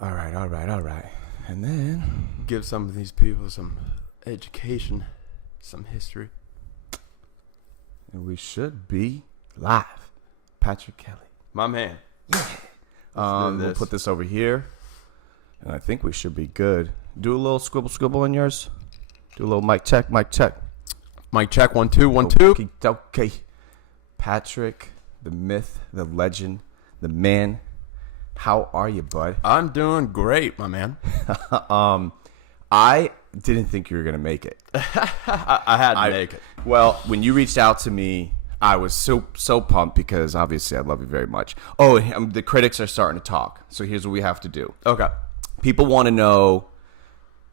All right. And then Give some of these people some education, some history. we should be live. Patrick Kelly. My man. We'll put this over here. And I think we should be good. Do a little scribble on yours. Do a little mic check. Mic check, 1 2 1 2. Okay. Patrick, the myth, the legend, the man. How are you, bud? I'm doing great, my man. I didn't think you were gonna make it. I had to make it. Well, when you reached out to me, I was so pumped because obviously I love you very much. Oh, the critics are starting to talk. So here's what we have to do. Okay. People want to know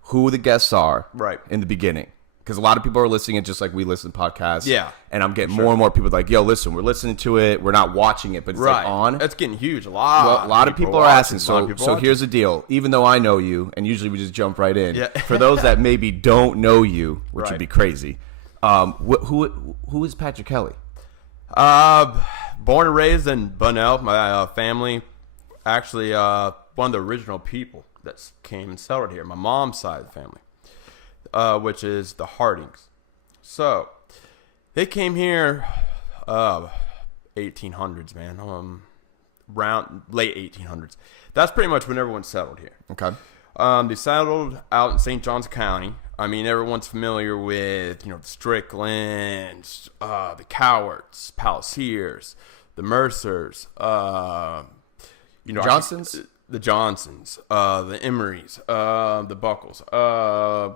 who the guests are Right. in the beginning. Because a lot of people are listening it just like we listen to podcasts. Yeah. And I'm getting more and more people like, yo, listen, we're listening to it. We're not watching it, but it's like on. It's getting huge. A Well, a lot of people are asking. So watching. here's the deal. Even though I know you, and usually we just jump right in. Yeah. For those that maybe don't know you, which would Right. be crazy, who is Patrick Kelly? Born and raised in Bunnell. My family, actually, one of the original people that came and settled here. My mom's side of the family, which is the Hardings. So they came here, 1800s, man. Around late 1800s. That's pretty much when everyone settled here. Okay. They settled out in St. Johns County. I mean, everyone's familiar with, the Stricklands, the Cowards, Palisiers, the Mercers, Johnsons? The Johnsons, the Emerys, the Buckles,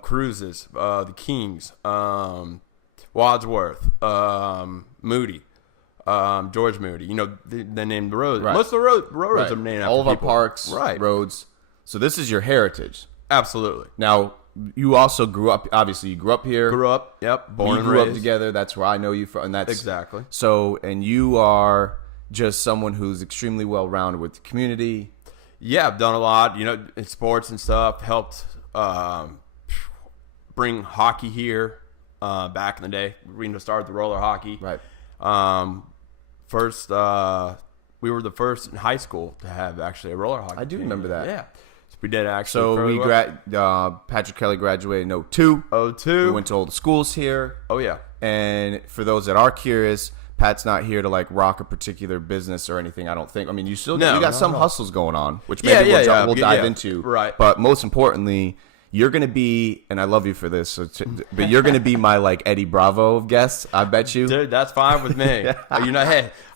Cruises, the Kings, Wadsworth, Moody, George Moody. They named the roads. Right. Most of the roads are named after all of our people. parks, Right. roads. So this is your heritage. Absolutely. Now, you also grew up. Obviously, you grew up here. Grew up, yep. Born We and grew raised. up together. That's where I know you from. And that's Exactly. So, and you are just someone who's extremely well rounded with the community. Yeah, I've done a lot, in sports and stuff. Helped bring hockey here back in the day. We started the roller hockey. Right. First, we were the first in high school to have actually a roller hockey I do team. remember that. Yeah. So we did actually. So fairly we well. Patrick Kelly graduated in 02. 02. We went to all the schools here. Oh, yeah. And for those that are curious, Pat's not here to rock a particular business or anything. I don't think. I mean, you got not some at all. husles going on, which Yeah, maybe yeah, we'll yeah. dive into. Right. But most importantly, you're gonna be, and I love you for this. But you're gonna be my Eddie Bravo of guests. I bet you. Dude, that's fine with me. Hey, I don't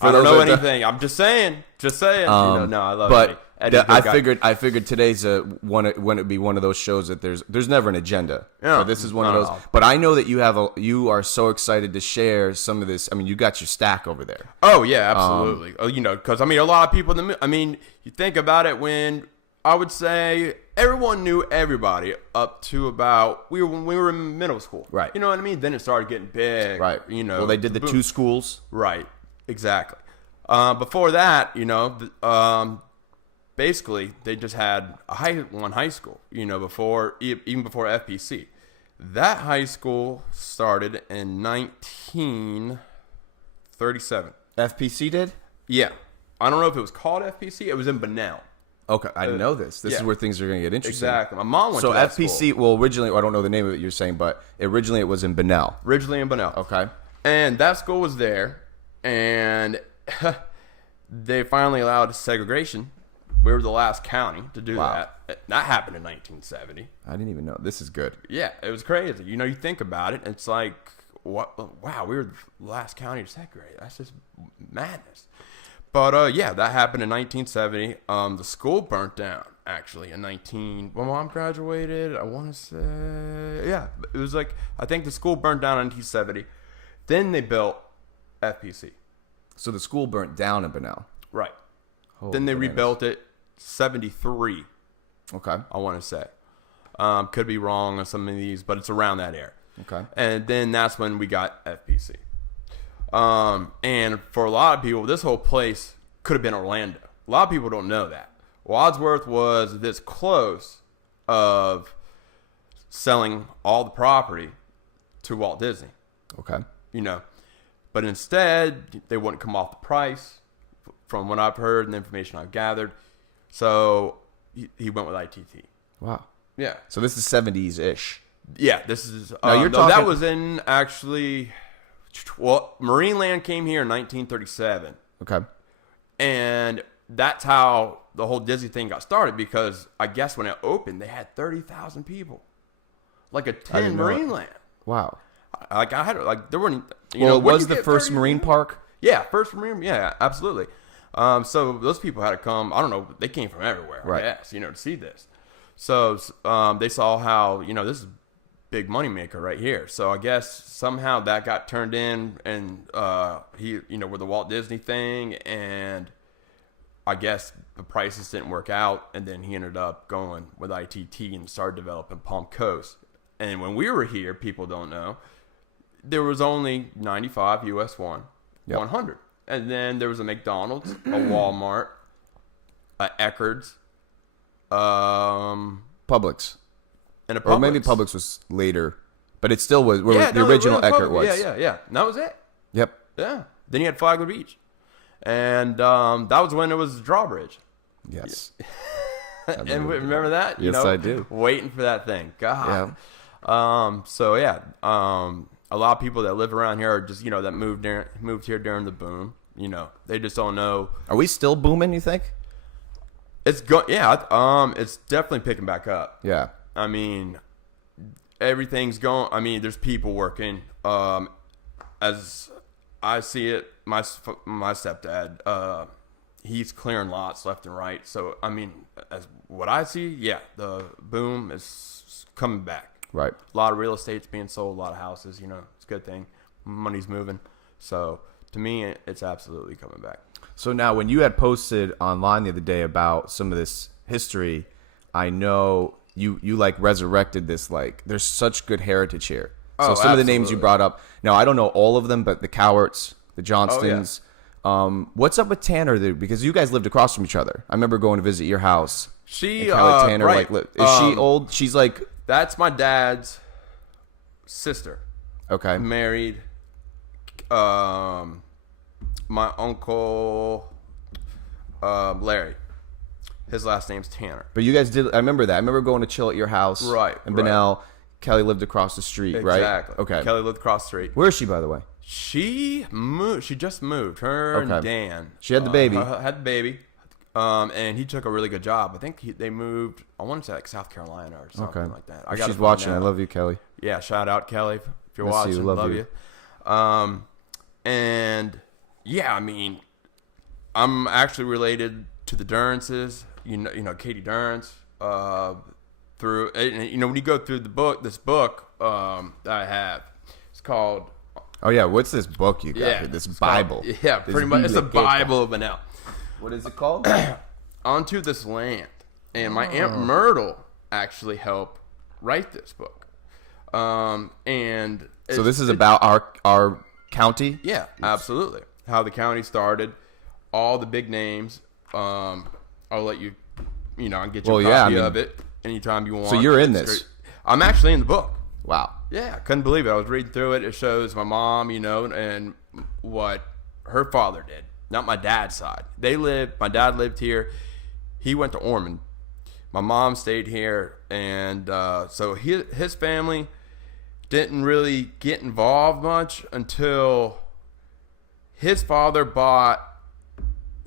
those know that- anything. I'm just saying. No, I love But Eddie. Eddie's a good guy. I figured today's when it would be one of those shows that there's never an agenda. Yeah, So this is one of not those. at all. But I know that you are so excited to share some of this. I mean, you got your stack over there. Oh, yeah, absolutely. Because, a lot of people, you think about it when I would say everyone knew everybody up to about when we were in middle school. Right. You know what I mean? Then it started getting big. Right. Well, they did the boom. 2 schools. Right. Exactly. Before that, basically they just had one high school, even before FPC. That high school started in 1937. FPC did? Yeah. I don't know if it was called FPC. It was in Bunnell. Okay, I didn't know this. This is yeah. where things are going to get interesting. Exactly. My mom went So to that FPC, school. well, originally, I don't know the name of it you're saying, but originally it was in Bunnell. Originally in Bunnell. Okay. And that school was there, and they finally allowed segregation. We were the last county to do Wow. that. That happened in 1970. I didn't even know. This is good. Yeah, it was crazy. You think about it, it's like, what? Wow, we were the last county to segregate. That's just madness. But yeah, that happened in 1970. The school burnt down actually in when Mom graduated. I want to say, yeah, it was I think the school burnt down in 1970. Then they built FPC. So the school burnt down in Bunnell. Right. Holy Then they bananas. rebuilt it 73. Okay. I want to say. Could be wrong on some of these, but it's around that area. Okay. And then that's when we got FPC. And for a lot of people, this whole place could have been Orlando. A lot of people don't know that. Wadsworth was this close of selling all the property to Walt Disney, Okay. But instead, they wouldn't come off the price from what I've heard and the information I've gathered. So he went with ITT. Wow. Yeah. So this is 70s ish. Yeah, this is. Now you're no, talking. that was in actually. Well, Marineland came here in 1937, Okay. and that's how the whole Disney thing got started. Because I guess when it opened, they had 30,000 people, like a 10 Marineland. Wow. Like I had like there weren't. Well, it where'd was you the get first 30? marine park. Yeah, first marine. Yeah, absolutely. So those people had to come. I don't know. They came from everywhere. Right. Yes, to see this. So they saw how this is a big moneymaker right here. So I guess somehow that got turned in, and with the Walt Disney thing, and I guess the prices didn't work out, and then he ended up going with ITT and started developing Palm Coast. And when we were here, people don't know, there was only 95 US 100. And then there was a McDonald's, a Walmart, a Eckerd's, Publix. and a Publix. Or maybe Publix was later, but it still was where the original Eckerd was. Yeah. And that was it. Yep. Yeah. Then you had Flagler Beach. And that was when it was the drawbridge. Yes. And remember that? Yes, I do. Waiting for that thing. God. Yeah. A lot of people that live around here are just, that moved here during the boom. They just don't know. Are we still booming, you think? It's it's definitely picking back up. Yeah. I mean, everything's going. I mean, there's people working. As I see it, my stepdad, he's clearing lots left and right. So I mean, as what I see, yeah, the boom is coming back. Right. A lot of real estate's being sold, a lot of houses. It's a good thing. Money's moving. So to me, it's absolutely coming back. So now, when you had posted online the other day about some of this history, I know you like resurrected this. Like, there's such good heritage here. So some of the names you brought up. Now, I don't know all of them, but the Cowarts, the Johnstons. What's up with Tanner? Because you guys lived across from each other. I remember going to visit your house. Tanner, right. Is she old? She's like. That's my dad's sister. Okay. Married. My uncle, Larry. His last name's Tanner. But you guys did. I remember that. I remember going to chill at your house. Right. And Benell. Kelly lived across the street, right? Exactly. Okay. Kelly lived across the street. Where is she, by the way? She moved. She just moved. Her and Dan. She had the baby. Had the baby. And he took a really good job. I think they moved. I want to say like South Carolina or something like that. She's watching. I love you, Kelly. Yeah, shout out Kelly if you're Miss watching. you. Love you. And yeah, I mean, I'm actually related to the Durances. Katie Durrance. Through when you go through this book that I have, it's called. Oh yeah, what's this book you got here? This Bible. Pretty much. It's a Bible of Benell. What is it called? Onto This Land. And my Aunt Myrtle actually helped write this book. So this is about our county? Yeah, absolutely. How the county started, all the big names. I'll let you, I'll get you a copy of it anytime you want. So you're in this? I'm actually in the book. Wow. Yeah, I couldn't believe it. I was reading through it. It shows my mom, and what her father did. Not my dad's side. My dad lived here. He went to Ormond. My mom stayed here. And so his family didn't really get involved much until his father bought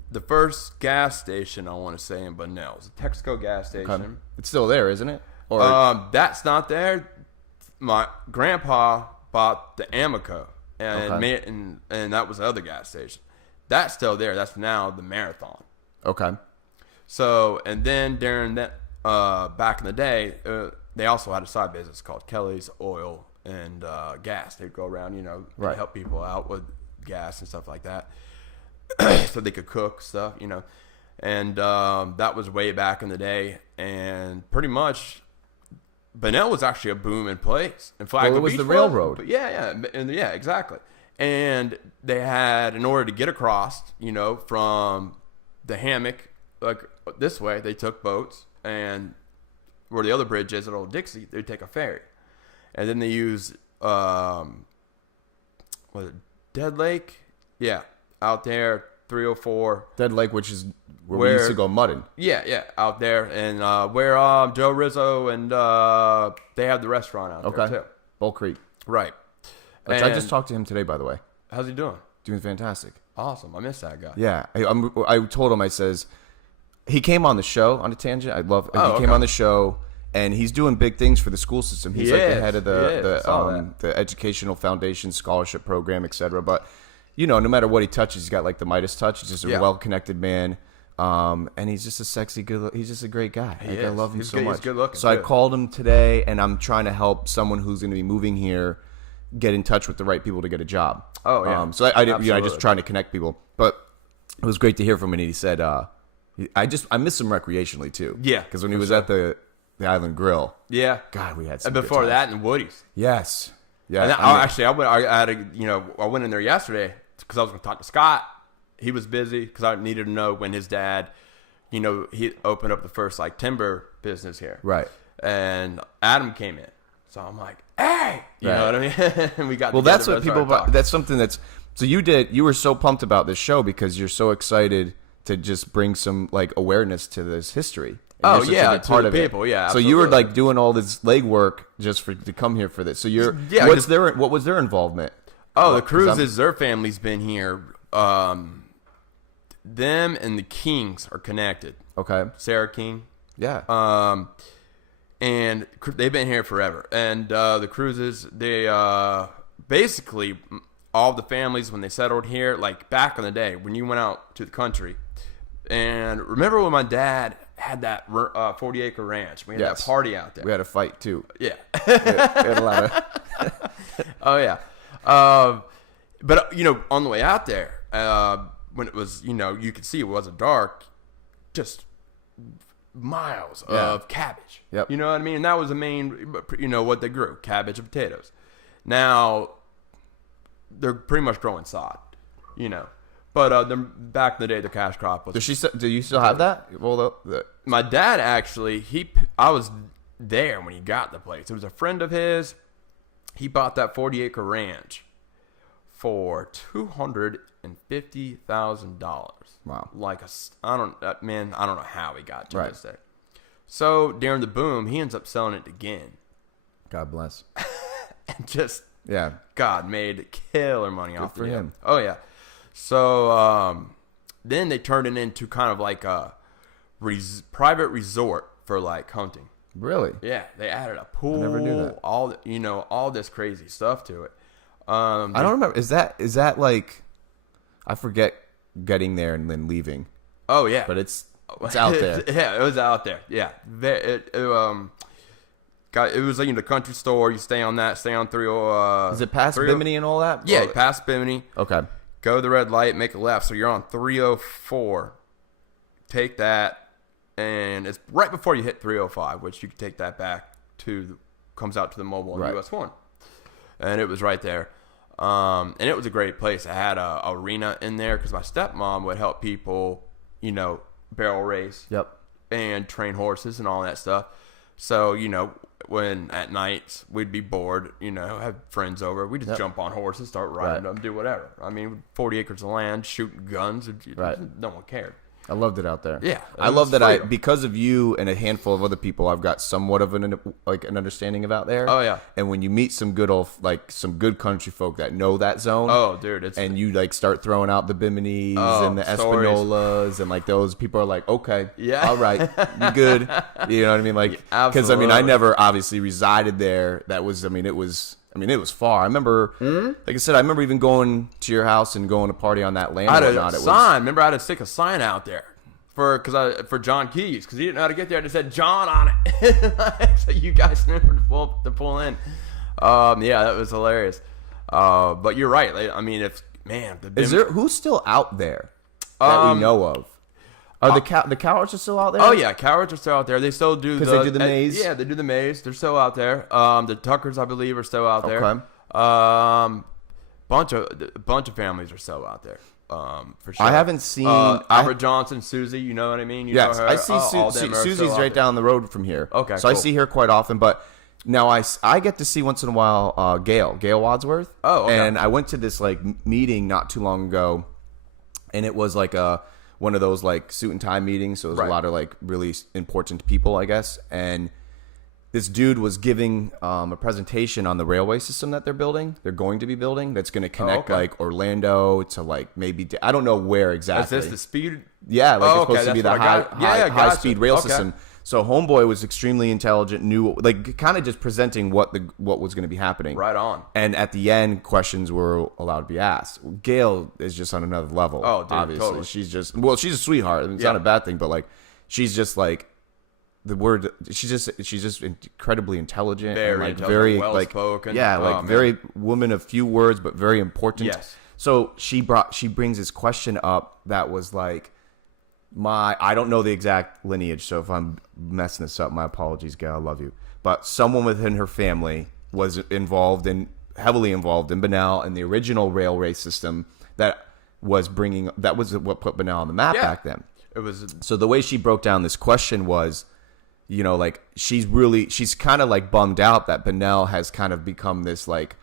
the first gas station, I want to say, in Bunnell. It was a Texaco gas station. Okay. It's still there, isn't it? Or that's not there. My grandpa bought the Amico, and that was the other gas station. That's still there. That's now the Marathon. Okay. So, and then during that, back in the day, they also had a side business called Kelly's Oil and Gas. They'd go around, and help people out with gas and stuff like that, so they could cook stuff, And that was way back in the day, and pretty much, Bunnell was actually a booming place. In fact, it was the railroad. Yeah, exactly. And they had, in order to get across, from the hammock, like this way, they took boats, and where the other bridge is at Old Dixie, they'd take a ferry. And then they used, was it Dead Lake? Yeah, out there 304. Dead Lake, which is where we used to go mudding. Yeah, out there, and where Joe Rizzo and they have the restaurant out there too. Bull Creek. Right. Which I just talked to him today, by the way. How's he doing? Doing fantastic. Awesome. I miss that guy. Yeah, I told him. I says he came on the show on a tangent. He came on the show. And he's doing big things for the school system. He's the head of the Educational Foundation Scholarship Program, etc. But, no matter what he touches, he's got like the Midas touch. He's just a well-connected man. And he's just a sexy, he's just a great guy. I love him so much. He's good looking, so I called him today, and I'm trying to help someone who's going to be moving here get in touch with the right people to get a job. Oh, yeah. So I just trying to connect people. But it was great to hear from him. And he said, I miss him recreationally, too. Yeah. Because when he was at the Island Grill. Yeah. God, we had some And before that, in Woody's. Yes. Yeah. And I went in there yesterday because I was going to talk to Scott. He was busy because I needed to know when his dad, he opened up the first timber business here. Right. And Adam came in. So I'm like, hey, you know what I mean? And we got that's what people, that's something so you were so pumped about this show because you're so excited to just bring some awareness to this history. Oh yeah, part of people. It. Yeah, absolutely. So you were doing all this legwork just to come here for this. So what was their involvement? Oh, the Cruzes, their family's been here. Them and the Kings are connected. Okay. Sarah King. Yeah. And they've been here forever. And the Cruzes, they basically all the families when they settled here, back in the day when you went out to the country. And remember when my dad had that 40-acre ranch? We had that party out there. We had a fight, too. Yeah. we had a lot of... Oh, yeah. But, on the way out there, when it was, you could see it wasn't dark, just miles of cabbage. Yep. You know what I mean? And that was the main, what they grew, cabbage and potatoes. Now, they're pretty much growing sod, But back in the day, the cash crop was... Do you still have that? Well, my dad actually, I was there when he got the place. It was a friend of his. He bought that 40-acre ranch for $250,000. Wow. I don't know how he got to this day. So during the boom, he ends up selling it again. God bless. And just Yeah. God made killer money Good off for him. Oh yeah. So then they turned it into kind of like a private resort for like hunting. Really? Yeah, they added a pool. I never knew that. All this crazy stuff to it. I don't remember. Is that like? I forget getting there and then leaving. Oh yeah, but it's out there. Yeah, it was out there. Yeah, it was like in the country store. You stay on 30. Is it past Bimini and all that? Yeah, past Bimini. Okay. Go to the red light, make a left. So you're on 304. Take that, and it's right before you hit 305, which you can take that back comes out to the mobile on US 1. And it was right there. And it was a great place. It had a arena in there because my stepmom would help people, barrel race. Yep. And train horses and all that stuff. So, when at nights we'd be bored, have friends over, we'd just jump on horses, start riding them, do whatever. I mean, 40 acres of land, shooting guns, no one cared. I loved it out there. Yeah. I love that because of you and a handful of other people, I've got somewhat of an understanding of out there. Oh, yeah. And when you meet some good country folk that know that zone. Oh, dude. And you start throwing out the Biminis and the Espanolas and those people are like, okay, all right, you good. You know what I mean? Because I never obviously resided there. It was far. I remember, like I said, I remember even going to your house and going to party on that land. I had a sign. Remember, I had to stick a sign out there for John Keys because he didn't know how to get there. I just said John on it, so you guys knew to pull in. Yeah, that was hilarious. But you're right. Who's still out there that we know of? Are the Cowards are still out there? Oh yeah, Cowards are still out there. They still do because they do the maze. Yeah, they do the maze. They're still out there. The Tuckers, I believe, are still out there. Okay. Bunch of families are still out there. For sure. I haven't seen Albert Johnson, Susie. You know what I mean? Yes, know her. I see. Susie's right down the road from here. Okay, so cool. I see her quite often, but. Now, I get to see once in a while Gail Wadsworth. Oh, okay. And I went to this meeting not too long ago and it was like one of those like suit and tie meetings. So it was a lot of like really important people, I guess. And this dude was giving a presentation on the railway system that they're going to be building, that's going to connect like Orlando to like maybe I don't know where exactly. Is this the speed? Yeah, like it's supposed to be the high speed rail system. So homeboy was extremely intelligent, knew like kind of just presenting what was going to be happening. Right on. And at the end, questions were allowed to be asked. Gail is just on another level. Oh, dude, obviously. totally. She's a sweetheart. I mean, it's not a bad thing, but like she's just like she's just incredibly intelligent, very and like very well-spoken. Very woman of few words but very important. Yes. So she brings this question up that was like, I don't know the exact lineage, so if I'm messing this up, my apologies, Gail. I love you. But someone within her family was heavily involved in Bunnell and the original railway system that was what put Bunnell on the map back then. It was. So the way she broke down this question was, you know, like she's kind of like bummed out that Bunnell has kind of become this like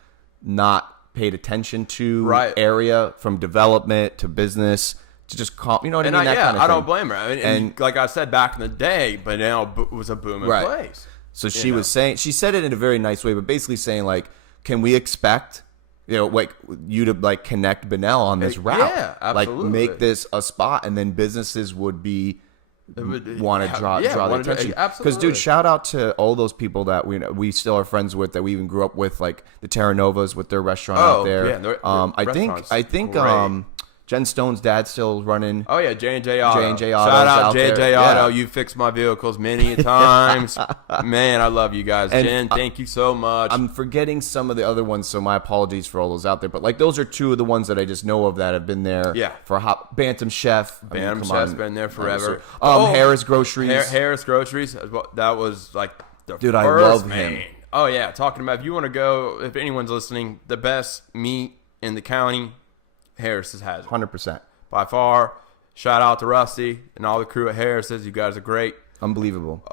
not paid attention to area, from development to business. To just call, you know what I mean? I don't blame her. I mean, and like I said back in the day, Bunnell was a booming place. So she was saying, she said it in a very nice way, but basically saying like, can we expect, you know, like you to like connect Bunnell on this route? Yeah, absolutely. Like make this a spot, and then businesses would want to draw the attention. Absolutely. Because dude, shout out to all those people that we still are friends with, that we even grew up with, like the Terra Novas with their restaurant out there. Yeah, I think Jen Stone's dad still running. Oh yeah, J&J Auto. J&J Auto. Shout out J&J Auto. You fixed my vehicles many times. Man, I love you guys. And Jen, thank you so much. I'm forgetting some of the other ones, so my apologies for all those out there. But like those are two of the ones that I just know of that have been there. Yeah. For Bantam Chef. Chef's been there forever. Harris Groceries. Harris Groceries. That was like the dude, first I love man. him. Oh yeah, talking about if you want to go, if anyone's listening, the best meat in the county, Harris has it. 100%. By far. Shout out to Rusty and all the crew at Harris's. You guys are great. Unbelievable.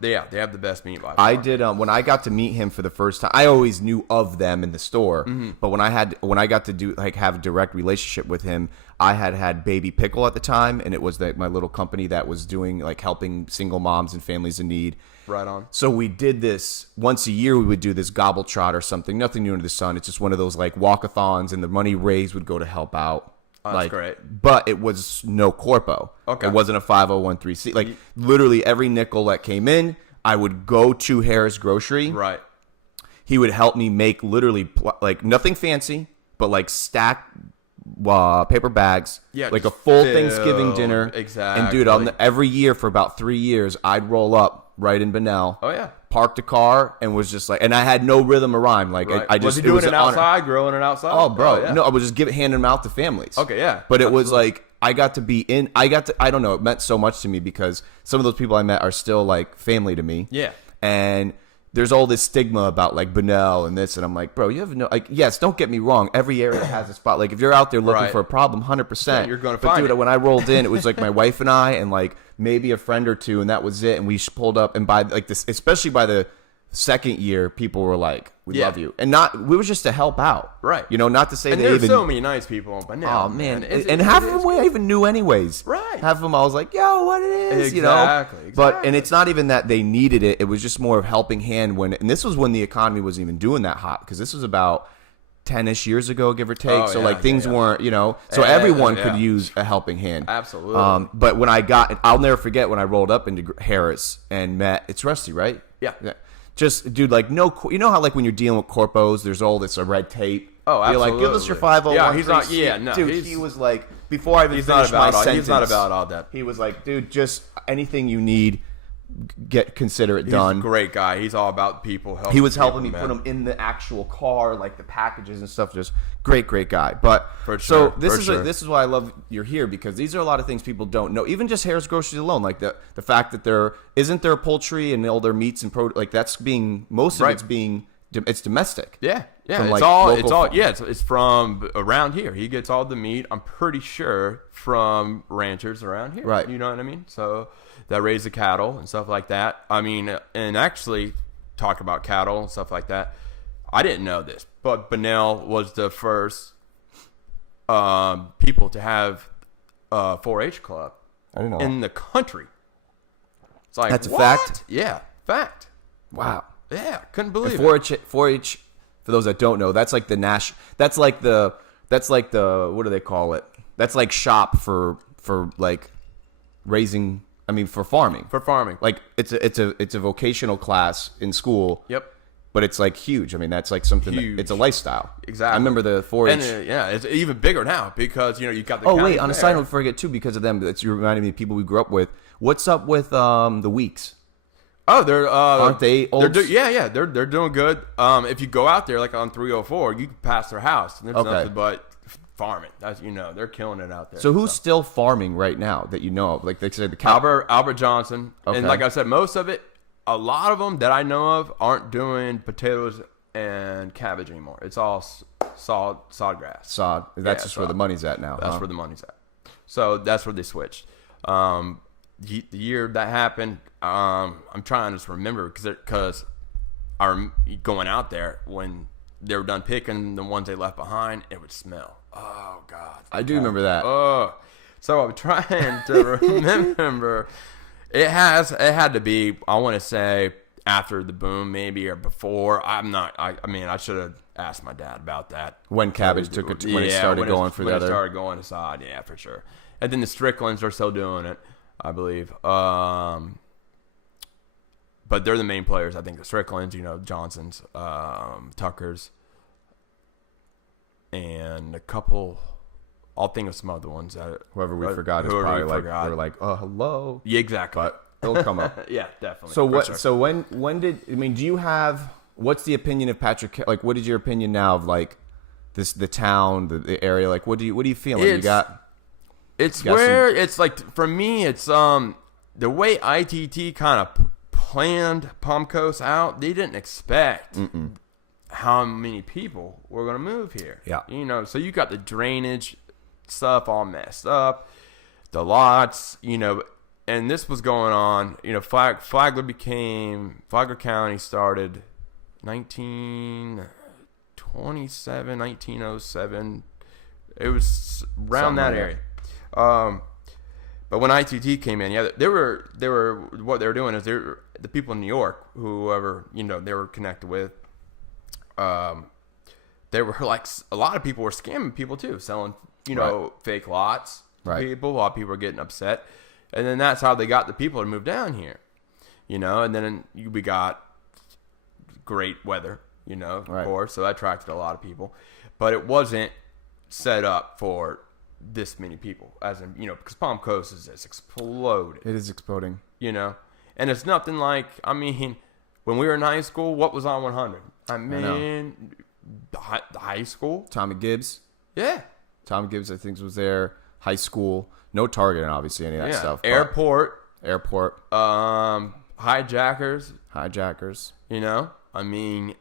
They have the best meat by far. I did when I got to meet him for the first time. I always knew of them in the store, but when I got to have a direct relationship with him, I had Baby Pickle at the time, and it was my little company that was doing like helping single moms and families in need. Right on. So we did this once a year. We would do this gobble trot or something. Nothing new under the sun. It's just one of those like walkathons, and the money raised would go to help out. Oh, that's great. But it was no corpo. Okay. It wasn't a 5013C. Like literally every nickel that came in, I would go to Harris Grocery. Right. He would help me make literally like nothing fancy, but like stack paper bags, like a full Thanksgiving dinner. Exactly. And dude, every year for about 3 years, I'd roll up right in Bunnell. Oh yeah. Parked a car and was just like, and I had no rhythm or rhyme. Like I just was he doing it outside, grilling it outside? Oh, bro, no, I was just handing them out to families. Okay, yeah. But it was like I got to be in. I don't know. It meant so much to me because some of those people I met are still like family to me. Yeah. And there's all this stigma about like Bunnell and this, and I'm like, bro, you have no like. Yes, don't get me wrong. Every area has a spot. Like if you're out there looking for a problem, 100%, you're going to find it. But dude, when I rolled in, it was like my wife and I, and like maybe a friend or two, and that was it. And we pulled up, and by like this, especially by the second year, people were like, "We love you," and we were just to help out, right? You know, not to say and there's so many nice people in Bunnell. Oh man, and half of them I even knew anyways. Right. Half of them I was like, "Yo, what it is?" You know. But and it's not even that they needed it. It was just more of helping hand and this was when the economy wasn't even doing that hot, because this was about 10-ish years ago, give or take. So like things weren't, you know, so everyone could use a helping hand. Absolutely. But when I'll never forget when I rolled up into Harris and met, it's Rusty, right? Yeah. Just, dude, like, you know how, like, when you're dealing with corpos, there's all this red tape? Oh, absolutely. You're like, give us your 501. Yeah, he's not, yeah, no. Dude, he was like, before I even finished my sentence. He's not about all that. He was like, dude, just anything you need, consider it done. He's a great guy. He's all about people helping. He was helping me put them in the actual car, like the packages and stuff. Just great guy. But this is why I love you're here, because these are a lot of things people don't know. Even just Harris Groceries alone, like the fact that there isn't their poultry and all their meats and produce, like that's being it's domestic. Yeah. From, it's from around here. He gets all the meat, I'm pretty sure, from ranchers around here. Right. You know what I mean? So that raise the cattle and stuff like that. I mean, and actually talk about cattle and stuff like that. I didn't know this, but Bunnell was the first people to have a 4-H club I didn't know. in the country. It's like, That's a what? fact? Yeah, fact. Wow. Yeah, couldn't believe And it. 4-H, for those that don't know, that's like that's like the what do they call it? That's like shop for like raising. I mean, for farming. For farming. Like it's a vocational class in school. Yep. But it's like huge. I mean, that's like something. Huge. It's a lifestyle. Exactly. I remember the 4-H. And yeah, it's even bigger now because you got the. Oh county wait, on a fair. side note, before I forget too, because of them, you reminded me of people we grew up with. What's up with the Weeks? Oh, they're Aren't they old? They're doing good. If you go out there like on 304, you can pass their house and there's Okay. nothing but farming. That's they're killing it out there. So who's still farming right now that you know of? Like they said, the cow. Albert Johnson, Okay. and like I said, most of it, a lot of them that I know of aren't doing potatoes and cabbage anymore. It's all sod grass. Sod. That's Yeah, just where sod. the money's at now. That's huh? where the money's at. So that's where they switched. The year that happened, I'm trying to just remember because I'm going out there when they were done picking the ones they left behind, it would smell. Oh God, I do remember that. Oh, so I'm trying to remember. It had to be. I want to say after the boom, maybe or before. I'm not. I mean, I should have asked my dad about that When cabbage took it, when it started going for the when other. it started going aside, yeah, for sure. And then the Stricklands are still doing it, I believe. But they're the main players. I think the Stricklands, Johnsons, Tuckers, and a couple. I'll think of some other ones. Whoever we forgot is whoever probably we like forgot. we're like, oh hello, Yeah, exactly. but it'll come up. Yeah, definitely. So for what? sure. So when did? I mean, do you have? What's the opinion of Patrick? Like, what is your opinion now of like the town, the area? Like, what do you feeling? You got? It's got where it's like for me. It's the way ITT kind of planned Palm Coast out. They didn't expect how many people were going to move here. Yeah. So you got the drainage stuff all messed up, the lots. And this was going on. Flagler County started 1927, 1907. It was around Something that like area. But when ITT came in, yeah, they were what they were doing is the people in New York, whoever they were connected with. They were like a lot of people were scamming people too, selling fake lots to Right. people. A lot of people were getting upset, and then that's how they got the people to move down here. And then we got great weather, of Right. course, so that attracted a lot of people, but it wasn't set up for this many people, as in because Palm Coast is just exploded, It is exploding. and it's nothing like when we were in high school, what was on 100? I mean, the high school, Tommy Gibbs. yeah, Tommy Gibbs, I think, was there. High school, no Target, obviously any of that yeah, stuff. but airport, hijackers, hijackers. I mean,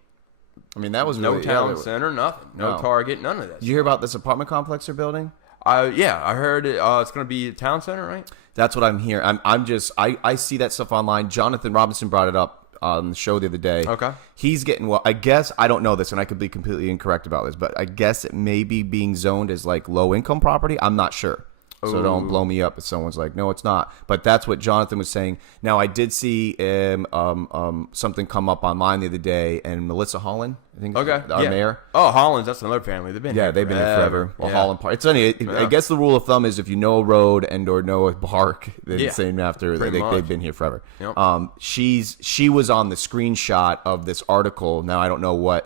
That was no really, town yeah, center, nothing, no Target, none of that. Did you hear about this apartment complex they're building? Yeah, I heard it. It's going to be a town center, right? That's what I'm hearing. I see that stuff online. Jonathan Robinson brought it up on the show the other day. Okay. He's getting, I guess, I don't know this, and I could be completely incorrect about this, but I guess it may be being zoned as like low income property. I'm not sure. So don't blow me up if someone's like, no, it's not. But that's what Jonathan was saying. Now, I did see something come up online the other day, and Melissa Holland, I think, our mayor. Oh, Hollands, that's another family. They've been here They've been here forever. Well, Yeah. Holland Park. It's funny. I guess the rule of thumb is if you know a road and or know a park, then it's named after. They've been here forever. Yep. She was on the screenshot of this article. Now I don't know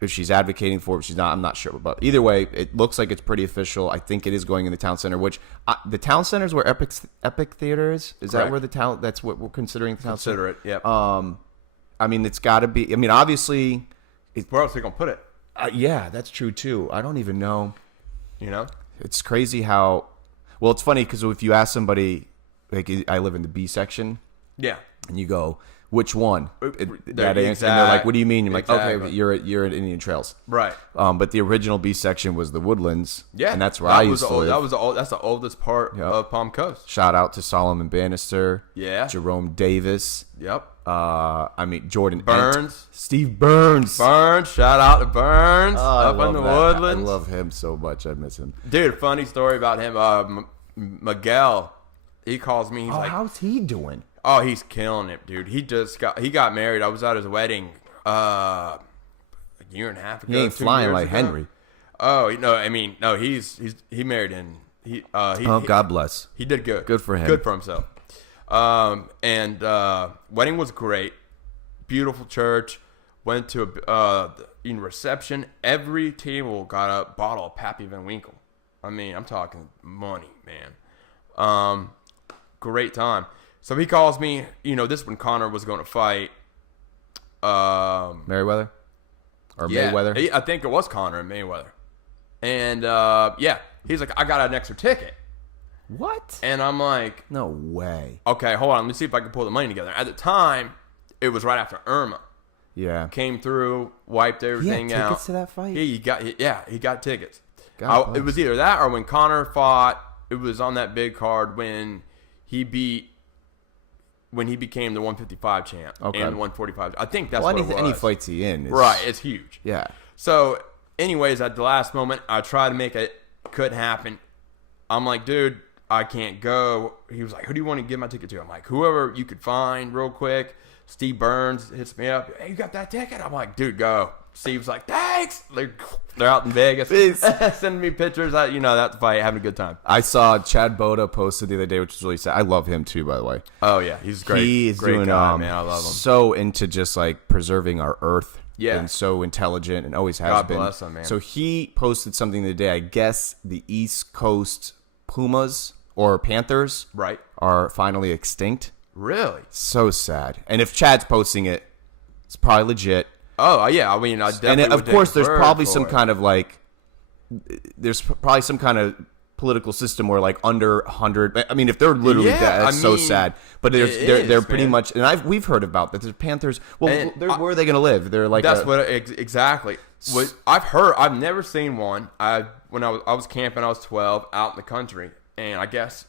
if she's advocating for it, if she's not. I'm not sure. But either way, it looks like it's pretty official. I think it is going in the town center, which the town center is where Epic Theater is. Is that Correct. where the town? That's what we're considering the town center. Consider it. Yep. It's got to be. Obviously. Where else are they gonna put it? Yeah, that's true too. I don't even know. It's crazy how. Well, it's funny because if you ask somebody, like I live in the B section, Yeah. and you go, which one? And they're exact- like, what do you mean? You're like, okay, exactly. you're at Indian Trails, Right. but the original B section was the Woodlands, Yeah. and that's where I used to live. That's the oldest part of Palm Coast. Shout out to Solomon Bannister, Yeah. Jerome Davis, Yep. Jordan Burns. Steve Burns. Shout out to Burns up in the that. Woodlands. I love him so much. I miss him. Dude, funny story about him. Miguel, he calls me. He's like, how's he doing? oh, he's killing it, dude. He got married. I was at his wedding a year and a half ago. He ain't 2 flying years like ago. Henry. Oh, no, I mean, no, he married in, God bless. he did good. Good for him. Good for himself. Wedding was great. Beautiful church. Went to a reception. Every table got a bottle of Pappy Van Winkle. I mean, I'm talking money, man. Great time. So he calls me, this when Connor was going to fight. Merriweather? Or Mayweather? I think it was Connor and Mayweather. And, he's like, I got an extra ticket. What? And I'm like, No way. okay, hold on. Let me see if I can pull the money together. At the time, it was right after Irma. Yeah. Came through, wiped everything out. Tickets to that fight? He got tickets. God It was either that or when Connor fought, it was on that big card when he became the 155 champ and 145. I think that's what it was. Any fights he in is, Right, it's huge. Yeah. So, anyways, at the last moment, I tried to make it. Couldn't happen. I'm like, dude, I can't go. He was like, who do you want to give my ticket to? I'm like, whoever you could find real quick. Steve Burns hits me up. Hey, you got that ticket? I'm like, dude, go. Steve's like, thanks. They're out in Vegas. Sending me pictures. That fight, having a good time. I saw Chad Boda posted the other day, which was really sad. I love him too, by the way. Oh, yeah. He's great. He is great doing, guy, man. I love him. So into just like preserving our earth. Yeah. And so intelligent and always has God been. bless him, man. So he posted something the other day. I guess the East Coast Pumas or Panthers Right. are finally extinct. Really? So sad. And if Chad's posting it, it's probably legit. Oh, yeah. I mean, I definitely And of would course, take there's word probably for some it. kind of like, there's probably some kind of political system where like under 100. I mean, if they're literally Yeah, dead, that's so sad. But they're is, pretty man. much, and we've heard about that. The Panthers. Well, And where are they going to live? They're like That's exactly. What I've heard. I've never seen one. When I was camping, I was 12 out in the country, and I guess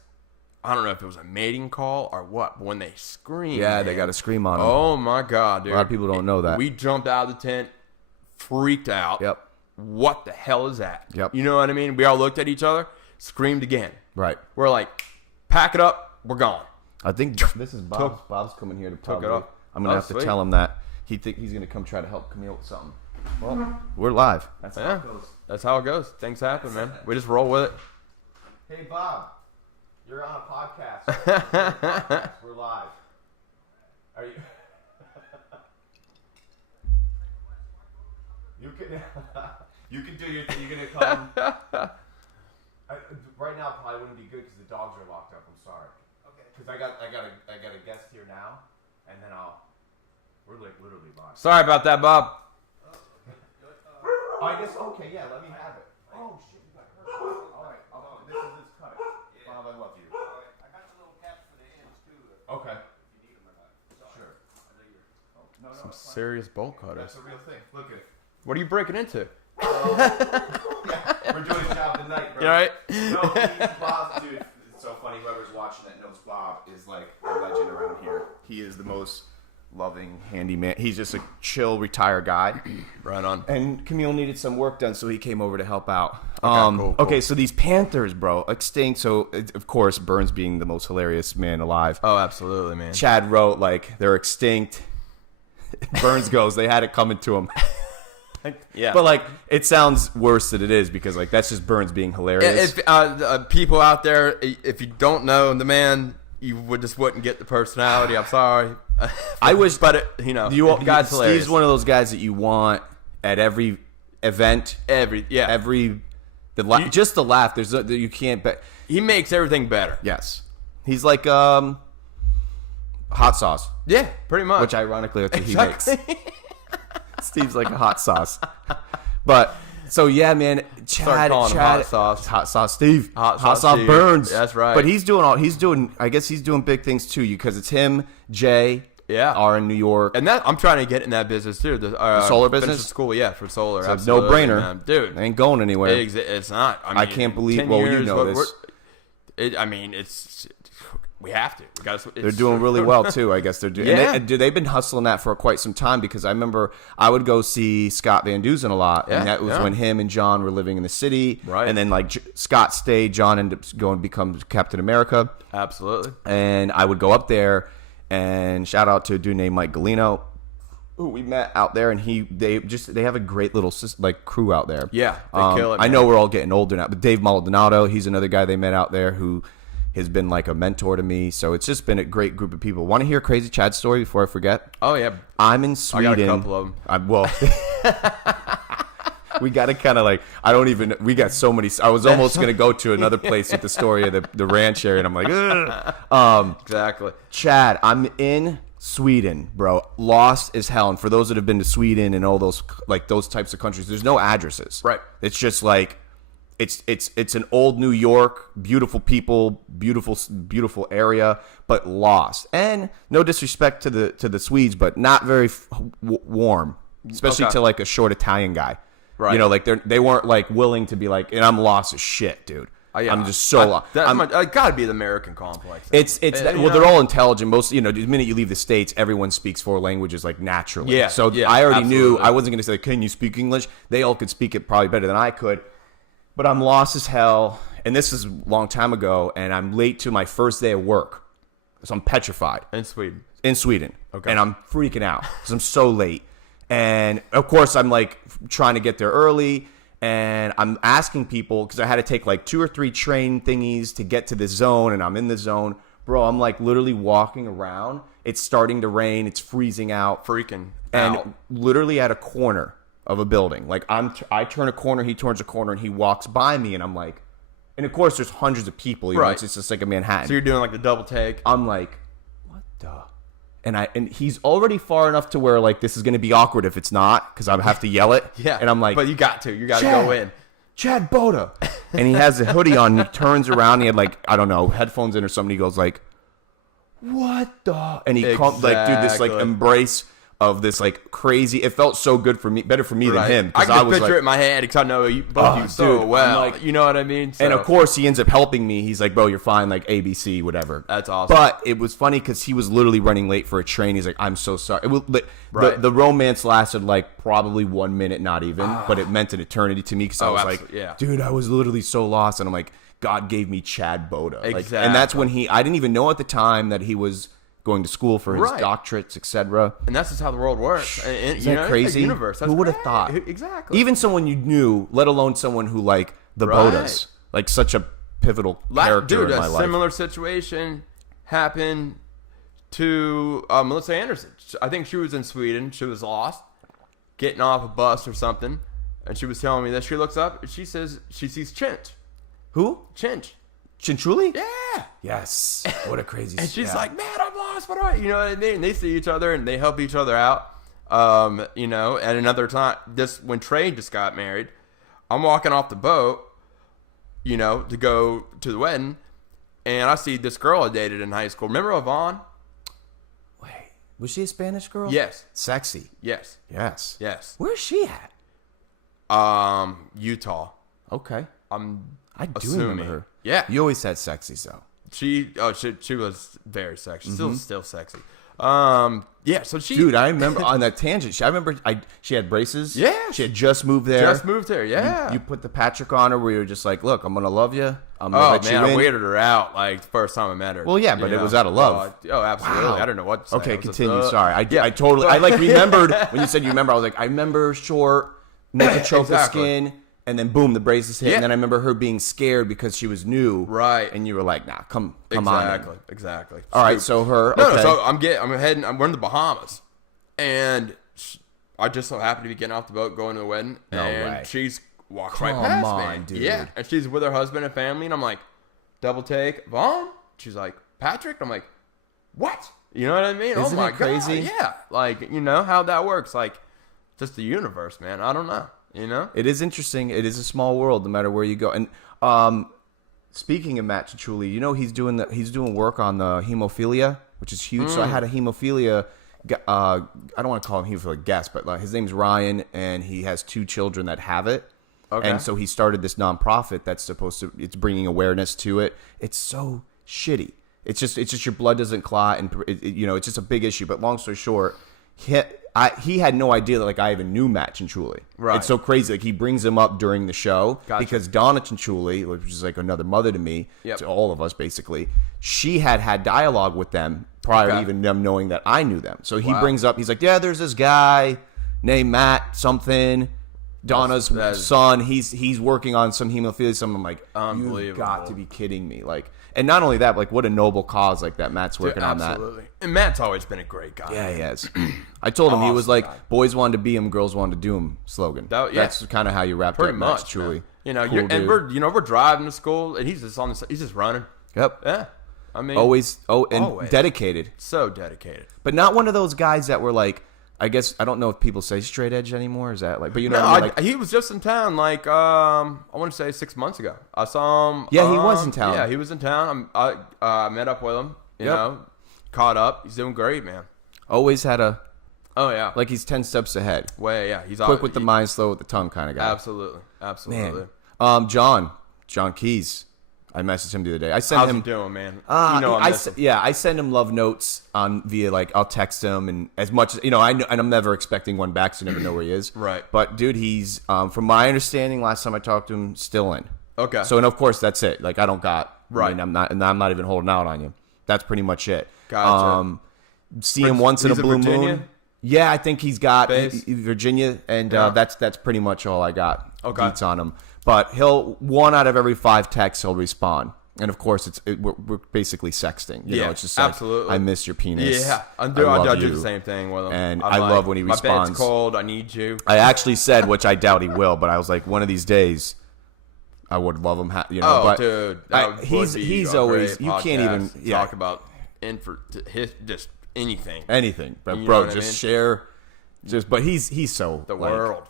I don't know if it was a mating call or what. But when they scream, Yeah, man, they got to scream on them. oh my god, dude! A lot of people don't know that. We jumped out of the tent, freaked out. Yep. What the hell is that? Yep. You know what I mean? We all looked at each other, screamed again. Right. We're like, pack it up, we're gone. I think this is Bob. Bob's coming here to probably. it off. I'm gonna Oh, have to sweet. tell him that he's gonna come try to help Camille with something. Well, we're live. That's how Yeah, it goes. that's how it goes. Things happen, man. We just roll with it. Hey Bob, you're on a podcast. We're live. Are you? You can do your thing. You're gonna come. Right now probably wouldn't be good because the dogs are locked up. I'm sorry. Okay. Because I got a guest here now, and then we're like literally live. Sorry about that, Bob. I guess okay. Yeah, let me have it. Oh shit, you got hurt. All right, let's cut it. Bob, I love you. I got the little caps for the ends too. Okay. If you need them or not. Sure. No, Some it's fine. serious bolt cutters. That's a real thing. Look at. What are you breaking into? We're doing a job tonight, bro. You all right? No, Bob, dude. It's so funny. Whoever's watching that knows Bob is like a legend around here. He is the most loving handyman. He's just a chill, retired guy. Right on. And Camille needed some work done, so he came over to help out. Cool. Okay, so these Panthers, bro, extinct. So, of course, Burns being the most hilarious man alive. Oh, absolutely, man. Chad wrote, like, they're extinct. Burns goes, they had it coming to him. Yeah. But, like, it sounds worse than it is because, like, that's just Burns being hilarious. If people out there, if you don't know the man, you wouldn't get the personality. I'm sorry. I wish, but God's hilarious. Steve's one of those guys that you want at every event, just the laugh. There's you can't bet. He makes everything better. Yes, he's like hot sauce, Yeah, pretty much. which ironically that's what Exactly. he makes. Steve's like a hot sauce, but so yeah, man. Start calling him hot sauce. Hot sauce Steve, Hot sauce Steve. Burns. That's right. But I guess he's doing big things too, because it's him, Jay, Yeah. are in New York. And that I'm trying to get in that business too. The solar finish business? school, yeah, for solar. So absolutely, no brainer, man. Dude. It ain't going anywhere. It's not. I I can't believe- 10 well, you years, know this. it's we have to. They're doing really well too. I guess they're doing. Yeah. And they've been hustling that for quite some time because I remember I would go see Scott Van Dusen a lot, and that was when him and John were living in the city. Right. And then like Scott stayed, John ended up going to become Captain America. Absolutely. And I would go up there, and shout out to a dude named Mike Galino, who we met out there, and they have a great little like crew out there. Yeah, they kill it. I know we're all getting older now, but Dave Maldonado, he's another guy they met out there who has been like a mentor to me. So it's just been a great group of people. Want to hear a crazy Chad story before I forget? Oh yeah, I'm in Sweden. I got a couple of them. We got to kind of like, we got so many. I was almost going to go to another place with the story of the ranch area, and I'm like, ugh. Exactly. Chad, I'm in Sweden, bro. Lost as hell. And for those that have been to Sweden and all those types of countries, there's no addresses. Right. It's just like, it's an old New York, beautiful people, beautiful area, but lost. And no disrespect to the Swedes, but not very warm, especially to like a short Italian guy. Right. You know, like they weren't like willing to be like, and I'm lost as shit, dude. Yeah. I'm just so lost. I gotta be the American complex. They're all intelligent. Most, the minute you leave the States, everyone speaks 4 languages like naturally. Yeah. So yeah, I already absolutely. knew. I wasn't gonna say, can you speak English? They all could speak it probably better than I could. But I'm lost as hell, and this is a long time ago, and I'm late to my first day of work, so I'm petrified. In Sweden. Okay. And I'm freaking out because I'm so late. And of course, I'm like trying to get there early, and I'm asking people because I had to take like 2 or 3 train thingies to get to this zone, and I'm in the zone, bro. I'm like literally walking around. It's starting to rain. It's freezing out. Freaking and out. Literally at a corner of a building. Like I turn a corner, he turns a corner, and he walks by me, and I'm like, and of course there's hundreds of people. You know, it's just like a Manhattan. So you're doing like the double take. I'm like, what the? And he's already far enough to where like this is gonna be awkward if it's not, because I have to yell it. Yeah. And I'm like, but you got to Chad, go in. Chad Boda. And he has a hoodie on. And he turns around. And he had like, I don't know, headphones in or something. He goes like, what the? And he comes like, dude, this like embrace of this like crazy. It felt so good for me, better for me than him. I can was picture like, it in my head because I know both of you so dude, well. I'm like, you know what I mean? So, and of course, he ends up helping me. He's like, bro, you're fine, like ABC, whatever. That's awesome. But it was funny because he was literally running late for a train. He's like, I'm so sorry. The romance lasted like probably 1 minute, not even, but it meant an eternity to me because I was like, dude, I was literally so lost. And I'm like, God gave me Chad Boda. Exactly. And that's when I didn't even know at the time that he was going to school for his doctorates, etc. And that's just how the world works. And, Isn't that crazy? Universe. Who would have thought? Exactly. Even someone you knew, let alone someone who like the Bodas, like such a pivotal character in my life. A similar situation happened to Melissa Anderson. I think she was in Sweden. She was lost, getting off a bus or something, and she was telling me that she looks up and she says she sees Chinch. Who? Chinch. Chinchuli? Yeah. Yes. What a crazy. And she's like, man, I'm lost. What do I? You know what I mean? And they see each other and they help each other out. At another time, when Trey just got married, I'm walking off the boat, to go to the wedding, and I see this girl I dated in high school. Remember Yvonne? Wait, was she a Spanish girl? Yes. Sexy. Yes. Yes. Yes. Where's she at? Utah. Okay. I do assuming. remember her. Yeah. You always said sexy, so. She was very sexy. Still sexy. Yeah, so she... Dude, I remember on that tangent, she had braces. Yeah. She had just moved there. Yeah. You put the Patrick on her where you're just like, look, I'm going to love you. I'm going to let you in. I weirded her out like the first time I met her. Well, yeah, but it was out of love. Absolutely. Wow. I don't know what to say. Okay, It was continue. just, Sorry. I totally, I like remembered when you said you remember, I was like, I remember short, naked chocolate Exactly. skin. And then boom, the braces hit. And then I remember her being scared because she was new. Right. And you were like, nah, come on. Exactly. All right, so her. No, okay. so we're in the Bahamas. And I just so happened to be getting off the boat going to the wedding. No and way. she's walked right past me. Dude. Yeah. And she's with her husband and family. And I'm like, double take, Vaughn? She's like, Patrick? I'm like, what? You know what I mean? Isn't oh my it crazy? God. Yeah. Like, how that works. Like, just the universe, man. I don't know. It is interesting. It is a small world, no matter where you go. And speaking of Matt Cichuli, he's doing work on the hemophilia, which is huge. So I had a hemophilia. I don't want to call him hemophilia guest, but his name's Ryan, and he has 2 children that have it. Okay. And so he started this nonprofit that's it's bringing awareness to it. It's so shitty It's just your blood doesn't clot, and it's just a big issue. But long story short, he had no idea that like I even knew Matt Cianciulli. Right. It's so crazy. Like he brings him up during the show because Donna Cianciulli, which is like another mother to me, to all of us basically, she had dialogue with them prior to even them knowing that I knew them. So he brings up, he's like, yeah, there's this guy named Matt something. Donna's son, he's working on some hemophilia. Something. I'm like, you've got to be kidding me! Like, and not only that, like, what a noble cause like that. Matt's working on that. Absolutely. And Matt's always been a great guy. Yeah, he has. I told him he was like, boys wanted to be him, girls wanted to do him slogan. That's kind of how you wrapped up Matt Cianciulli. We're driving to school, and he's just running. Yep. Yeah. I mean, always dedicated. So dedicated. But not one of those guys that were like, I guess I don't know if people say straight edge anymore. Is that like? But what I mean? He was just in town. Like I want to say 6 months ago. I saw him. Yeah, he was in town. Yeah, he was in town. I met up with him. You know, caught up. He's doing great, man. Always had a. Oh yeah. Like he's 10 steps ahead. He's quick with the mind, slow with the tongue, kind of guy. Absolutely. Man. John Keys. I messaged him the other day. I sent How's him. he doing, man? I send him love notes via like I'll text him and as much as I know, and I'm never expecting one back, so you never know where he is. Right. But dude, he's from my understanding, last time I talked to him, still in. Okay. So and of course that's it. Like I don't got right. I mean, I'm not even holding out on you. That's pretty much it. Gotcha. See him once in a blue moon. Yeah, I think he's got Virginia, and that's pretty much all I got. Beats on him. But one out of every 5 texts he'll respond, and of course we're basically sexting. You know, it's just like, absolutely. I miss your penis. Yeah, I do the same thing with him. And I love when he responds. My bed's cold. I need you. I actually said, which I doubt he will, but I was like, one of these days, I would love him. But dude, he's always you can't even talk about just anything, but bro, just share. But he's so the world.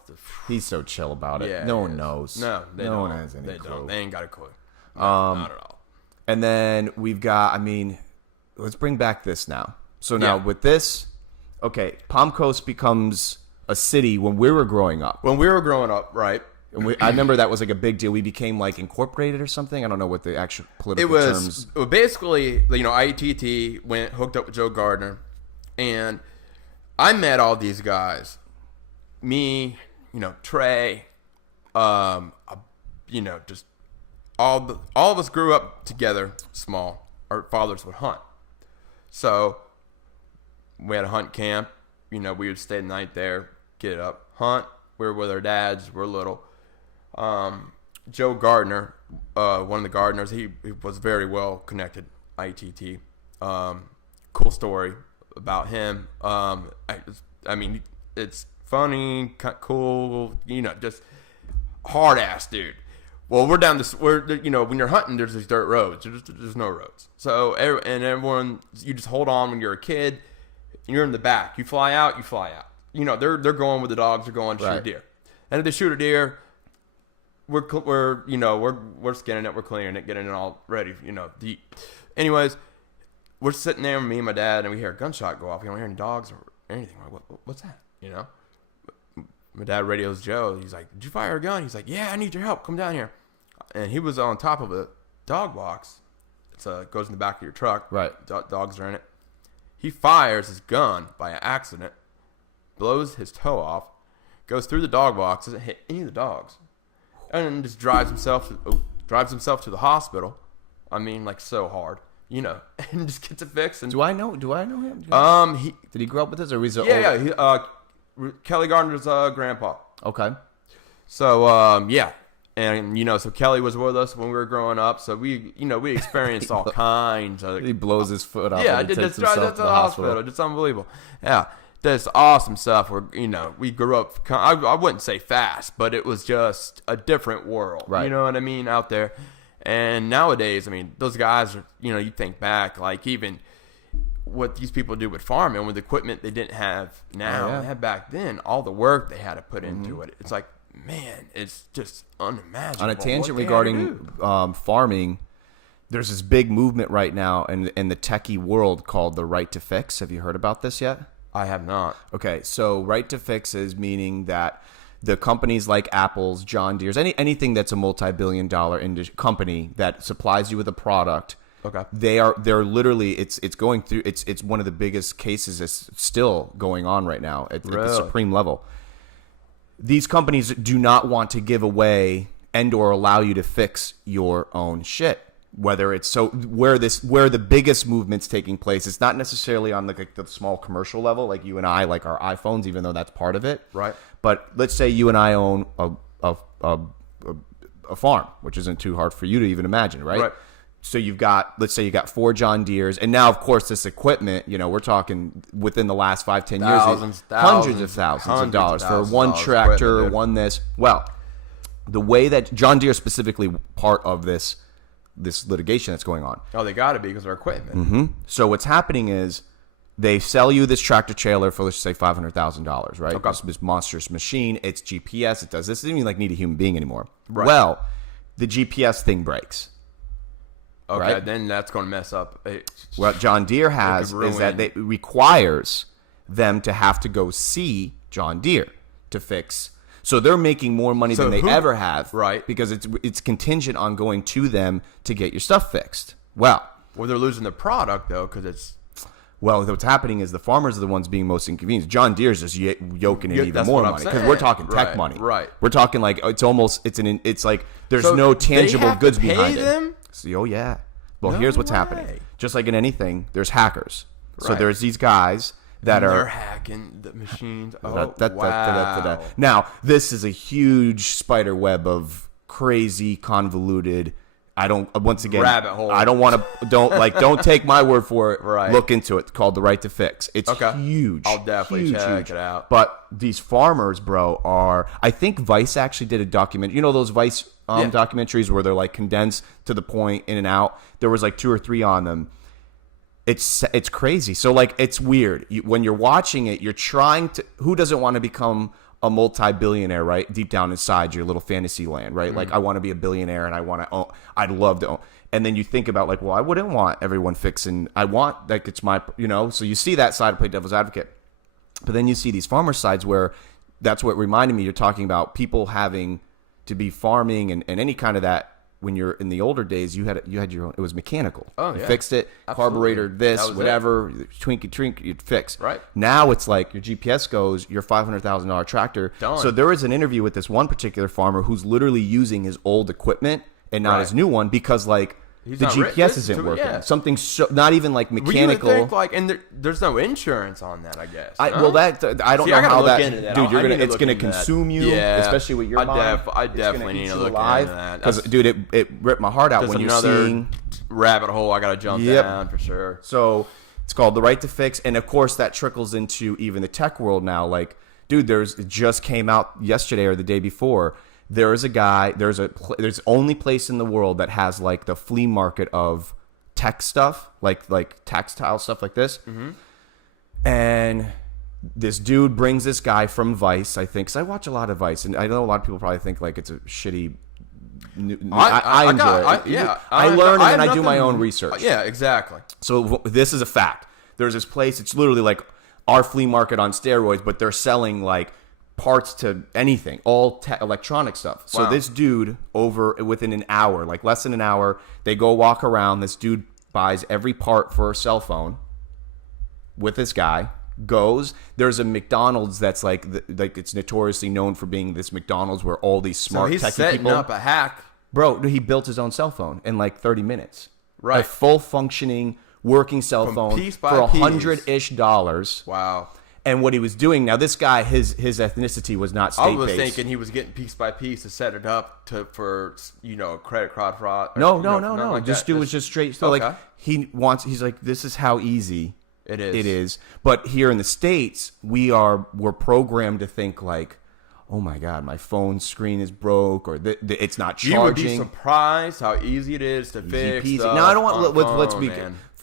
He's so chill about it. Yeah, no one knows. No one has any clue. Don't. They ain't got a clue. Not at all. And then we've got. I mean, let's bring back this now. So now with this, okay, Palm Coast becomes a city when we were growing up. Right? And I remember that was like a big deal. We became like incorporated or something. I don't know what the actual political terms. It was basically, IETT hooked up with Joe Gardner, and I met all these guys. Me, Trey, just all of us grew up together, small. Our fathers would hunt, so we had a hunt camp. We would stay the night there, get up, hunt. We were with our dads. We're little. Joe Gardner, one of the Gardners, he was very well connected. IETT. Cool story about him. I mean, it's funny, cool, just hard ass dude. Well, we're down this. When you're hunting, there's these dirt roads. There's no roads. So everyone, you just hold on when you're a kid. You're in the back. You fly out. They're going with the dogs. They're going to shoot a deer. And if they shoot a deer, we're skinning it. We're clearing it, getting it all ready. To eat. Anyways, we're sitting there, me and my dad, and we hear a gunshot go off. We don't hear any dogs or anything. We're like, what's that? My dad radios Joe. He's like, did you fire a gun? He's like, yeah, I need your help. Come down here. And he was on top of a dog box. It goes in the back of your truck. Right. Dogs are in it. He fires his gun by accident, blows his toe off, goes through the dog box, doesn't hit any of the dogs, and then just drives himself to the hospital. I mean, like, so hard, and just gets it fixed. And do I know him? Did he grow up with us, or was he Kelly Gardner's grandpa. Okay. So and so Kelly was with us when we were growing up. So we experienced all kinds of. He blows his foot off. Yeah, just drives to the hospital. Just unbelievable. Yeah, that's awesome stuff. Where we grew up. I wouldn't say fast, but it was just a different world. Right. You know what I mean out there. And nowadays, I mean, those guys are. You think back, like even what these people do with farming with equipment they didn't have now, they had back then. All the work they had to put into it. It's like, man, it's just unimaginable. On a tangent regarding farming, there's this big movement right now in the techie world called the right to fix. Have you heard about this yet? I have not. Okay, so right to fix is meaning that the companies like Apple's, John Deere's, anything that's a multi-billion-dollar company that supplies you with a product Okay. They're literally it's going through it's one of the biggest cases that's still going on right now at the supreme level. These companies do not want to give away and or allow you to fix your own shit. Whether it's where the biggest movement's taking place, it's not necessarily on like the small commercial level, like you and I, like our iPhones, even though that's part of it. Right. But let's say you and I own a farm, which isn't too hard for you to even imagine, right? Right. So let's say you got 4 John Deeres, and now of course this equipment, we're talking within the last 5-10 years, hundreds of thousands of dollars for one tractor, one this. Well, the way that John Deere is specifically part of this litigation that's going on. Oh, they got to be because of their equipment. Mm-hmm. So what's happening is they sell you this tractor trailer for, let's say, $500,000, right? Okay. This monstrous machine. It's GPS. It does this. It doesn't even need a human being anymore. Right. Well, the GPS thing breaks. Okay, right? then that's going to mess up. What John Deere has is that it requires them to have to go see John Deere to fix. So they're making more money than they ever have, right? Because it's contingent on going to them to get your stuff fixed. Well, they're losing the product though because it's. Well, what's happening is the farmers are the ones being most inconvenienced. John Deere's just yoking in even more money because we're talking tech money. Right. We're talking like it's like there's no tangible goods behind them? it. So, yeah. Well, here's what's happening. Just like in anything, there's hackers. So there's these guys that they're hacking the machines. Oh, wow. Now, this is a huge spider web of crazy, convoluted. Rabbit hole. I don't want to. Don't take my word for it. Right. Look into it. It's called The Right to Fix. It's huge. I'll definitely check it out. But these farmers, bro, I think Vice actually did a document. You know those Vice documentaries where they're like condensed to the point, in and out. There was like 2 or 3 on them. It's crazy. So like it's weird when you're watching it. You're trying to. Who doesn't want to become a multi-billionaire, right? Deep down inside your little fantasy land, right? Mm-hmm. Like I want to be a billionaire and I'd love to own. And then you think about like, well, I wouldn't want everyone fixing. I want like it's my, so you see that side, play devil's advocate. But then you see these farmer sides where that's what reminded me. You're talking about people having to be farming and any kind of that. When you're in the older days, you had your own. It was mechanical. Oh, yeah. You fixed it, Absolutely. carburetor, this, whatever, twinky, you'd fix. Right. Now it's like your GPS goes, your $500,000 tractor. Done. So there is an interview with this one particular farmer who's literally using his old equipment and not his new one because like the GPS isn't working. Yeah. Something not even like mechanical. You would think and there's no insurance on that, I guess. I don't know how that. Dude, it's gonna consume you, especially with your mind. I definitely need to look into that. Because dude, it ripped my heart out when you're seeing rabbit hole. I gotta jump down for sure. So it's called The Right to Fix, and of course that trickles into even the tech world now. Like, dude, it just came out yesterday or the day before. There is a guy. There's only place in the world that has like the flea market of tech stuff, like textile stuff like this. Mm-hmm. And this dude brings this guy from Vice, I think. Because I watch a lot of Vice, and I know a lot of people probably think like it's a shitty. I enjoy it. Yeah, I learn and I do my own research. Yeah, exactly. So this is a fact. There's this place. It's literally like our flea market on steroids, but they're selling like parts to anything, all electronic stuff. So this dude within an hour, like less than an hour, they go walk around. This dude buys every part for a cell phone with this guy. There's a McDonald's that's like it's notoriously known for being this McDonald's where all these smart he's techie setting people. Up a hack. Bro, he built his own cell phone in like 30 minutes. Right. A full functioning working cell phone for $100-ish. Wow. And what he was doing, now this guy, his ethnicity was not state-based. I was thinking he was getting piece by piece to set it up for credit card fraud. No. Like this dude was just straight. So like he's like, this is how easy it is. It is. But here in the States, we're programmed to think like, oh my God, my phone screen is broke or it's not charging. You would be surprised how easy it is to fix stuff. No, I don't want. Let's be.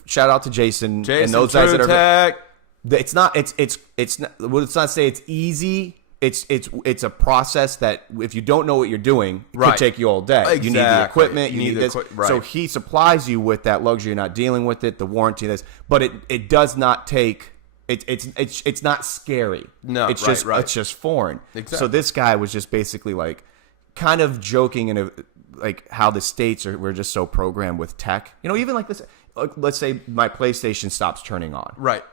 Shout out to Jason and those guys that are. Tech. It's not. It's not. Well, let's not say it's easy. It's a process that if you don't know what you're doing, it could take you all day. Exactly. You need the equipment. You need this. So he supplies you with that luxury. You're not dealing with it. The warranty, this, but it does not take. It's not scary. No, it's just it's just foreign. Exactly. So this guy was just basically like, kind of joking and like how the states we're just so programmed with tech. You know, even like this. Like, let's say my PlayStation stops turning on. Right.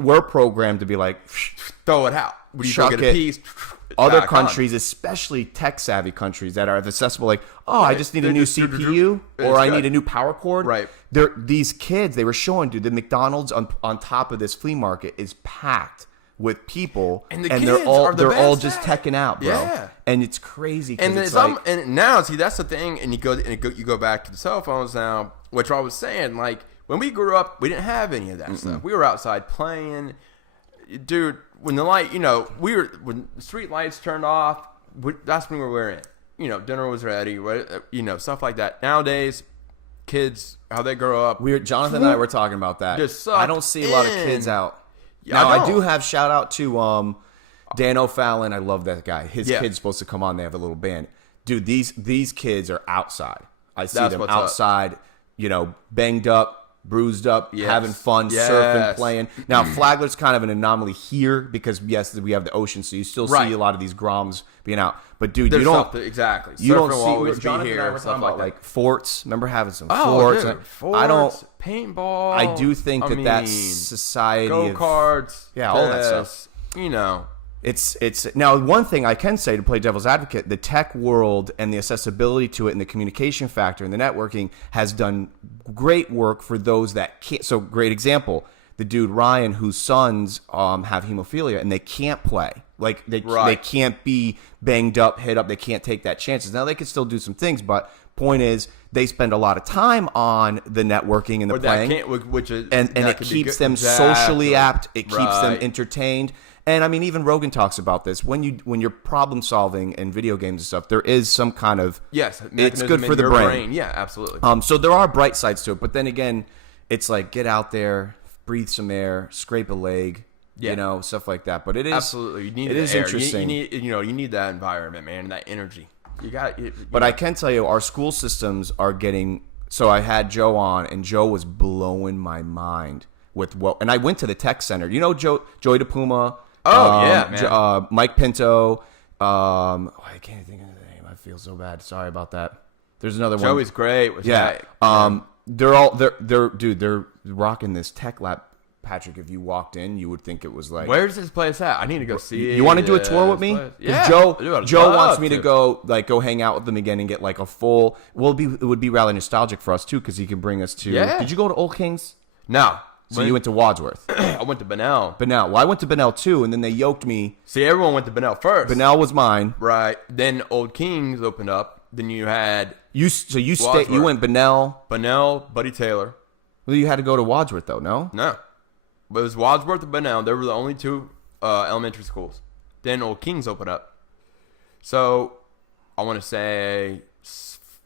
We're programmed to be like, throw it out. When you chuck go get a piece. Other back countries, on. especially tech-savvy countries that are accessible, like, I just need a new CPU or I need a new power cord. Right. These kids, they were showing, dude, the McDonald's on top of this flea market is packed with people, and the they're kids all are the all best just at it. teching out, bro. Yeah. And it's crazy. And it's and now, see, that's the thing. And you go back to the cell phones now, which I was saying, like when we grew up, we didn't have any of that stuff. We were outside playing, dude. When the light, when the street lights turned off, that's when we were in. Dinner was ready. Stuff like that. Nowadays, kids, how they grow up. Jonathan and I were talking about that. I don't see a lot of kids out. Now, I do have shout out to Dan O'Fallon. I love that guy. His kid's supposed to come on. They have a little band. Dude, these kids are outside. I see them outside, banged up, bruised up, having fun, surfing, playing. Now, Flagler's kind of an anomaly here because, yes, we have the ocean, so you still see a lot of these Groms being out. But, dude, you don't... Exactly. You Surfing don't will see... always Jonathan be and I here. were talking about, like, forts. Remember having some forts? forts? Dude, forts, paintball. I do think that's society go-karts. All that stuff. It's now one thing I can say to play devil's advocate, the tech world and the accessibility to it and the communication factor and the networking has done great work for those that can't. So great example, the dude Ryan whose sons have hemophilia and they can't play. Like they can't be banged up, hit up, they can't take that chances. Now they can still do some things, but point is they spend a lot of time on the networking and the playing. And it keeps them socially apt, it keeps them entertained. And I mean, even Rogan talks about this. When you're problem solving in video games and stuff, there is some kind of it's good for the brain. Yeah, absolutely. So there are bright sides to it, but then again, it's like get out there, breathe some air, scrape a leg, stuff like that. But it is absolutely you need air. Interesting. You need that environment, man, that energy. You got. But I can tell you, our school systems are getting. So I had Joe on, and Joe was blowing my mind with what. And I went to the tech center. Joey DePuma. Oh, yeah, man. Mike Pinto. I can't think of the name. I feel so bad. Sorry about that. There's another one. Joey's great. They're rocking this tech lab. Patrick, if you walked in, you would think it was like... Where's this place at? I need to go see it. You want to do a tour with me? Yeah. Joe wants me to go hang out with them again and get like a full... It would be rather nostalgic for us, too, because he can bring us to... Yeah. Did you go to Old Kings? No. So you went to Wadsworth. I went to Bunnell. Well, I went to Bunnell too, and then they yoked me. See, everyone went to Bunnell first. Bunnell was mine. Right. Then Old Kings opened up. Then you had you went Bunnell, Buddy Taylor. Well, you had to go to Wadsworth though, no? No. But it was Wadsworth and Bunnell. They were the only two elementary schools. Then Old Kings opened up. So I want to say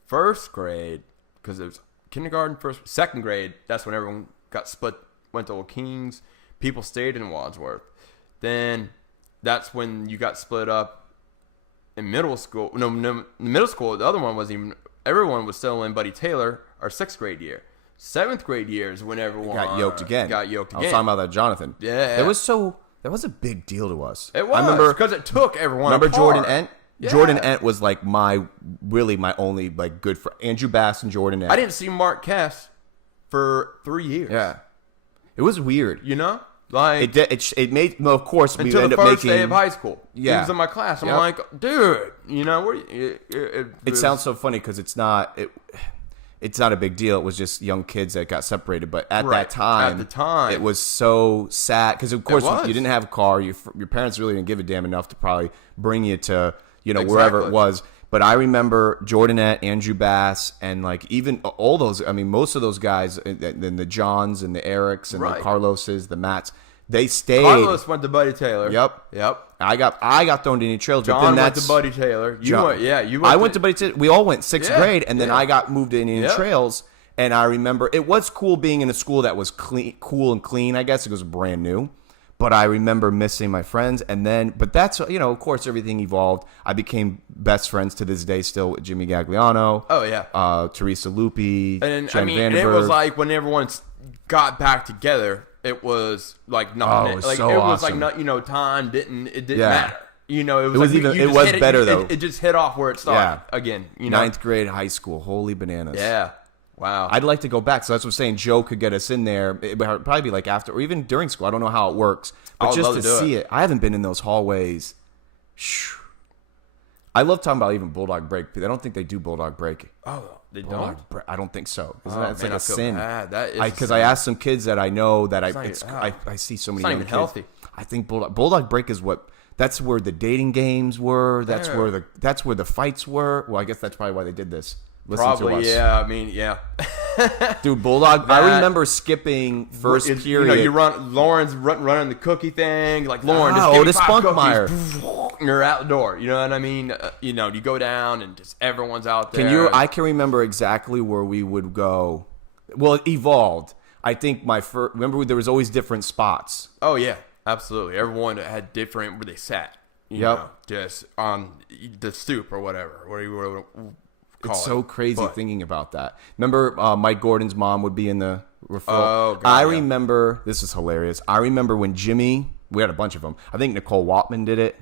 first grade, because it was kindergarten, second grade. That's when everyone got split. Went to Old Kings. People stayed in Wadsworth. Then that's when you got split up in middle school. No, middle school. The other one was everyone was still in Buddy Taylor, our 6th grade year. 7th grade year is when everyone got yoked again. I was talking about that, Jonathan. Yeah. That was a big deal to us. It was, because it took everyone Remember apart. Jordan Ent? Yeah. Jordan Ent was like my only like good friend. Andrew Bass and Jordan Ent. I didn't see Mark Kess for 3 years. Yeah. It was weird. Like it made of course we until ended the up first making day of high school. Yeah. He was in my class. I'm like, dude, it sounds so funny because it's not a big deal. It was just young kids that got separated. But at the time, it was so sad because of course you didn't have a car. Your parents really didn't give a damn enough to probably bring you to wherever it was. But I remember Jordanette, Andrew Bass, and like even all those. I mean, most of those guys, and the Johns and the Erics and the Carloses, the Matts, they stayed. Carlos went to Buddy Taylor. Yep. I got thrown to Indian Trails. John but then went to Buddy Taylor. I went to Buddy Taylor. We all went 6th grade, and then I got moved to Indian Trails. And I remember it was cool being in a school that was cool and clean. I guess it was brand new. But I remember missing my friends, but that's, of course, everything evolved. I became best friends to this day still with Jimmy Gagliano. Oh, yeah. Teresa Lupi, and Jen Vandenberg. it was like when everyone got back together, it was like nothing. Oh, it was so it was awesome. like, time didn't matter. You know, It was like it was better though. It just hit off where it started again. You know, Ninth grade high school. Holy bananas. Yeah. Wow. I'd like to go back. So that's what I'm saying. Joe could get us in there. It would probably be like after or even during school. I don't know how it works. But I'd just love to to do see it. I haven't been in those hallways. I love talking about even Bulldog Break. I don't think they do Bulldog Break. Oh, they Bulldog don't? Break. I don't think so. Isn't Oh, that it's man, like I a feel sin? bad. That is Because I asked some kids that I know that not I see so many not young even kids. healthy. I think Bulldog Break is what. That's where the dating games were. That's Yeah. where the fights were. Well, I guess that's probably why they did this. Listen to Probably, us. yeah. I mean, yeah. Dude, Bulldog. That- I remember skipping first It's, period. You know, you run. Lauren's running the cookie thing. Like Lauren, just Oh, give me Otis 5 Spunkmeyer. cookies, and you're out the door. You know what I mean? You know, you go down and just everyone's out there. Can you? I can remember exactly where we would go. Well, it evolved. I think my first. Remember, there was always different spots. Oh yeah, absolutely. Everyone had different where they sat. You Yep. know, just on the stoop or whatever. What do you call It's it? so crazy But- thinking about that. Remember, Mike Gordon's mom would be in the referral. Oh, God, I yeah. remember. This is hilarious. I remember when Jimmy. We had a bunch of them. I think Nicole Waltman did it.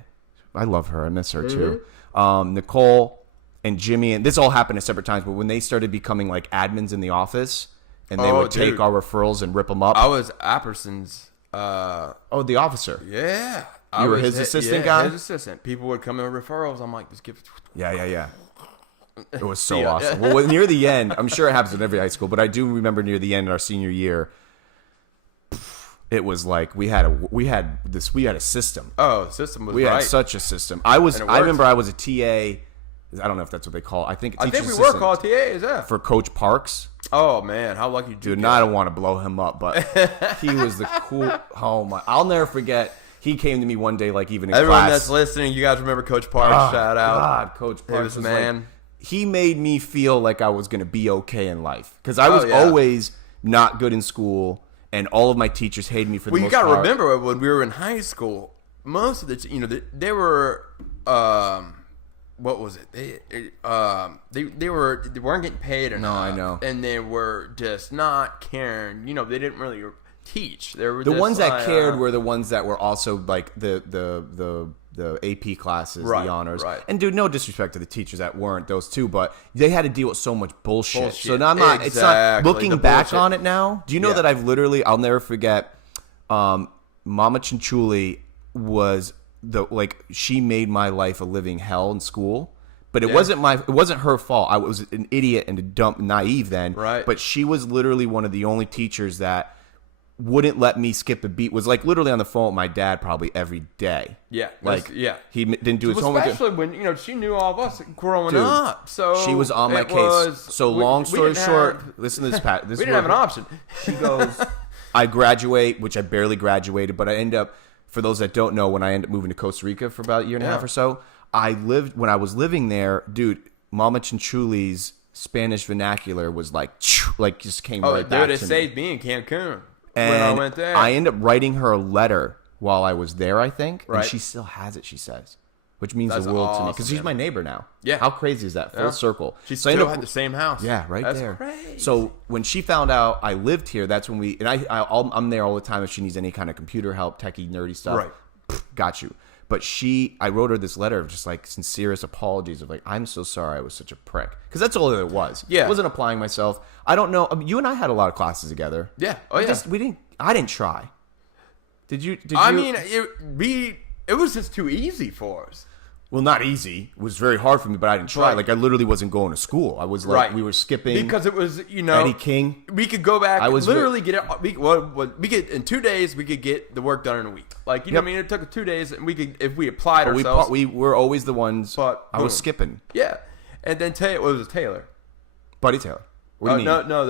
I love her. I miss her too. Nicole and Jimmy, and this all happened at separate times. But when they started becoming like admins in the office, and they Oh, would take dude. our referrals and rip them up. I was Apperson's. Oh, the officer. Yeah. You were his assistant guy? His assistant. People would come in with referrals. I'm like, just give it. Yeah. It was so Yeah. awesome. Well, near the end, I'm sure it happens in every high school, but I do remember near the end of our senior year, it was like we had a system. Oh, the system was We right. had such a system. I And it remember worked. I was a TA. I don't know if that's what they call it. I think I teacher's think we were assistant called TAs, yeah. for Coach Parks. Oh man, how lucky Dude, and I don't want to blow him up, but he was the cool. Oh my! I'll never forget. He came to me one day, like even in Everyone class. that's listening, you guys remember Coach Parks? Oh, Shout out. God, Coach Parks was was man. like, he made me feel like I was going to be okay in life because I was yeah. always not good in school, and all of my teachers hated me for the Well, you most got to part. remember when we were in high school, most of the they were what was it? They weren't getting paid enough. I know. And they were just not caring. You know, they didn't really teach. They were The just ones that like, cared were the ones that were also like the AP classes, Right, the honors. right. And dude, no disrespect to the teachers that weren't those two, but they had to deal with so much bullshit. Bullshit. So now I'm not. It's not Exactly, looking the back bullshit. on it now. Do you know Yeah. that I'll never forget. Mama Chinchuli was she made my life a living hell in school. But it wasn't her fault. I was an idiot and naive then. Right. But she was literally one of the only teachers that wouldn't let me skip a beat. Was like literally on the phone with my dad probably every day. Yeah, Like yeah. he didn't do his homework. Especially when she knew all of us growing Dude, up. So She was on my it case. was- So we- long we story didn't short, have- listen to this, Pat. This we is didn't have an where- option. She goes, I graduate, which I barely graduated, but I end up, for those that don't know, when I end up moving to Costa Rica for about a year and a half or so, when I was living there, dude, Mama Chinchuli's Spanish vernacular was like just came Oh, right back dude, it to me. saved me in Cancun And when I went there. I ended up writing her a letter while I was there, I think. Right. And she still has it, she says. Which means That's the world to me. awesome, Because she's man. my neighbor now. Yeah. How crazy is that? Full Yeah. circle. She So I still ended up- had the same house. Yeah, right That's there. Crazy. So when she found out I lived here, that's when I'm there all the time if she needs any kind of computer help, techie, nerdy stuff. Right. Got you. But I wrote her this letter of just like sincerest apologies of like, I'm so sorry I was such a prick. Because that's all that it was. Yeah. I wasn't applying myself. I don't know. I mean, you and I had a lot of classes together. Yeah. Oh, yeah. I didn't try. Did you? I mean, it was just too easy for us. Well, not easy. It was very hard for me, but I didn't try. Right. Like I literally wasn't going to school. I was like, Right. we were skipping Because it was, Eddie King. We could go back. I was literally get it. We could in 2 days. We could get the work done in a week. Like you know, Yep. what I mean, it took 2 days, and we could if we applied But ourselves. we were always the ones. But I was boom. skipping. Yeah, and then what was it, Taylor? Buddy Taylor. What do you mean? No,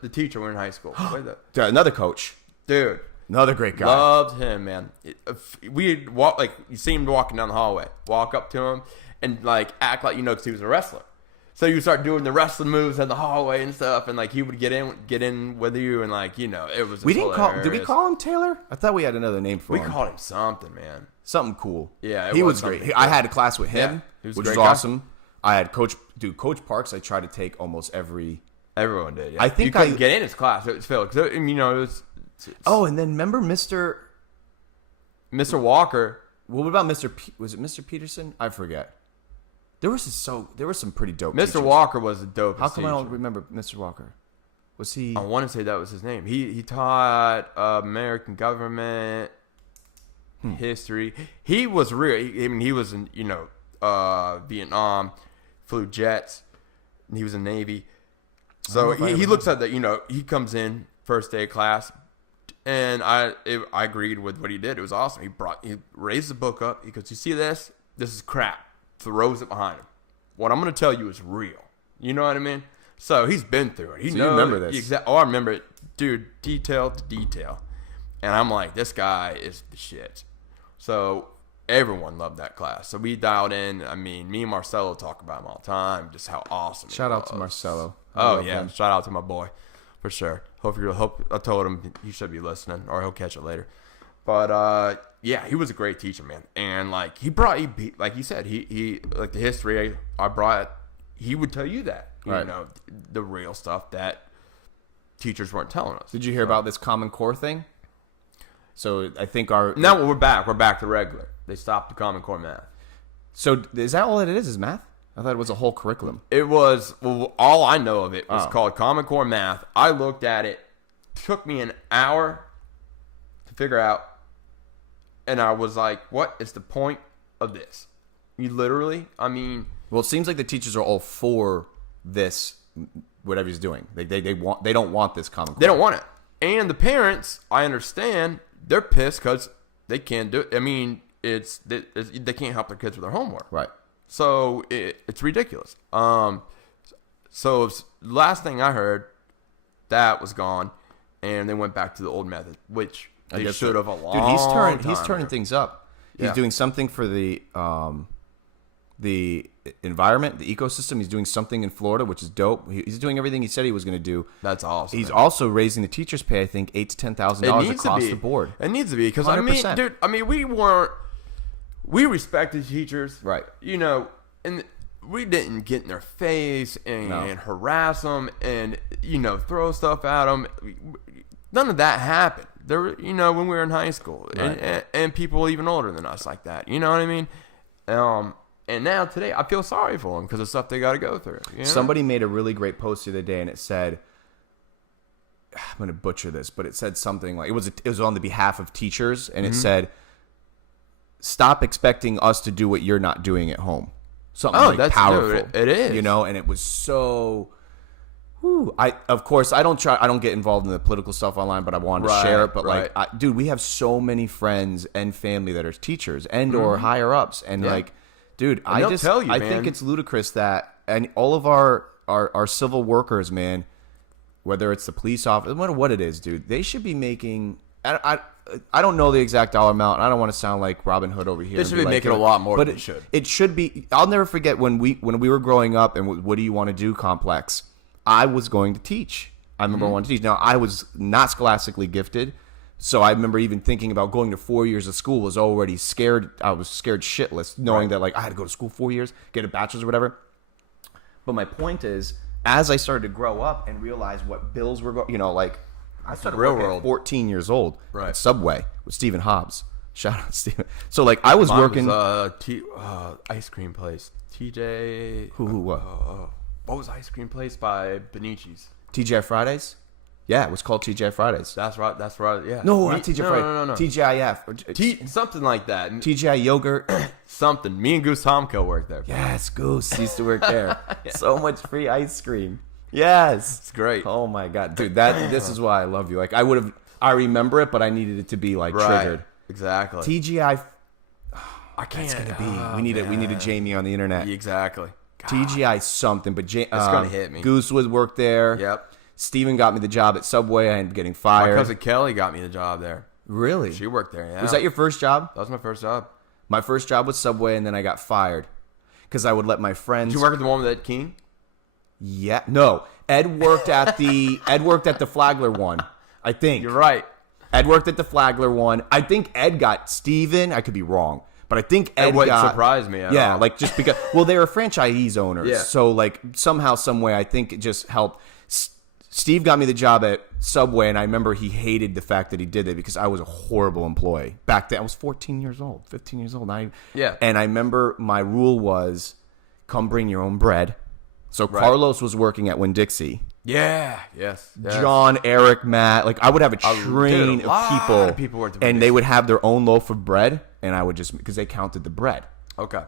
the teacher. We're in high school. Wait, Another coach. dude. Another great guy. Loved him, man. We'd walk you see him walking down the hallway. Walk up to him and like act like because he was a wrestler. So you start doing the wrestling moves in the hallway and stuff, and like he would get in with you, and like it was. We didn't hilarious. Did we call him Taylor? I thought we had another name for We him. called him something, man. Something cool. Yeah, it he was was great. something I cool. had a class with him, Yeah, he was a which great was guy. awesome. I had Coach Parks. I tried to take almost every. Everyone did. Yeah. I think you couldn't I- get in his class. It was filled. 'Cause, it was Oh, and then remember Mr. Mr. Walker. Well, what about was it Mr. Peterson? I forget. There was some pretty dope. Mr. teachers. Walker was the dopest. How come I don't teacher. remember Mr. Walker? Was he? I want to say that was his name. He taught American government, history. He was real. He was in Vietnam, flew jets. And he was in Navy. So he looks at that. He comes in first day of class, and I agreed with what he did. It was awesome. He raised the book up. He goes, "You see this? This is crap." Throws it behind him. What I'm going to tell you is real. You know what I mean? So he's been through it. He knows. You remember this? I remember it, dude, detail to detail. And I'm like, this guy is the shit. So everyone loved that class. So we dialed in. I mean, me and Marcelo talk about him all the time, just how awesome. Shout out to Marcelo. Oh yeah, him. Shout out to my boy, for sure. Hope I told him he should be listening, or he'll catch it later. But yeah, he was a great teacher, man. And like like you said, he like the history I brought. He would tell you that. Right. The real stuff that teachers weren't telling us. Did you hear about this Common Core thing? So I think now we're back. We're back to regular. They stopped the Common Core math. So is that all it is math? I thought it was a whole curriculum. It was, all I know of it was called Common Core math. I looked at it. Took me an hour to figure out. And I was like, what is the point of this? You literally, I mean. Well, it seems like the teachers are all for this, whatever he's doing. They don't want this Common Core. They don't want it. And the parents, I understand, they're pissed because they can't do it. I mean, they can't help their kids with their homework. Right. So it's ridiculous. So last thing I heard, that was gone, and they went back to the old method, which they should have a long time. Dude, he's turning things up. He's doing something for the environment, the ecosystem. He's doing something in Florida, which is dope. He's doing everything he said he was going to do. That's awesome. He's also raising the teachers' pay. I think $8,000 to $10,000 across the board. It needs to be because 100%. dude. I mean, we respected teachers, right? And we didn't get in their face and harass them and throw stuff at them. None of that happened. There, when we were in high school, right. and people even older than us like that. You know what I mean? And now today, I feel sorry for them because of stuff they got to go through. Somebody made a really great post the other day, and it said, "I'm going to butcher this," but it said something like it was on the behalf of teachers, and it said, "Stop expecting us to do what you're not doing at home." Something that's powerful. It is, and it was so. Of course, I don't get involved in the political stuff online, but I wanted to share it. But dude, we have so many friends and family that are teachers and or higher ups, and dude, I think it's ludicrous that and all of our civil workers, man, whether it's the police officer, no matter what it is, dude, they should be making. I don't know the exact dollar amount. And I don't want to sound like Robin Hood over here. They should be making a lot more than they should. It should be. I'll never forget when we were growing up and what do you want to do complex. I was going to teach. I remember I wanted to teach. Now, I was not scholastically gifted, so I remember even thinking about going to 4 years of school was already scared. I was scared shitless, knowing that I had to go to school 4 years, get a bachelor's or whatever. But my point is, as I started to grow up and realize what bills were going, I started real working world. at 14 years old at Subway with Stephen Hobbs. Shout out Stephen. So I was working. Ice cream place. TJ. What? What was ice cream place by Benici's? TGI Fridays? Yeah, it was called TGI Fridays. That's right. Yeah. No, not TGI Fridays. No. TGIF. Something like that. TGI Yogurt. Something. Me and Goose Tomko worked there. Yes, Goose used to work there. So much free ice cream. Yes. It's great. Oh my God. Dude, this is why I love you. I remember it, but I needed it to be triggered. Exactly. TGI. I can't. It's gonna be. We need a Jamie on the internet. Exactly. God. TGI something, but it's gonna hit me. Goose would work there. Yep. Steven got me the job at Subway. I ended up getting fired. My cousin Kelly got me the job there. Really? She worked there. Yeah. Was that your first job? That was my first job. My first job was Subway, and then I got fired because I would let my friends. Did you work at the one with Ed King? Yeah. No. Ed worked at the Flagler one. I think you're right. Ed worked at the Flagler one. I think Ed got Steven. I could be wrong. But I think Ed it wouldn't surprise me at all. Just because they were franchise owners. Yeah. So somehow, some way, I think it just helped. Steve got me the job at Subway, and I remember he hated the fact that he did it because I was a horrible employee. Back then, I was 14 years old, 15 years old. Yeah. And I remember my rule was come bring your own bread. So Carlos was working at Winn-Dixie. Yeah. Yes. John, Eric, Matt. Like, I would have a train of people and they would have their own loaf of bread, and I would just, because they counted the bread. Okay.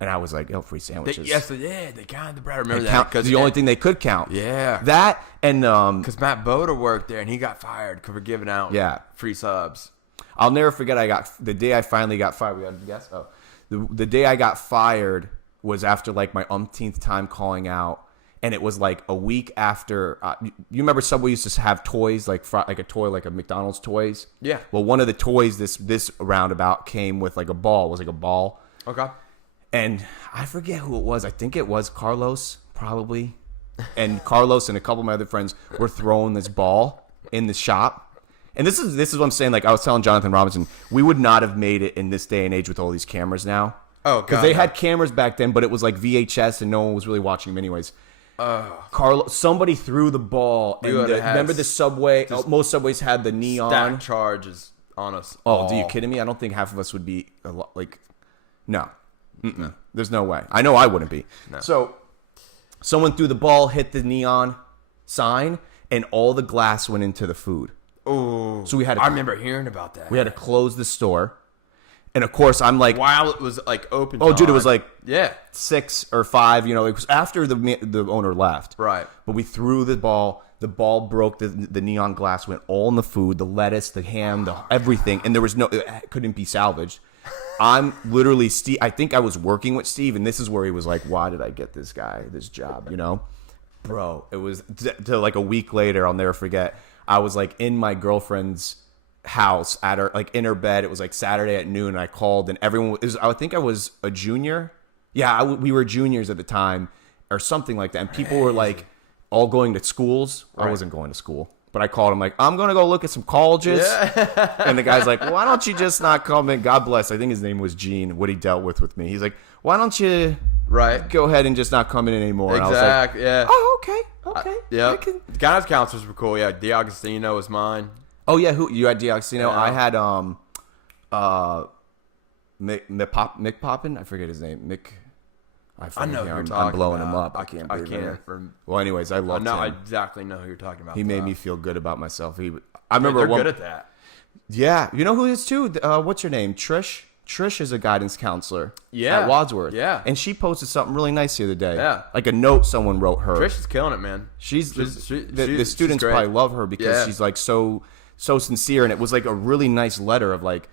And I was like, oh, free sandwiches. They counted the bread. I remember that. Because the only thing they could count. Yeah. That and because Matt Boda worked there and he got fired for giving out free subs. I'll never forget. The day I finally got fired. We had to guess. Oh, the day I got fired was after like my umpteenth time calling out, and it was like a week after. You remember Subway used to have toys like a toy like a McDonald's toys. Yeah. Well, one of the toys this roundabout came with like a ball. It was like a ball. Okay. And I forget who it was. I think it was Carlos, probably. And Carlos and a couple of my other friends were throwing this ball in the shop. And this is what I'm saying. Like I was telling Jonathan Robinson, we would not have made it in this day and age with all these cameras now. Oh, God. Because they had cameras back then, but it was like VHS and no one was really watching them anyways. Carlos, somebody threw the ball. And remember the Subway? Most Subways had the neon. Stack charges on us. Oh, are you kidding me? I don't think half of us would be like, no. Mm-mm. There's no way. I know I wouldn't be. No. So someone threw the ball, hit the neon sign, and all the glass went into the food. Oh, so I remember hearing about that. We had to close the store, and of course I'm like, while it was like open. Oh, dude, it was like 6 or 5. You know, it was after the owner left. Right. But we threw the ball. The ball broke. The neon glass went all in the food. The lettuce, the ham, everything, and there was it couldn't be salvaged. I'm literally Steve. I think I was working with Steve, and this is where he was like, "Why did I get this guy this job?" You know, bro. It was to like a week later. I'll never forget. I was like in my girlfriend's house at her, like in her bed. It was like Saturday at noon. And I called, and everyone was. I think I was a junior. Yeah, we were juniors at the time, or something like that. And people were like all going to schools. Right. I wasn't going to school. But I called him like, I'm going to go look at some colleges. Yeah. And the guy's like, why don't you just not come in? God bless. I think his name was Gene, what he dealt with me. He's like, why don't you go ahead and just not come in anymore? Exactly. And I was like, yeah. Oh, okay. Yeah. The guidance counselors were cool. Yeah. D'Agostino was mine. Oh, yeah. Who you had D'Agostino? Yeah. I had Mick Poppin. I forget his name. Mick. I know who you're talking I'm blowing about. him up. I can't believe it. Well, anyways, I loved him. I exactly know who you're talking about. He made me feel good about myself. I remember they're good at that. Yeah. You know who is too? What's her name? Trish? Trish is a guidance counselor at Wadsworth. Yeah. And she posted something really nice the other day. Yeah. Like a note someone wrote her. Trish is killing it, man. The students probably love her because she's like so sincere. And it was like a really nice letter of like,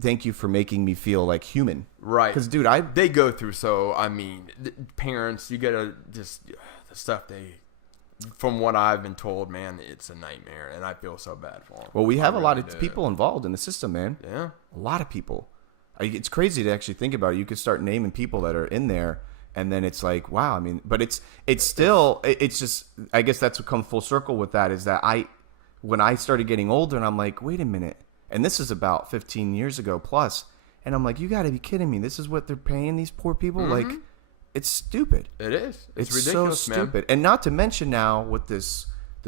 thank you for making me feel like human. Right. Because, dude, they go through, parents, you get the stuff from what I've been told, man, it's a nightmare, and I feel so bad for them. Well, we have a lot of people involved in the system, man. Yeah. A lot of people. It's crazy to actually think about it. You could start naming people that are in there, and then it's like, wow, I mean, but it's just, I guess that's what comes full circle with that is that when I started getting older, and I'm like, wait a minute. And this is about 15 years ago plus. And I'm like, you got to be kidding me. This is what they're paying these poor people? Mm-hmm. Like, it's stupid. It is. It's ridiculous, so stupid. Man. And not to mention now with the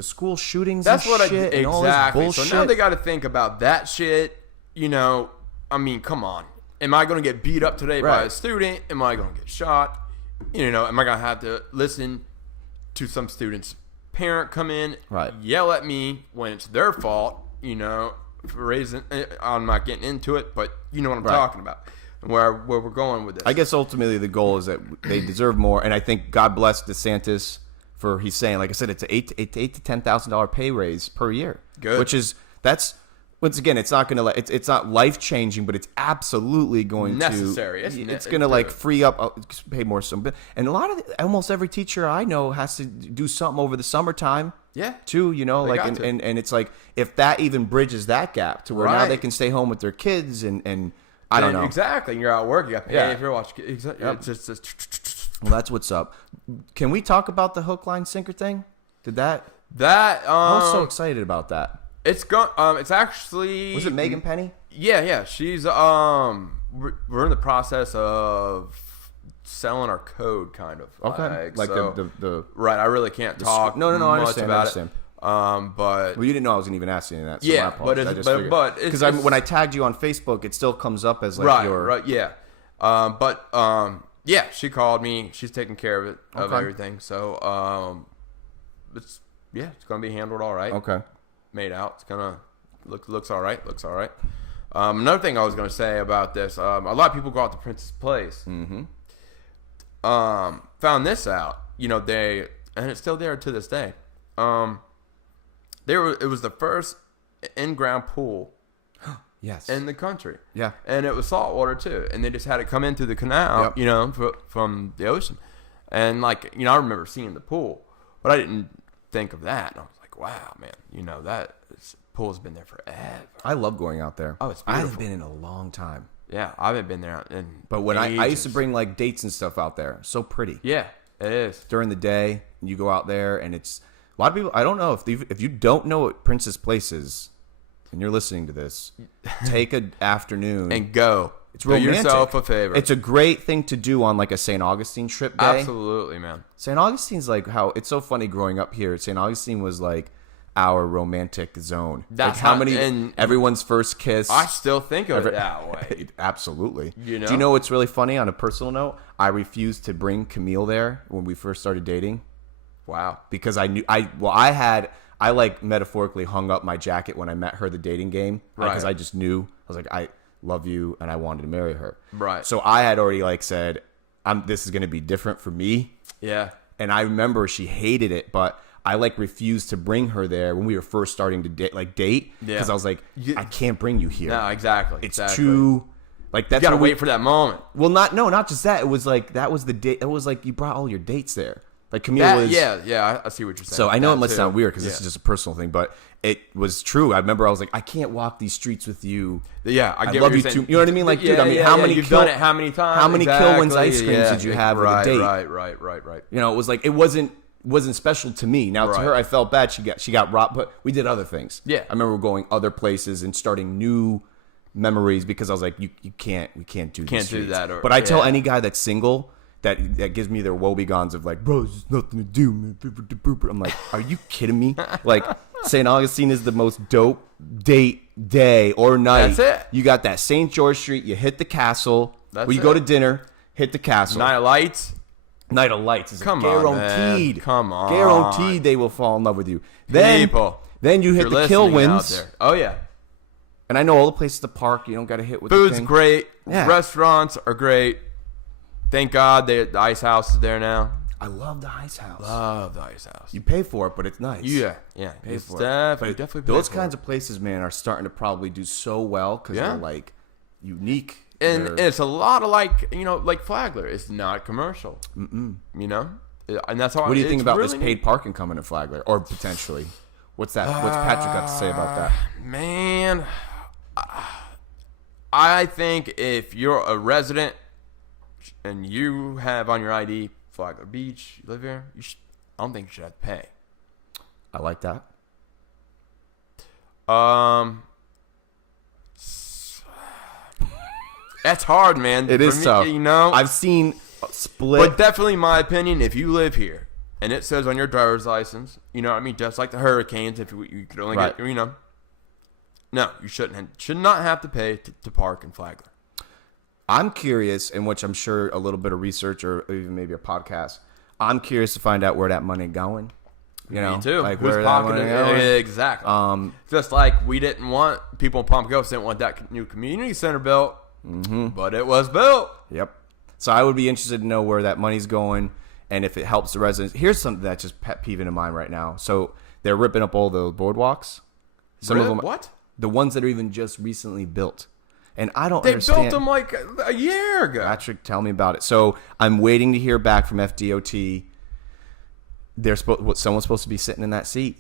school shootings and all this bullshit. So now they got to think about that shit. You know, I mean, come on. Am I going to get beat up today by a student? Am I going to get shot? You know, am I going to have to listen to some student's parent come in, yell at me when it's their fault, you know? For raising, I'm not getting into it, but you know what I'm talking about, and where we're going with this. I guess ultimately the goal is that they deserve more, and I think God bless DeSantis for he's saying, like I said, it's an $8,000 to $10,000 pay raise per year. Good, which is once again, it's not gonna it's not life changing, but it's absolutely going necessary. It's gonna like free up, pay more and almost every teacher I know has to do something over the summertime. Yeah. Too, you know, like and it's like if that even bridges that gap to where now they can stay home with their kids and I don't know. Exactly. You're at work, you got paid if you're watching. Exactly. Yep. Well, that's what's up. Can we talk about the hook, line, sinker thing? I was so excited about that. It's actually, was it Megan Penny? Yeah. She's we're in the process of selling our code, kind of. Okay. Like so, the right. I really can't talk. No, I much understand. about I understand. But well, you didn't know I was gonna even ask you that. So yeah, but because when I tagged you on Facebook, it still comes up as like right, yeah. Yeah, she called me. She's taking care of it, of everything. So it's gonna be handled all right. Okay. Made out. It's gonna looks all right. Looks all right. Another thing I was gonna say about this, a lot of people go out to Prince's Place. Mm-hmm. Found this out. And it's still there to this day. It was the first in-ground pool Yes. in the country. Yeah. And it was saltwater too. And they just had it come in through the canal, from the ocean. And I remember seeing the pool, but I didn't think of that. And I was like, wow, man, that pool's been there forever. I love going out there. Oh, it's I beautiful. haven't been in a long time. Yeah, I haven't been there But when I used to ages. bring like dates and stuff out there, so pretty. Yeah, it is. During the day, you go out there, and it's a lot of people. I don't know if you don't know what Princess Place is, and you're listening to this, take an afternoon And go. It's Do romantic. yourself a favor. It's a great thing to do on like a St. Augustine trip day. Absolutely, man. St. Augustine's like how it's so funny growing up here. St. Augustine was like our romantic zone. That's like how how- many and- everyone's first kiss. I still think of it that way. Absolutely. You know? Do you know what's really funny on a personal note? I refused to bring Camille there when we first started dating Wow. because I like metaphorically hung up my jacket when I met her the dating game because Right. I just knew I was like I love you and I wanted to marry her. Right. So I had already like said this is going to be different for me. Yeah. And I remember she hated it, but I like refused to bring her there when we were first starting to date because Yeah. I was like, I can't bring you here. No, exactly. It's exactly. too like that's You gotta what we- wait for that moment. Well, not just that. It was like that was the date. It was like you brought all your dates there. Like Camille was. Yeah, I see what you're saying. So I know That it must too. sound weird because this Yeah. is just a personal thing, but it was true. I remember I was like, I can't walk these streets with you. Yeah, I get love what you you're too. saying. You know what I mean? Like, dude, I mean, how many you've kill- done it how many times? how many Kilwins Exactly. ice creams did you have with a right, date? Right. You know, it was like it wasn't special to me. Now to Right. her, I felt bad. She got robbed, but we did other things. Yeah. I remember going other places and starting new memories because I was like, we can't do Can't these do streets. that or- But I tell yeah. any guy that's single that gives me their woebegons of like, bro, there's nothing to do, man. I'm like, are you kidding me? Like, St. Augustine is the most dope date day or night. That's it. You got that St. George Street. You hit the castle. That's you go it. to dinner. Hit the castle. Night of lights. Night of Lights is Come on, guaranteed. man. Come on. Guaranteed they will fall in love with you. Then you hit You're the listening out Kilwins. there. Oh yeah. And I know all the places to park. You don't got to hit with the Food's thing. great. Yeah. Restaurants are great. Thank God the Ice House is there now. I love the Ice House. Love the Ice House. You pay for it, but it's nice. Yeah. Pay It's for it. definitely pay Those for kinds it. of places, man, are starting to probably do so well because Yeah. they're like unique. And They're- it's a lot of like Flagler. It's not commercial. You know, and that's how. what do you think it's about really this paid parking coming to Flagler, or potentially? What's that? What's Patrick got to say about that? Man, I think if you're a resident and you have on your ID Flagler Beach, you live here, I don't think you should have to pay. I like that. That's hard, man. It For is me, tough. You know, I've seen split. but definitely, my opinion, if you live here and it says on your driver's license, you know what I mean, just like the Hurricanes, if you could only Right. get, no, you should not have to pay to park in Flagler. I'm curious, in which I'm sure a little bit of research or even maybe a podcast. I'm curious to find out where that money going. You know, Me too. like Whose where that pocket money is going. exactly? Just like we didn't want people in Palm Coast didn't want that new community center built, but it was built. Yep. So I would be interested to know where that money's going and if it helps the residents. Here's something that's just pet peeving in mind right now. So they're ripping up all the boardwalks. Some Really? of them, What? the ones that are even just recently built. And I don't They understand. built them like a year ago. Patrick, tell me about it. So I'm waiting to hear back from FDOT. Someone's supposed to be sitting in that seat.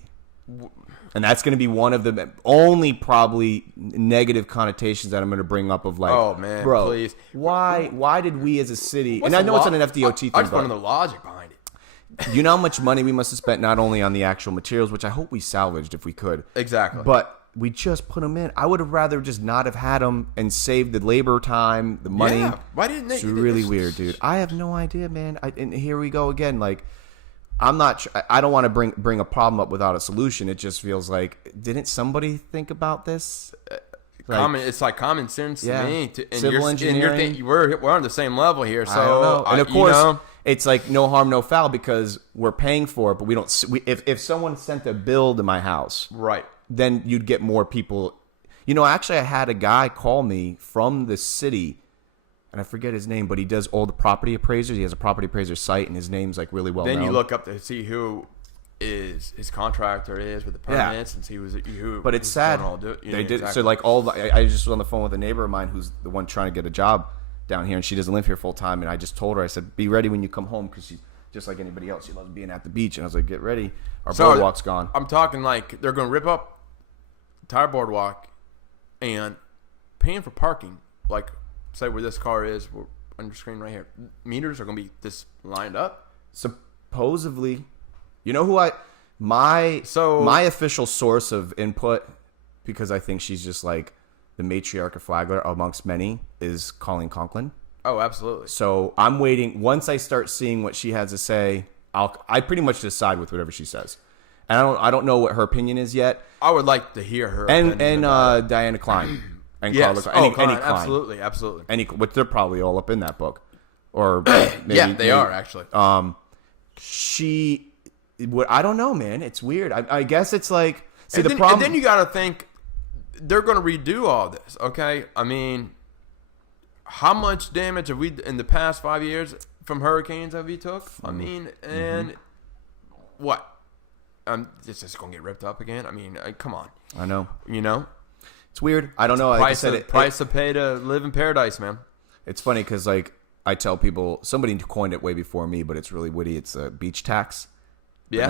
And that's going to be one of the only probably negative connotations that I'm going to bring up of like, Oh, man, bro, please. why did we as a city, What's and I the know it's lo- an FDOT thing, I just want to but know the logic behind it. you know how much money we must have spent not only on the actual materials, which I hope we salvaged if we could, Exactly. but we just put them in. I would have rather just not have had them and saved the labor time, the money. Yeah. Why didn't they? It's really weird, dude. I have no idea, man. And here we go again. Like, I'm not. I don't want to bring a problem up without a solution. It just feels like, didn't somebody think about this? It's like common sense to me. Civil engineering. We're on the same level here. So I don't know. And of course, it's like no harm, no foul because we're paying for it, but we don't. If someone sent a bill to my house, right, then you'd get more people. Actually, I had a guy call me from the city, and I forget his name, but he does all the property appraisers. He has a property appraiser site, and his name's like really well known. Then you look up to see who his contractor is with the permits and see who. But it's sad. They did exactly. So like I just was on the phone with a neighbor of mine who's the one trying to get a job down here, and she doesn't live here full time. And I just told her, I said, be ready when you come home because she's just like anybody else. She loves being at the beach. And I was like, get ready. Our boardwalk's gone. I'm talking like they're going to rip up the entire boardwalk and paying for parking. Like, say where this car is, we're on your screen right here. Meters are going to be just lined up. Supposedly, my official source of input, because I think she's just like the matriarch of Flagler amongst many, is Colleen Conklin. Oh, absolutely. So I'm waiting. Once I start seeing what she has to say, I pretty much decide with whatever she says. And I don't know what her opinion is yet. I would like to hear her and Diana Klein and yes. Carla Klein. Klein. Absolutely. But they're probably all up in that book, or maybe, yeah, they are actually. I don't know, man. It's weird. I guess it's like and then you got to think they're going to redo all this. Okay, I mean, how much damage have we in the past 5 years from hurricanes have we took? I mean, and what? It's just going to get ripped up again. I mean, come on. I know. It's weird. I don't know. Price to pay to live in paradise, man. It's funny because like I tell people, somebody coined it way before me, but it's really witty. It's a beach tax. Yeah.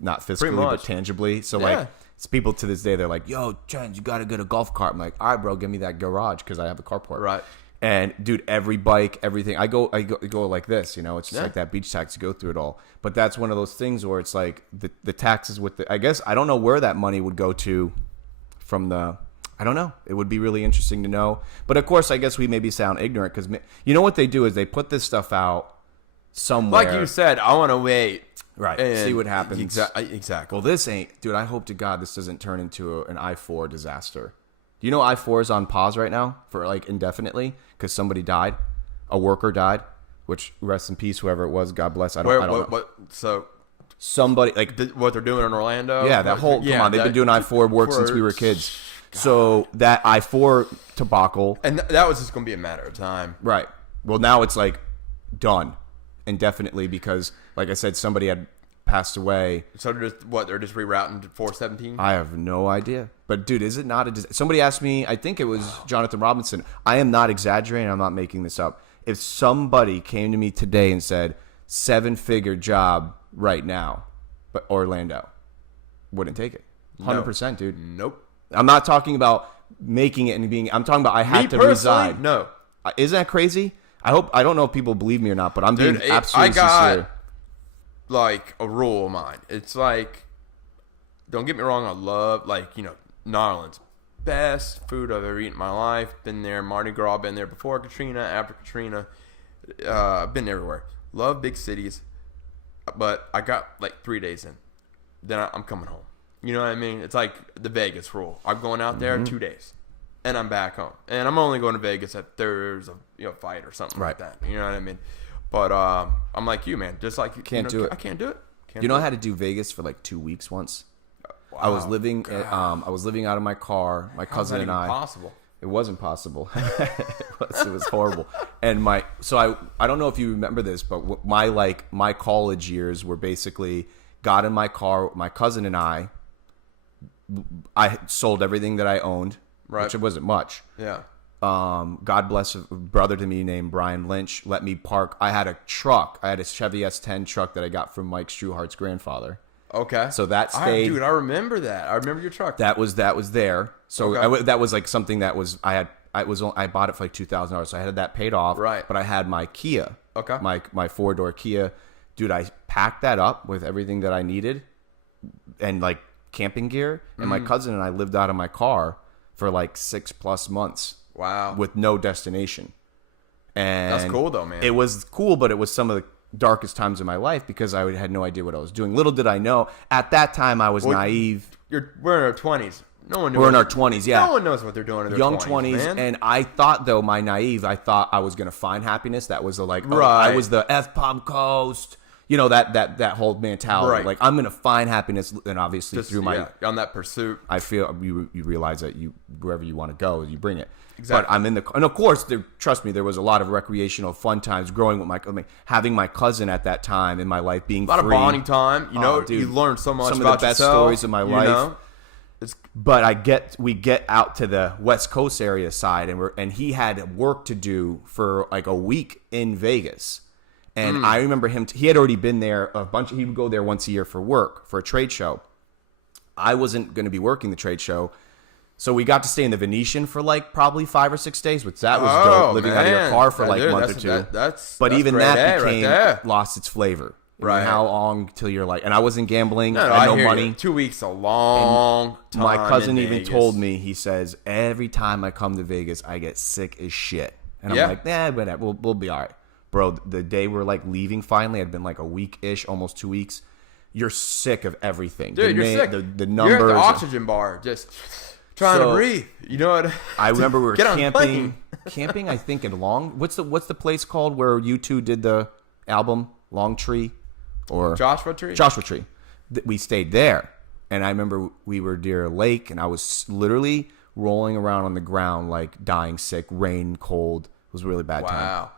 Not fiscally, but tangibly. So like, it's people to this day. They're like, "Yo, Chenzo, you gotta get a golf cart." I'm like, "All right, bro, give me that garage because I have the carport." Right. And dude, every bike, everything, I go like this. It's just like that beach tax. You go through it all. But that's one of those things where it's like the taxes with I guess I don't know where that money would go to from the. I don't know. It would be really interesting to know. But of course, I guess we maybe sound ignorant because what they do is they put this stuff out somewhere. Like you said, I want to wait. Right. See what happens. Exactly. Well, this ain't, dude. I hope to God this doesn't turn into an I-4 disaster. Do you know I-4 is on pause right now for like indefinitely because somebody died, a worker died, which rest in peace, whoever it was. God bless. I don't know. What? So somebody like what they're doing in Orlando? Yeah, that whole come on. They've been doing I-4 work since we were kids. God. So that I-4 debacle, and that was just going to be a matter of time, right? Well, now it's like done indefinitely because, like I said, somebody had passed away. So they're just rerouting to 417? I have no idea. But dude, is it not somebody asked me, I think it was Jonathan Robinson. I am not exaggerating. I'm not making this up. If somebody came to me today and said 7-figure job right now, but Orlando, wouldn't take it. 100%, dude. Nope. I'm not talking about making it and being. I'm talking about I had to reside. No. Isn't that crazy? I don't know if people believe me or not, but I'm being absolutely sincere. I got like a rule of mine. It's like, don't get me wrong. I love New Orleans, best food I've ever eaten in my life. Been there, Mardi Gras. Been there before Katrina, after Katrina. Been everywhere. Love big cities, but I got like 3 days in. Then I'm coming home. You know what I mean? It's like the Vegas rule. I'm going out there 2 days, and I'm back home. And I'm only going to Vegas if there's a fight or something like that. You know what I mean? But I'm like you, man. Just like can't do it. I can't do it. I had to do Vegas for like 2 weeks once. Wow, I was living. I was living out of my car. My cousin and I. Possible. It wasn't possible. It was horrible. And I don't know if you remember this, but my college years were basically got in my car. My cousin and I sold everything that I owned, which it wasn't much. Yeah. God bless a brother to me named Brian Lynch let me park. I had a truck. I had a Chevy S10 truck that I got from Mike Struhart's grandfather. Okay. So that stayed. Dude, I remember that. I remember your truck. That was there. So that was like something that was I bought it for like $2,000. So I had that paid off. Right. But I had my Kia. Okay. My 4-door Kia. Dude, I packed that up with everything that I needed, and like camping gear, and my cousin and I lived out of my car for like 6+ months. Wow. With no destination. And that's cool though, man. It was cool, but it was some of the darkest times of my life because I had no idea what I was doing. Little did I know, at that time I was naive. We're in our 20s. No one. We're in our 20s, yeah. No one knows what they're doing in their young 20s, man. And I thought, though, I thought I was gonna find happiness. That was Right. I was the F-Palm Coast. You know, that whole mentality. Right. Like, I'm gonna find happiness, and obviously Just, through my on that pursuit. I feel you realize that wherever you want to go, you bring it. Exactly. But I'm in and of course, trust me, there was a lot of recreational fun times growing with having my cousin at that time in my life, being A lot free. of bonding time. You know, dude, you learn so much some about of the best yourself, stories of my life. Know? But we get out to the West Coast area side, and he had work to do for like a week in Vegas. And I remember him. He had already been there he would go there once a year for work for a trade show. I wasn't going to be working the trade show, so we got to stay in the Venetian for like probably 5 or 6 days, which that was dope. Living out of your car for like a month or two. But even that lost its flavor. Right. How long till you're like, and I wasn't gambling. No, I had no hear money. You. 2 weeks a long time. My cousin in even Vegas. told me, he says, every time I come to Vegas, I get sick as shit. And I'm like, whatever, we'll be all right. Bro, the day we're like leaving finally, had been like a week-ish, almost 2 weeks. You're sick of everything. Dude, you're sick. The numbers. You're at the oxygen bar, just trying to breathe. You know what? I remember we were camping. Camping, I think, in what's the place called where U2 did the album, Long Tree? Or Joshua Tree? Joshua Tree. We stayed there. And I remember we were near a lake, and I was literally rolling around on the ground like dying sick, rain, cold. It was a really bad time. Wow.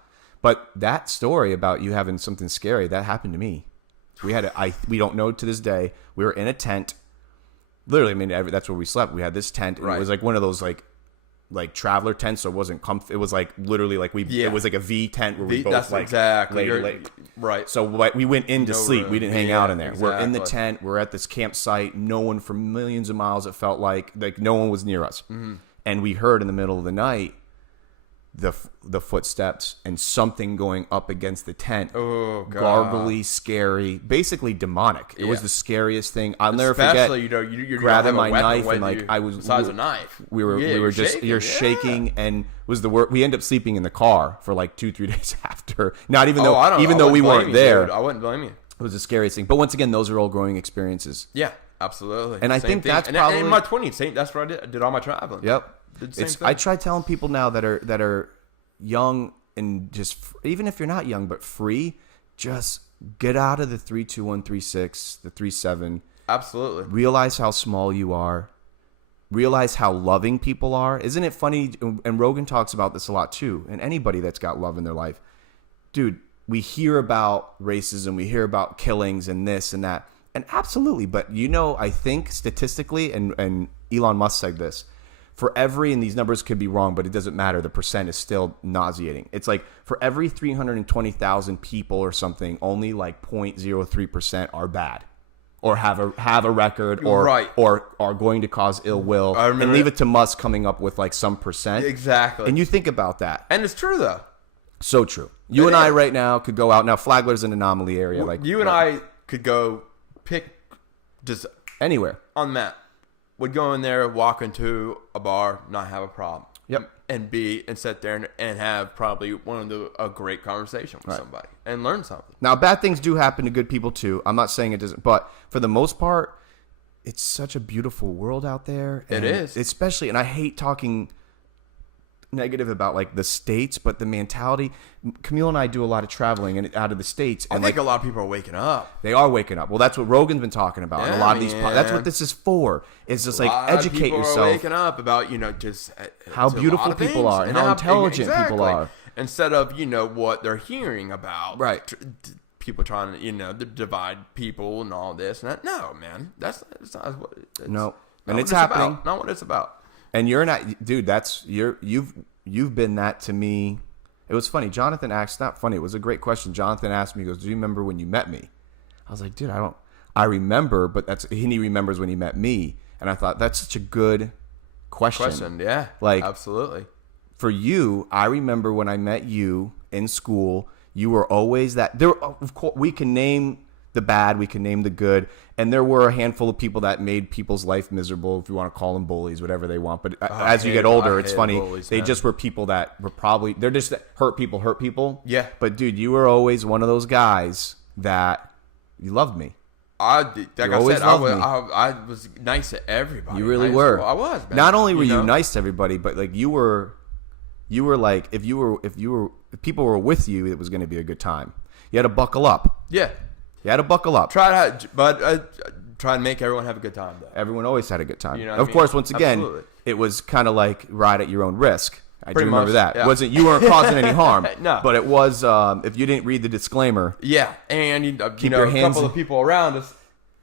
But that story about you having something scary, that happened to me. We don't know to this day. We were in a tent. Literally, I mean, that's where we slept. We had this tent. And It was like one of those like traveler tents, so it wasn't comfy. It was like literally like it was like a V tent where we both that's like exactly laid. Right. So we went in to sleep. room. We didn't hang out in there. Exactly. We're in the tent. We're at this campsite. No one for millions of miles. It felt like no one was near us. And we heard in the middle of the night the footsteps and something going up against the tent. Oh, God. Gargly, scary, basically demonic. It was the scariest thing. I'll never Especially, forget. you're grabbing gonna my have a knife weapon and with like you besides a knife. We were just shaking, and was the word. We ended up sleeping in the car for like 2-3 days after. Not even though we weren't there. Dude. I wouldn't blame you. It was the scariest thing. But once again, those are all growing experiences. Yeah, absolutely. And I think that's probably in my 20s. That's what I did all my traveling. Yep. Did the same thing. I try telling people now that are young and just even if you're not young but free, just get out of the 32136, the 37. Absolutely. Realize how small you are. Realize how loving people are. Isn't it funny? And Rogan talks about this a lot too. And anybody that's got love in their life, dude. We hear about racism, we hear about killings and this and that, and absolutely. But I think statistically, and Elon Musk said this. For every, and these numbers could be wrong, but it doesn't matter. The percent is still nauseating. It's like for every 320,000 people or something, only like 0.03% are bad, or have a record, or are going to cause ill will. And leave it to Musk coming up with like some percent. Exactly. And you think about that, and it's true though. So true. You and I right now could go out. Now Flagler's an anomaly area. Like you and I could go pick just anywhere on the map. Would go in there, walk into a bar, not have a problem. Yep. And sit there and have probably a great conversation with somebody and learn something. Now, bad things do happen to good people too. I'm not saying it doesn't, but for the most part, it's such a beautiful world out there. It is. Especially, and I hate talking negative about like the states, but the mentality. Camille and I do a lot of traveling and out of the states. And I think a lot of people are waking up. They are waking up. Well, that's what Rogan's been talking about. Yeah, and a lot of these. That's what this is for. It's just like educate yourself. Are waking up about just how beautiful people are and how intelligent people are. Instead of what they're hearing about. Right. People trying to divide people and all this and that. No, man, that's not what. No, and it's happening. Not what it's about. And you're not, dude. You've been that to me. It was funny. Jonathan asked. Not funny. It was a great question. Jonathan asked me. He goes, "Do you remember when you met me?" I was like, "Dude, I don't. I remember, but he remembers when he met me." And I thought that's such a good question. Yeah. Like absolutely. For you, I remember when I met you in school. You were always that. Of course, we can name the bad, we can name the good. And there were a handful of people that made people's life miserable, if you want to call them bullies, whatever they want. But as you get older, it's funny. Bullies, they man. just were people that were probably, they're just hurt people. Yeah. But dude, you were always one of those guys that you loved me. Like I always said, loved me. I was nice to everybody. You really in high were. school. I was, man. Not only were you know? nice to everybody, but like you were like, if people were with you, it was going to be a good time. You had to buckle up. Yeah. You had to buckle up. Try to make everyone have a good time, though. Everyone always had a good time. You know what Of I mean? course, once again, Absolutely. it was kind of like ride at your own risk. I do Pretty remember much, that. yeah. Wasn't you weren't causing any harm? No. But it was if you didn't read the disclaimer. Yeah, and Keep your a hands couple of people around us.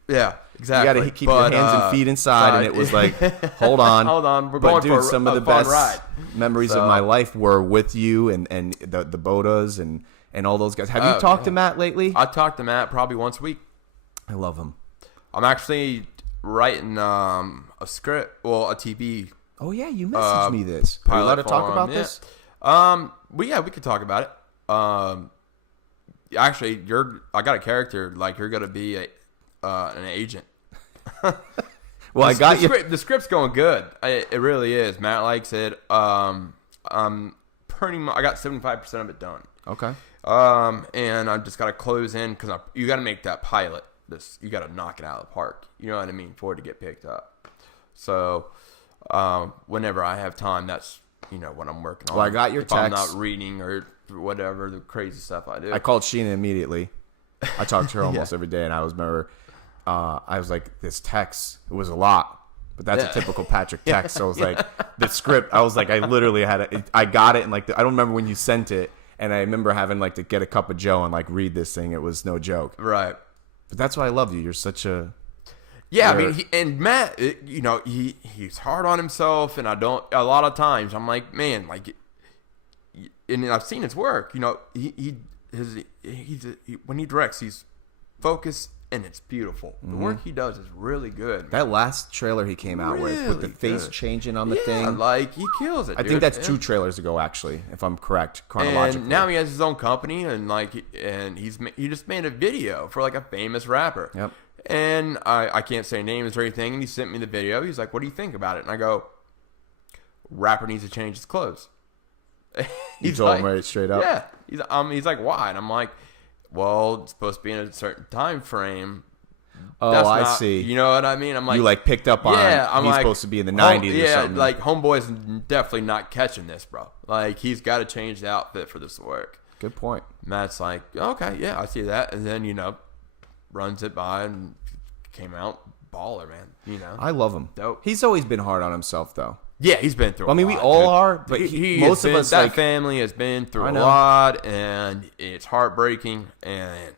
Yeah, exactly. You got to keep your hands and feet inside, and it was like, hold on, we're but going dude, for some of a the fun best ride. memories of my life were with you and the Bodas and all those guys. Have you talked to Matt lately? I talk to Matt probably once a week. I love him. I'm actually writing a script, a TV Oh yeah, you messaged me this. Are you allowed to talk about this? We could talk about it. Actually, I got a character like you're gonna be an agent. Well, I got you. The script's going good. It really is. Matt likes it. Pretty much. I got 75% of it done. Okay. And I just got to close in because you got to make that pilot. You got to knock it out of the park. You know what I mean? For it to get picked up. So, whenever I have time, that's what I'm working on. Well, I got your if text. I'm not reading or whatever the crazy stuff I do. I called Sheena immediately. I talked to her almost every day, and I was like, this text, it was a lot. But that's a typical Patrick text. So I was like, the script, I was like, I literally had it. I got it, and like, I don't remember when you sent it. And I remember having like to get a cup of Joe and like read this thing. It was no joke. Right. But that's why I love you. You're such a... Yeah, I mean, and Matt, he's hard on himself, and a lot of times I'm like, man, like, and I've seen his work. When he directs, he's focused and it's beautiful. The work he does is really good. That last trailer he came out with the face changing on the thing, like he kills it. I think that's 2 trailers ago, actually, if I'm correct chronologically. And now he has his own company, and he just made a video for like a famous rapper. Yep. And I can't say names or anything, and he sent me the video. He's like, "What do you think about it?" And I go, "Rapper needs to change his clothes." You told him right straight up. Yeah. He's like, "Why?" And I'm like, "Well, it's supposed to be in a certain time frame." Oh, I see. You know what I mean? I'm like, you like picked up on. I'm he's like, supposed to be in the 90s or something. like Homeboy's definitely not catching this, bro. Like he's got to change the outfit for this to work. Good point. Matt's like, okay, yeah, I see that, and then runs it by and came out baller, man. I love him. Dope. He's always been hard on himself, though. Yeah, he's been through. I mean, we all are, but most of us, that family has been through a lot, and it's heartbreaking. And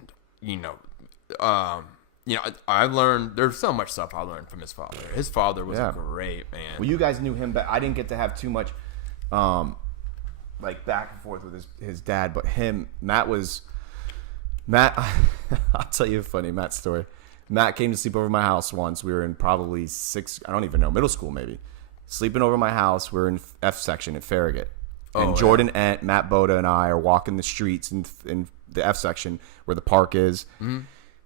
I learned there's so much stuff I learned from his father. His father was a great man. Well, you guys knew him, but I didn't get to have too much, like back and forth with his dad. But Matt. I'll tell you a funny Matt story. Matt came to sleep over my house once. We were in probably middle school maybe. Sleeping over my house. We're in F section at Farragut. And Jordan Ent, Matt Boda, and I are walking the streets in the F section where the park is. Mm-hmm.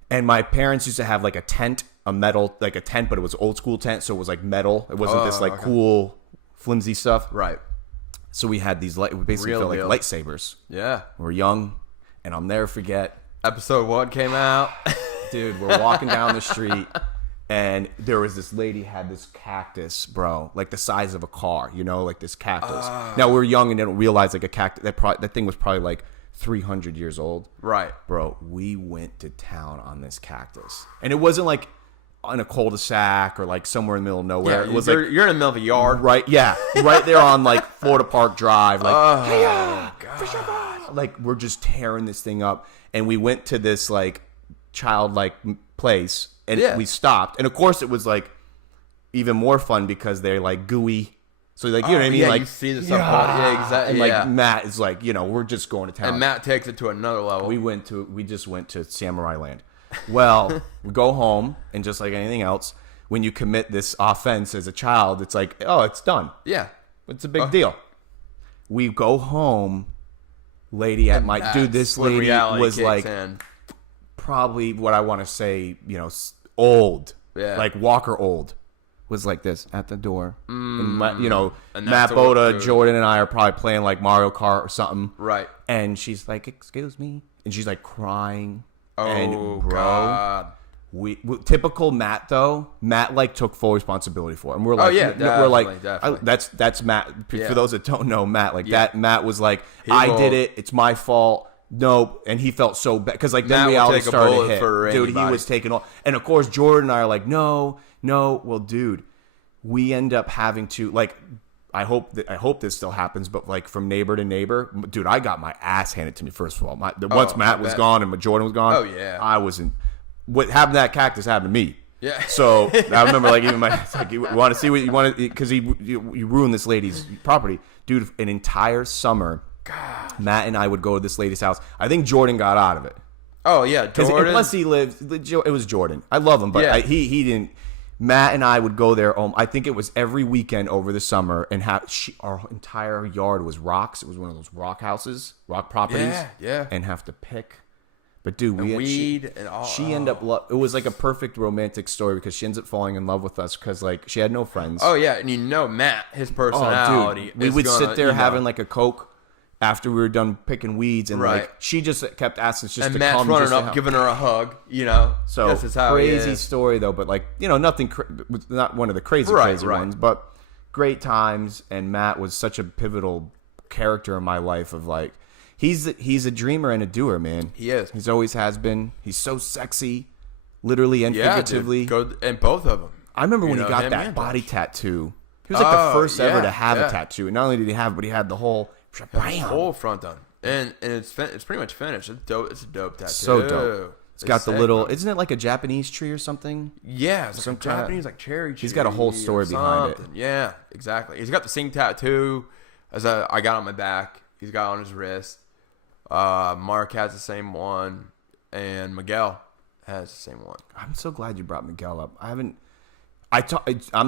And my parents used to have like a tent, but it was old school tent, so it was like metal. It wasn't this cool, flimsy stuff. Right. So we had these we basically felt like lightsabers. Yeah. We're young, and I'll never forget. Episode 1 came out. Dude, we're walking down the street, and there was this lady had this cactus, bro, like the size of a car, like this cactus. Now, we're young and didn't realize like a cactus, that thing was probably like 300 years old. Right. Bro, we went to town on this cactus. And it wasn't like in a cul-de-sac or like somewhere in the middle of nowhere. Yeah, it was you're in the middle of a yard. Right, yeah. Right there on like Florida Park Drive. Like, God. Like we're just tearing this thing up. And we went to this like childlike place, and we stopped. And of course it was like even more fun because they're like gooey. So like, you know what I mean? Yeah, like, you see the stuff. Yeah, exactly. And like Matt is like, we're just going to town. And Matt takes it to another level. We just went to Samurai Land. Well, we go home, and just like anything else, when you commit this offense as a child, it's like, oh, it's done. Yeah. It's a big deal. We go home, lady at my... Dude, this lady was like probably what I want to say, old. Yeah. Like Walker old. Was like this at the door. And And Matt that's what- Boda, Jordan, and I are probably playing like Mario Kart or something. Right. And she's like, "Excuse me," and she's like crying. Oh, and bro, God. typical Matt though. Matt like took full responsibility for it. And we're like, we're like, definitely. that's Matt. Yeah. For those that don't know Matt, like that Matt was like, I will- did it. It's my fault. No, and he felt so bad because like then Matt will reality take a started to bullet hit. for Dude, he anybody. was taking all, and of course Jordan and I are like, no. Well, dude, we end up having to like. I hope this still happens, but like from neighbor to neighbor, dude, I got my ass handed to me. First of all, once Matt was gone and Jordan was gone, Oh, yeah. I wasn't. What happened to that cactus happened to me. Yeah. So I remember like even it's like you want to see what you want to because you ruined this lady's property, dude. An entire summer, God. Matt and I would go to this lady's house. I think Jordan got out of it Oh, yeah. because Jordan. plus he lived. It was Jordan. I love him, but Yeah. he didn't. Matt and I would go there. I think it was every weekend over the summer, and our entire yard was rocks. It was one of those rock houses, rock properties. Yeah. And have to pick. But dude, weed and all. she ended up. It was like a perfect romantic story because she ends up falling in love with us because like she had no friends. Oh, yeah. And Matt, his personality. we would sit there having like a Coke after we were done picking weeds, and Right. like she just kept asking us just and to Matt's come. running just to up, help. giving her a hug. So this is how crazy he is. story though, but like nothing, not one of the crazy Right. ones, but great times. And Matt was such a pivotal character in my life. Of like, he's a dreamer and a doer, man. He is. He's always has been. He's so sexy, literally and Yeah, figuratively. and both of them. I remember when he got him that and body Josh. tattoo. He was like the first ever yeah, to have yeah. a tattoo. And not only did he have it, but he had the whole. The whole front done. And it's pretty much finished. It's dope. It's a dope tattoo. So dope. It's got the sick, little. bro. Isn't it like a Japanese tree or something? Yeah, it's Some like kinda- Japanese, like cherry tree. He's got a whole story or behind it. something. Yeah, exactly. He's got the same tattoo as I got on my back. He's got on his wrist. Mark has the same one, and Miguel has the same one. I'm so glad you brought Miguel up. I'm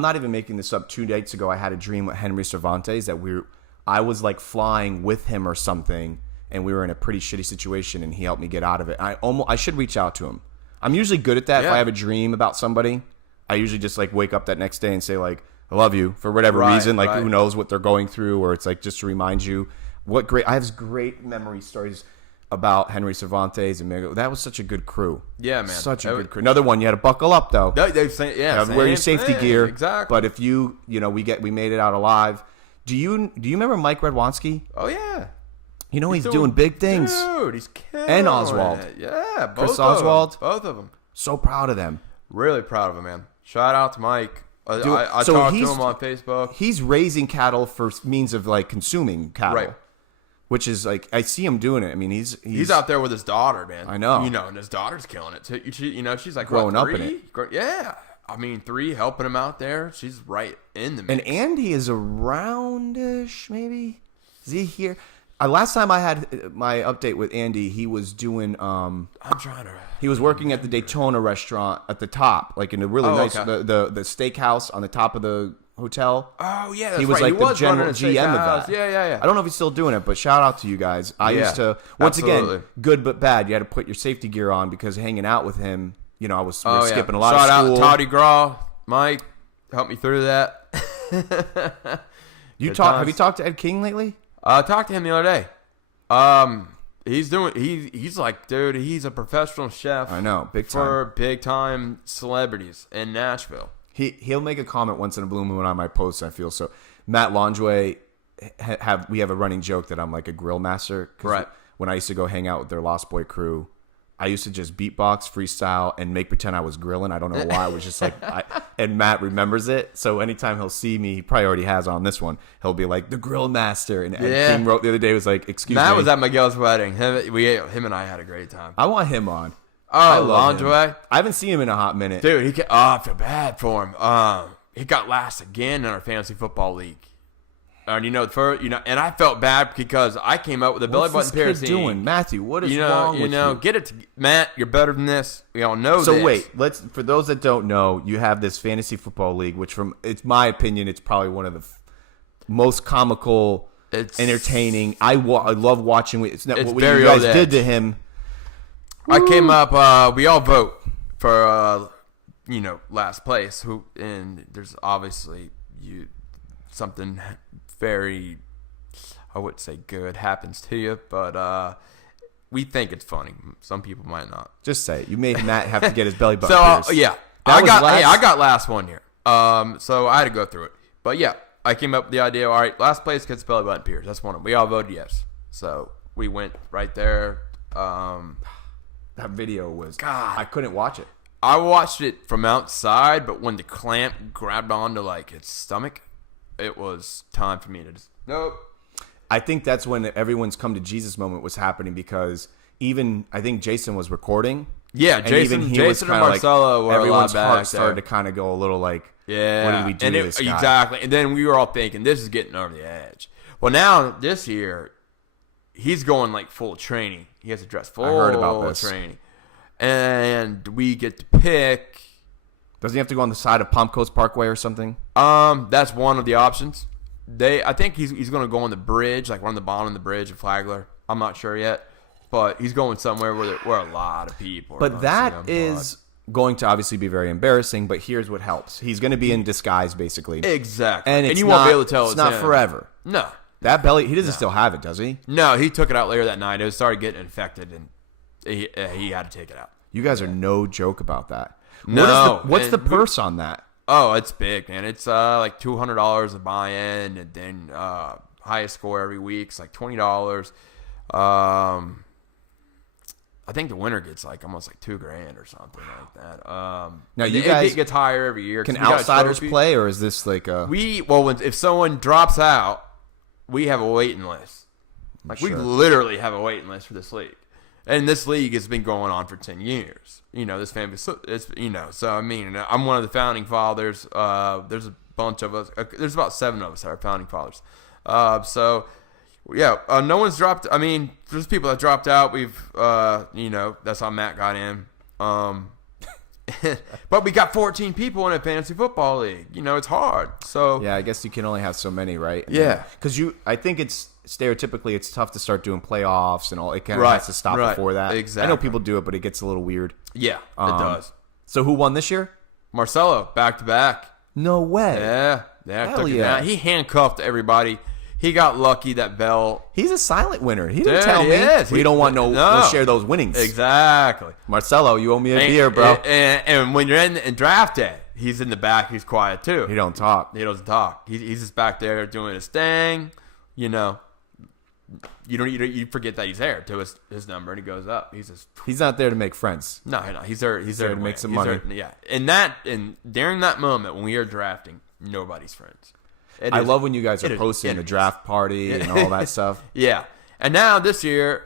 not even making this up. 2 nights ago, I had a dream with Henry Cervantes that I was like flying with him or something, and we were in a pretty shitty situation, and he helped me get out of it. I should reach out to him. I'm usually good at that. If Yeah. I have a dream about somebody, I usually just like wake up that next day and say like, I love you for whatever Right, reason. Like right. who knows what they're going through, or it's like just to remind you. I have great memory stories about Henry Cervantes and Miguel. That was such a good crew. Yeah, man. Such a good crew. Another one, you had to buckle up though. They've saying, yeah, Wear your same safety thing. gear. Exactly. But if we made it out alive. Do you remember Mike Redwanski? Oh yeah, He's doing big things. dude. He's killing And Oswald. it. Yeah, both Chris of Oswald. them. Both of them. So proud of them. Really proud of him, man. Shout out to Mike. I so talked to he's- him on Facebook. He's raising cattle for means of like consuming cattle. Right. Which is like I see him doing it. I mean, He's out there with his daughter, man. I know. And his daughter's killing it too. She's like Growing what, up in 3? it. Yeah. I mean, 3 helping him out there. She's right in the And mix. Andy is around-ish, maybe. Is he here? Last time I had my update with Andy, he was doing. I'm trying to. He was working at the Daytona restaurant at the top, like in a really nice okay. the steakhouse on the top of the hotel. Oh yeah, that's He was right. like the running general a GM of steakhouse. that. Yeah. I don't know if he's still doing it, but shout out to you guys. I Yeah, used to once again, absolutely. good but bad. You had to put your safety gear on because hanging out with him, I was we were skipping a lot Shout of school. out Toddy Graw, Mike, help me through that. Have you times. talked to Ed King lately? I talked to him the other day. He's like, dude, he's a professional chef. I know, big time. for big time celebrities in Nashville. He'll make a comment once in a blue moon on my posts. I feel so. Matt Longway we have a running joke that I'm like a grill master. 'Cause Right. When I used to go hang out with their Lost Boy crew, I used to just beatbox, freestyle, and make pretend I was grilling. I don't know why. I was just like, and Matt remembers it. So anytime he'll see me, he probably already has on this one. He'll be like the grill master. And Yeah. King wrote the other day was like, excuse Matt me. was at Miguel's wedding. Him and I had a great time. I want him on. Oh, love him. Lingerie. I haven't seen him in a hot minute. Dude, I feel bad for him. He got last again in our fantasy football league. And and I felt bad because I came up with a belly What's button this kid piercing. doing, Matthew? What is wrong with you? Get it, Matt. You're better than this. We all know So this. wait, for those that don't know, you have this fantasy football league, which it's my opinion, it's probably one of the most comical, It's entertaining. I love watching. It's not It's what very you guys on did edge. to him. I came up. We all vote for last place. And there's obviously something very, I wouldn't say good happens to you, but we think it's funny. Some people might not. Just say it. You made Matt have to get his belly button pierced. Yeah, I got last one here. So I had to go through it. But yeah, I came up with the idea. All right, last place gets belly button pierced. That's one of them. We all voted yes. So we went right there. That video was God. I couldn't watch it. I watched it from outside, but when the clamp grabbed onto like its stomach, it was time for me to just nope. I think that's when everyone's come to Jesus moment was happening because even I think Jason was recording. Yeah, and Jason and Marcelo were everyone's a lot heart back started there. to kind of go a little like, yeah, what did we do to this guy? Exactly. And then we were all thinking, this is getting over the edge. Well, now this year, he's going like full training. He has to dress full I heard about this. training. And we get to pick. Doesn't he have to go on the side of Palm Coast Parkway or something? That's one of the options. I think he's going to go on the bridge, like on the bottom of the bridge at Flagler. I'm not sure yet, but he's going somewhere where a lot of people are. But that is going to obviously be very embarrassing. But here's what helps: he's going to be in disguise, basically. Exactly, and you won't be able to tell it's not him. Forever. No, that belly, he doesn't still have it, does he? No, he took it out later that night. It started getting infected, and he had to take it out. You guys are no joke about that. No, what's the purse on that? Oh, it's big, man. It's like $200 a buy-in, and then highest score every week is like $20. I think the winner gets like almost like $2,000 or something like that. Now you guys it gets higher every year. Can outsiders play, or is this like a? If someone drops out, we have a waiting list. Like we literally have a waiting list for this league. And this league has been going on for 10 years. This family, so I mean, I'm one of the founding fathers. There's a bunch of us. There's about 7 of us that are founding fathers. No one's dropped. I mean, there's people that dropped out. That's how Matt got in. But we got 14 people in a fantasy football league. It's hard. So yeah, I guess you can only have so many, right? Yeah. Because I think it's stereotypically it's tough to start doing playoffs and all. It kind of has to stop before that. Exactly. I know people do it, but it gets a little weird. Yeah, it does. So who won this year? Marcelo, back to back. No way. Yeah. Hell yeah. He handcuffed everybody. He got lucky that Bell. He's a silent winner. He didn't Dude, tell me. Is. We don't want no share those winnings. Exactly. Marcelo, you owe me a beer, bro. And when you're in draft day, he's in the back. He's quiet too. He don't talk. He doesn't talk. He's just back there doing his thing. You forget that he's there to his number, and he goes up. He's not there to make friends. No. He's there. He's there to make some money. Yeah. And during that moment when we are drafting, nobody's friends. I love when you guys are posting the draft party and all that stuff. Yeah. And now this year,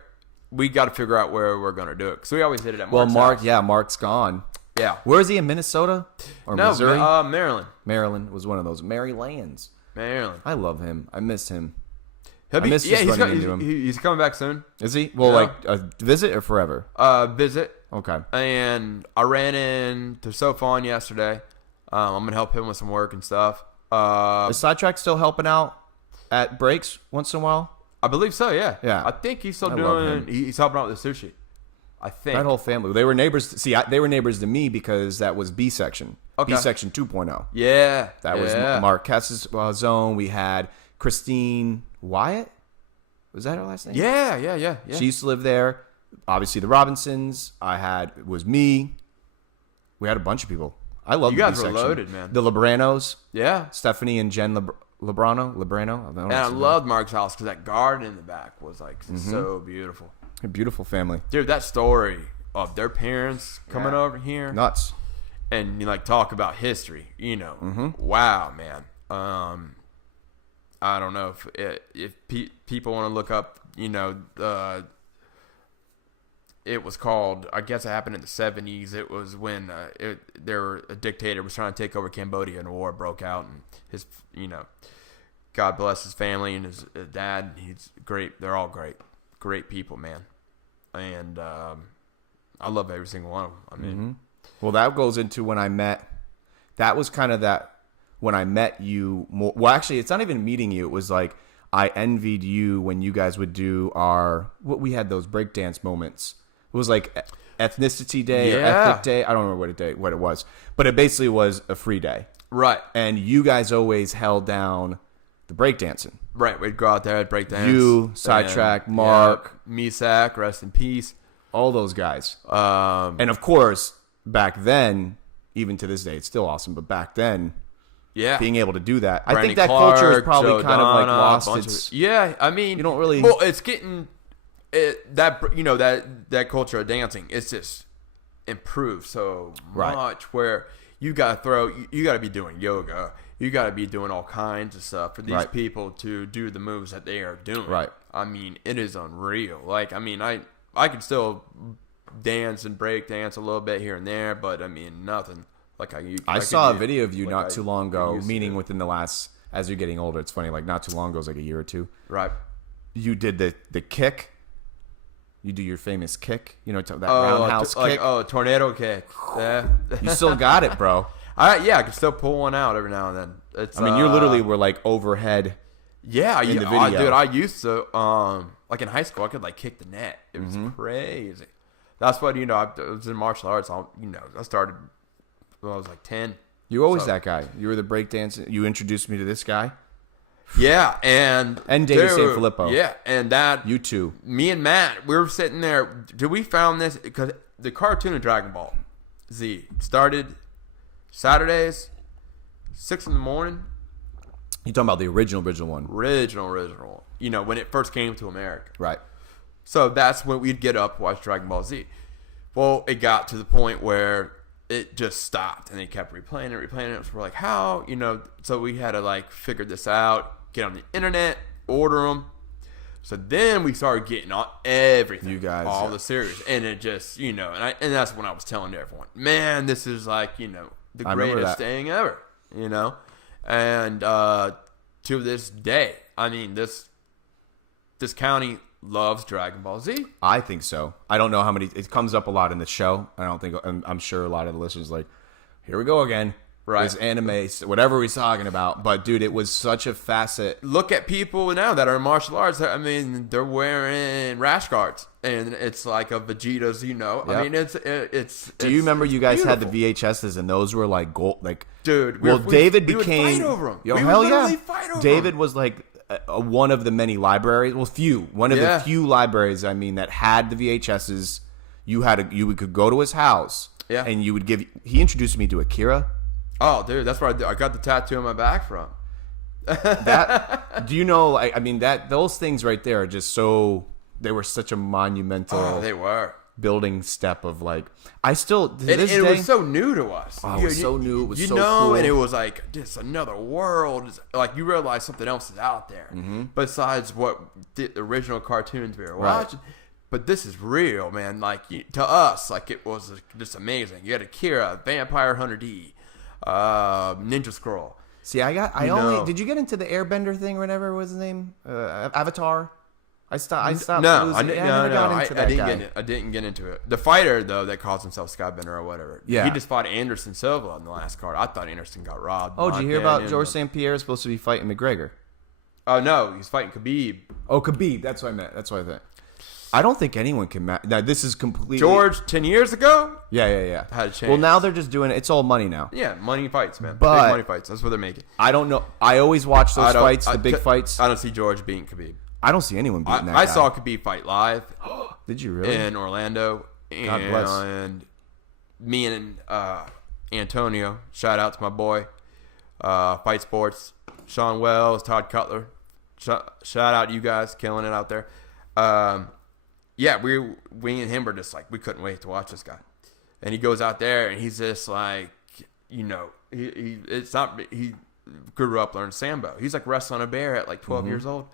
we got to figure out where we're going to do it. Because we always did it at Mark's house. Mark's gone. Yeah. Where is he, in Minnesota or Missouri? Maryland. Maryland was one of those. Marylands. Maryland. I love him. I miss him. He's coming back soon. Is he? Well, like a visit or forever? Visit. Okay. And I ran into Sofon yesterday. I'm going to help him with some work and stuff. Is Sidetrack still helping out at breaks once in a while? I believe so, yeah. Yeah. I think he's still doing. He's helping out with the sushi. I think that whole family. They were neighbors. See, they were neighbors to me because that was B section. Okay. B section 2.0. Yeah. That was Marquez's zone. We had Christine Wyatt. Was that her last name? Yeah. She used to live there. Obviously, the Robinsons. It was me. We had a bunch of people. I love you the guys B-section. were loaded, man. The Lebranos. Yeah. Stephanie and Jen Lebrano. And I loved Mark's house because that garden in the back was like so beautiful. A beautiful family. Dude, that story of their parents coming over here. Nuts. And you talk about history, Wow, man. I don't know if people want to look up, it was called, I guess it happened in the 70s. It was when a dictator was trying to take over Cambodia and a war broke out. And his, God bless his family and his dad. He's great. They're all great people, man. And I love every single one of them. I mean, well, that goes into when I met. That was kind of that when I met you more. Well, actually, it's not even meeting you. It was like I envied you when you guys would do we had those breakdance moments. It was like ethnicity day or Yeah. ethnic day. I don't remember what it was, but it basically was a free day. Right. And you guys always held down the breakdancing. Right. We'd go out there at breakdance. You, Sidetrack, Mark. Yeah, Misak, rest in peace. All those guys. Um, And of course, back then, even to this day, it's still awesome. But back then, yeah. being able to do that, I Brandy think that Clark, culture is probably Joe kind of like Donna, lost bunch its. of, yeah, I mean, You don't really- Well, it's getting that culture of dancing. It's just improved so Right. much. Where you got to be doing yoga. You got to be doing all kinds of stuff for these Right. people to do the moves that they are doing. Right. I mean, it is unreal. Like, I mean, I can still dance and break dance a little bit here and there, but I mean, nothing like I saw a video of you not too long ago, used to meaning do. within the last, as you're getting older, it's funny, like not too long ago, it was like a year or two. Right. You did the kick. You do your famous kick, that roundhouse kick. Tornado kick. Yeah. You still got it, bro. I can still pull one out every now and then. It's, I mean, you literally were like overhead. yeah, in the video. dude. I used to like in high school, I could like kick the net. It was crazy. That's what I was in martial arts. I started when I was like 10. You were always So- that guy. You were the breakdance. You introduced me to this guy. Yeah, and David dude, Sanfilippo. Yeah, and that You two. me and Matt, we were sitting there. We found this because the cartoon of Dragon Ball Z started Saturdays, 6 in the morning. You talking about the original one, Original. When it first came to America. right? So that's when we'd get up, watch Dragon Ball Z. Well, it got to the point where it just stopped, and they kept replaying it. So we're like, how? So we had to like figure this out, get on the internet, order them. So then we started getting on everything, You guys, all yeah. the series, and it just, and that's when I was telling everyone, man, this is like, the I remember greatest that. thing ever, and to this day, I mean, this county loves Dragon Ball Z. I think so. I don't know how many. It comes up a lot in the show. I don't think. I'm sure a lot of the listeners like, here we go again. Right. This anime, whatever he's talking about. But dude, it was such a facet. Look at people now that are in martial arts. I mean, they're wearing rash guards, and it's like a Vegeta's. I Yep. mean, it's. Do you remember you guys had beautiful. the VHSs and those were like gold, like Dude, David we became. would fight over them. Yo, we hell would yeah! literally fight over David them. was like one of the many libraries. Well, one of Yeah. the few libraries. I mean, that had the VHSs. You could go to his house. Yeah. And you would give. He introduced me to Akira. Oh, dude, that's where I got the tattoo on my back from. That do you know? I mean that those things right there are just so. They were such a monumental. Oh, they were. Building step of like. I still to And this it day. was so new to us. Oh, it was so new. It was so cool. And it was like just another world. It's like you realize something else is out there besides what the original cartoons we were Right. watching. But this is real, man. Like to us, like it was just amazing. You had Akira, Vampire Hunter D, Ninja Scroll. See, I You only know. did you get into the Airbender thing or whatever was his name? Avatar. I stopped. No, losing- I yeah, never got into that didn't guy. get it. I didn't get into it. The fighter though that calls himself Skybender or whatever. Yeah. he just fought Anderson Silva in the last card. I thought Anderson got robbed. Oh, in did you my hear about opinion, George but- St. Pierre supposed to be fighting McGregor? Oh no, he's fighting Khabib. Oh, Khabib. That's what I meant. That's what I thought. I don't think anyone can match. Now, this is completely George 10 years ago. Yeah. Had a chance. Well, now they're just doing it. It's all money now. Yeah, money fights, man. But- Big money fights. That's what they're making. I don't know. I always watch those fights, the big fights. I don't see George beating Khabib. I don't see anyone beating that I guy. saw Khabib fight live Did you really? in Orlando, God bless. and me and Antonio. Shout out to my boy, Fight Sports, Sean Wells, Todd Cutler. Shout out to you guys, killing it out there. Yeah, we and him were just like we couldn't wait to watch this guy, and he goes out there and he's just like, he grew up learning sambo. He's like wrestling a bear at like 12 years old,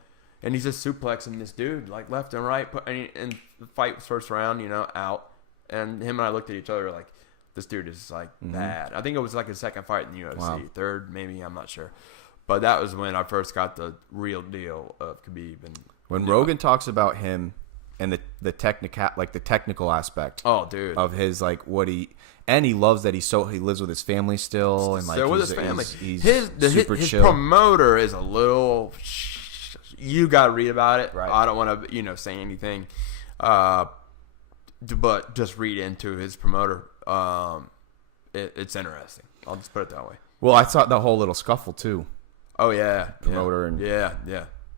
and he's just suplexing this dude like left and right. And the fight was first round, out, and him and I looked at each other like, this dude is like bad. I think it was like his second fight in the UFC, Wow. third maybe, I'm not sure, but that was when I first got the real deal of Khabib. And When Rogan talks about him and the technical aspect oh, dude, of his like he loves that he lives with his family still and like so with he's, his family, he's his chill. promoter is a little. You got to read about it. Right. I don't want to say anything. but just read into his promoter. It's interesting. I'll just put it that way. Well, I saw the whole little scuffle too. Oh yeah, Promoter and yeah.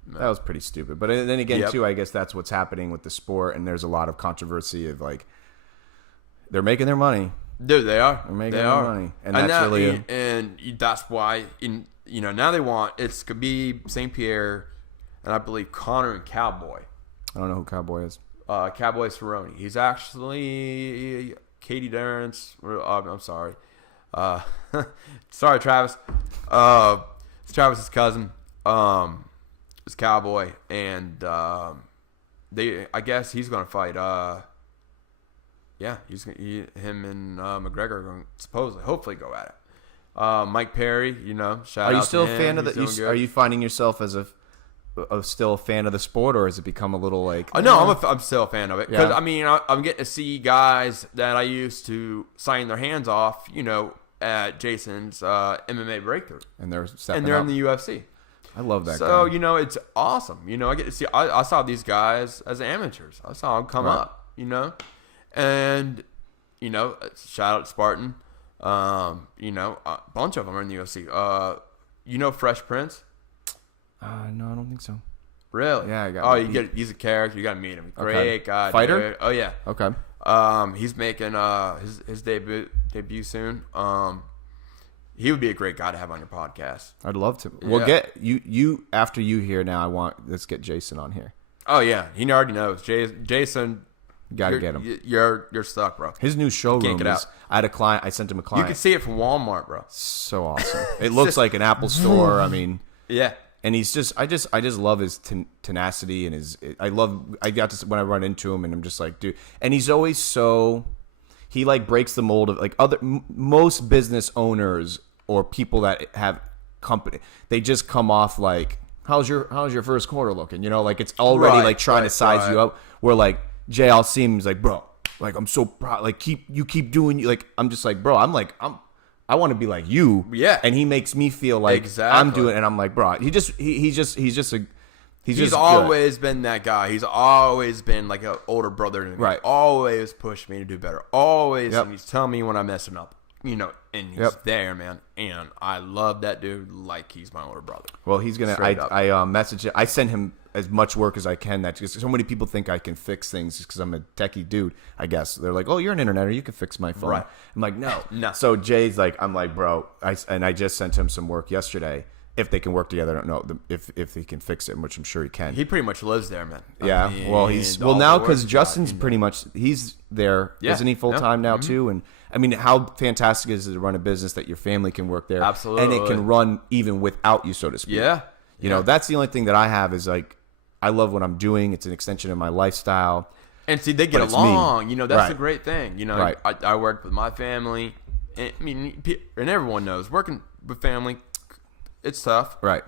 That was pretty stupid. But then again, too, I guess that's what's happening with the sport, and there's a lot of controversy of like they're making their money. Dude, they are. They're making their money, and that's and that's why now they want it's could be St. Pierre, and I believe Connor and Cowboy. I don't know who Cowboy is. Cowboy Cerrone. He's actually Katie Durrance. I'm sorry. Sorry, Travis. It's Travis's cousin. It's Cowboy, and I guess he's gonna fight. Him and McGregor are going to supposedly, hopefully, go at it. Mike Perry, shout out. Are you still to a him. fan of the? Are you finding yourself as still a fan of the sport, or has it become a little like? No, I'm still a fan of it because Yeah. I'm getting to see guys that I used to sign their hands off, at Jason's MMA breakthrough, and they're in the UFC. I love that. So guy. it's awesome. I get to see. I saw these guys as amateurs. I saw them come up. And shout out to Spartan. A bunch of them are in the UFC. Fresh Prince. No, I don't think so. Really? Yeah, I got. He's a character. You got to meet him. Great Okay. guy. Fighter? Dude. Oh yeah. Okay. He's making his debut soon. He would be a great guy to have on your podcast. I'd love to. Yeah. We'll get you after you here now. Let's get Jason on here. Oh yeah, he already knows. Jason, Gotta get him. You're stuck, bro. His new showroom get is. out. I had a client. I sent him a client. You can see it from Walmart, bro. So awesome. It looks like an Apple store. I mean, Yeah. and he's just. I just love his tenacity and his. I got to when I run into him and I'm just like, dude. And he's always so. He like breaks the mold of like most business owners or people that have company. They just come off like, how's your first quarter looking? Like it's already like trying to size you up. Where like Jay, I'll see him. He's like, bro, like I'm so proud. Like keep doing you. Like I'm just like, bro. I want to be like you. Yeah. And he makes me feel like Exactly. I'm doing. And I'm like, bro. He's always been that guy. He's always been like an older brother to me. Right. Always pushed me to do better. Always. Yep. And he's telling me when I'm messing up. And he's there, man. And I love that dude like he's my older brother. Well, he's gonna. Straight up. I message it. I send him as much work as I can. That because so many people think I can fix things just because I'm a techie dude. I guess they're like, "Oh, you're an interneter. You can fix my phone." Right. I'm like, "No, No. So Jay's like, I'm like, bro. I just sent him some work yesterday. If they can work together, I don't know if he can fix it, which I'm sure he can. He pretty much lives there, man. Yeah. Well, now because Justin's pretty much he's there, Yeah. isn't he? Full time now too, and I mean, how fantastic is it to run a business that your family can work there, Absolutely. and it can run even without you, so to speak. Yeah. You know, that's the only thing that I have is like, I love what I'm doing. It's an extension of my lifestyle. And see, they get But it's along. me. That's Right. the great thing. Right. I worked with my family. And, I mean, and everyone knows working with family, it's tough. Right.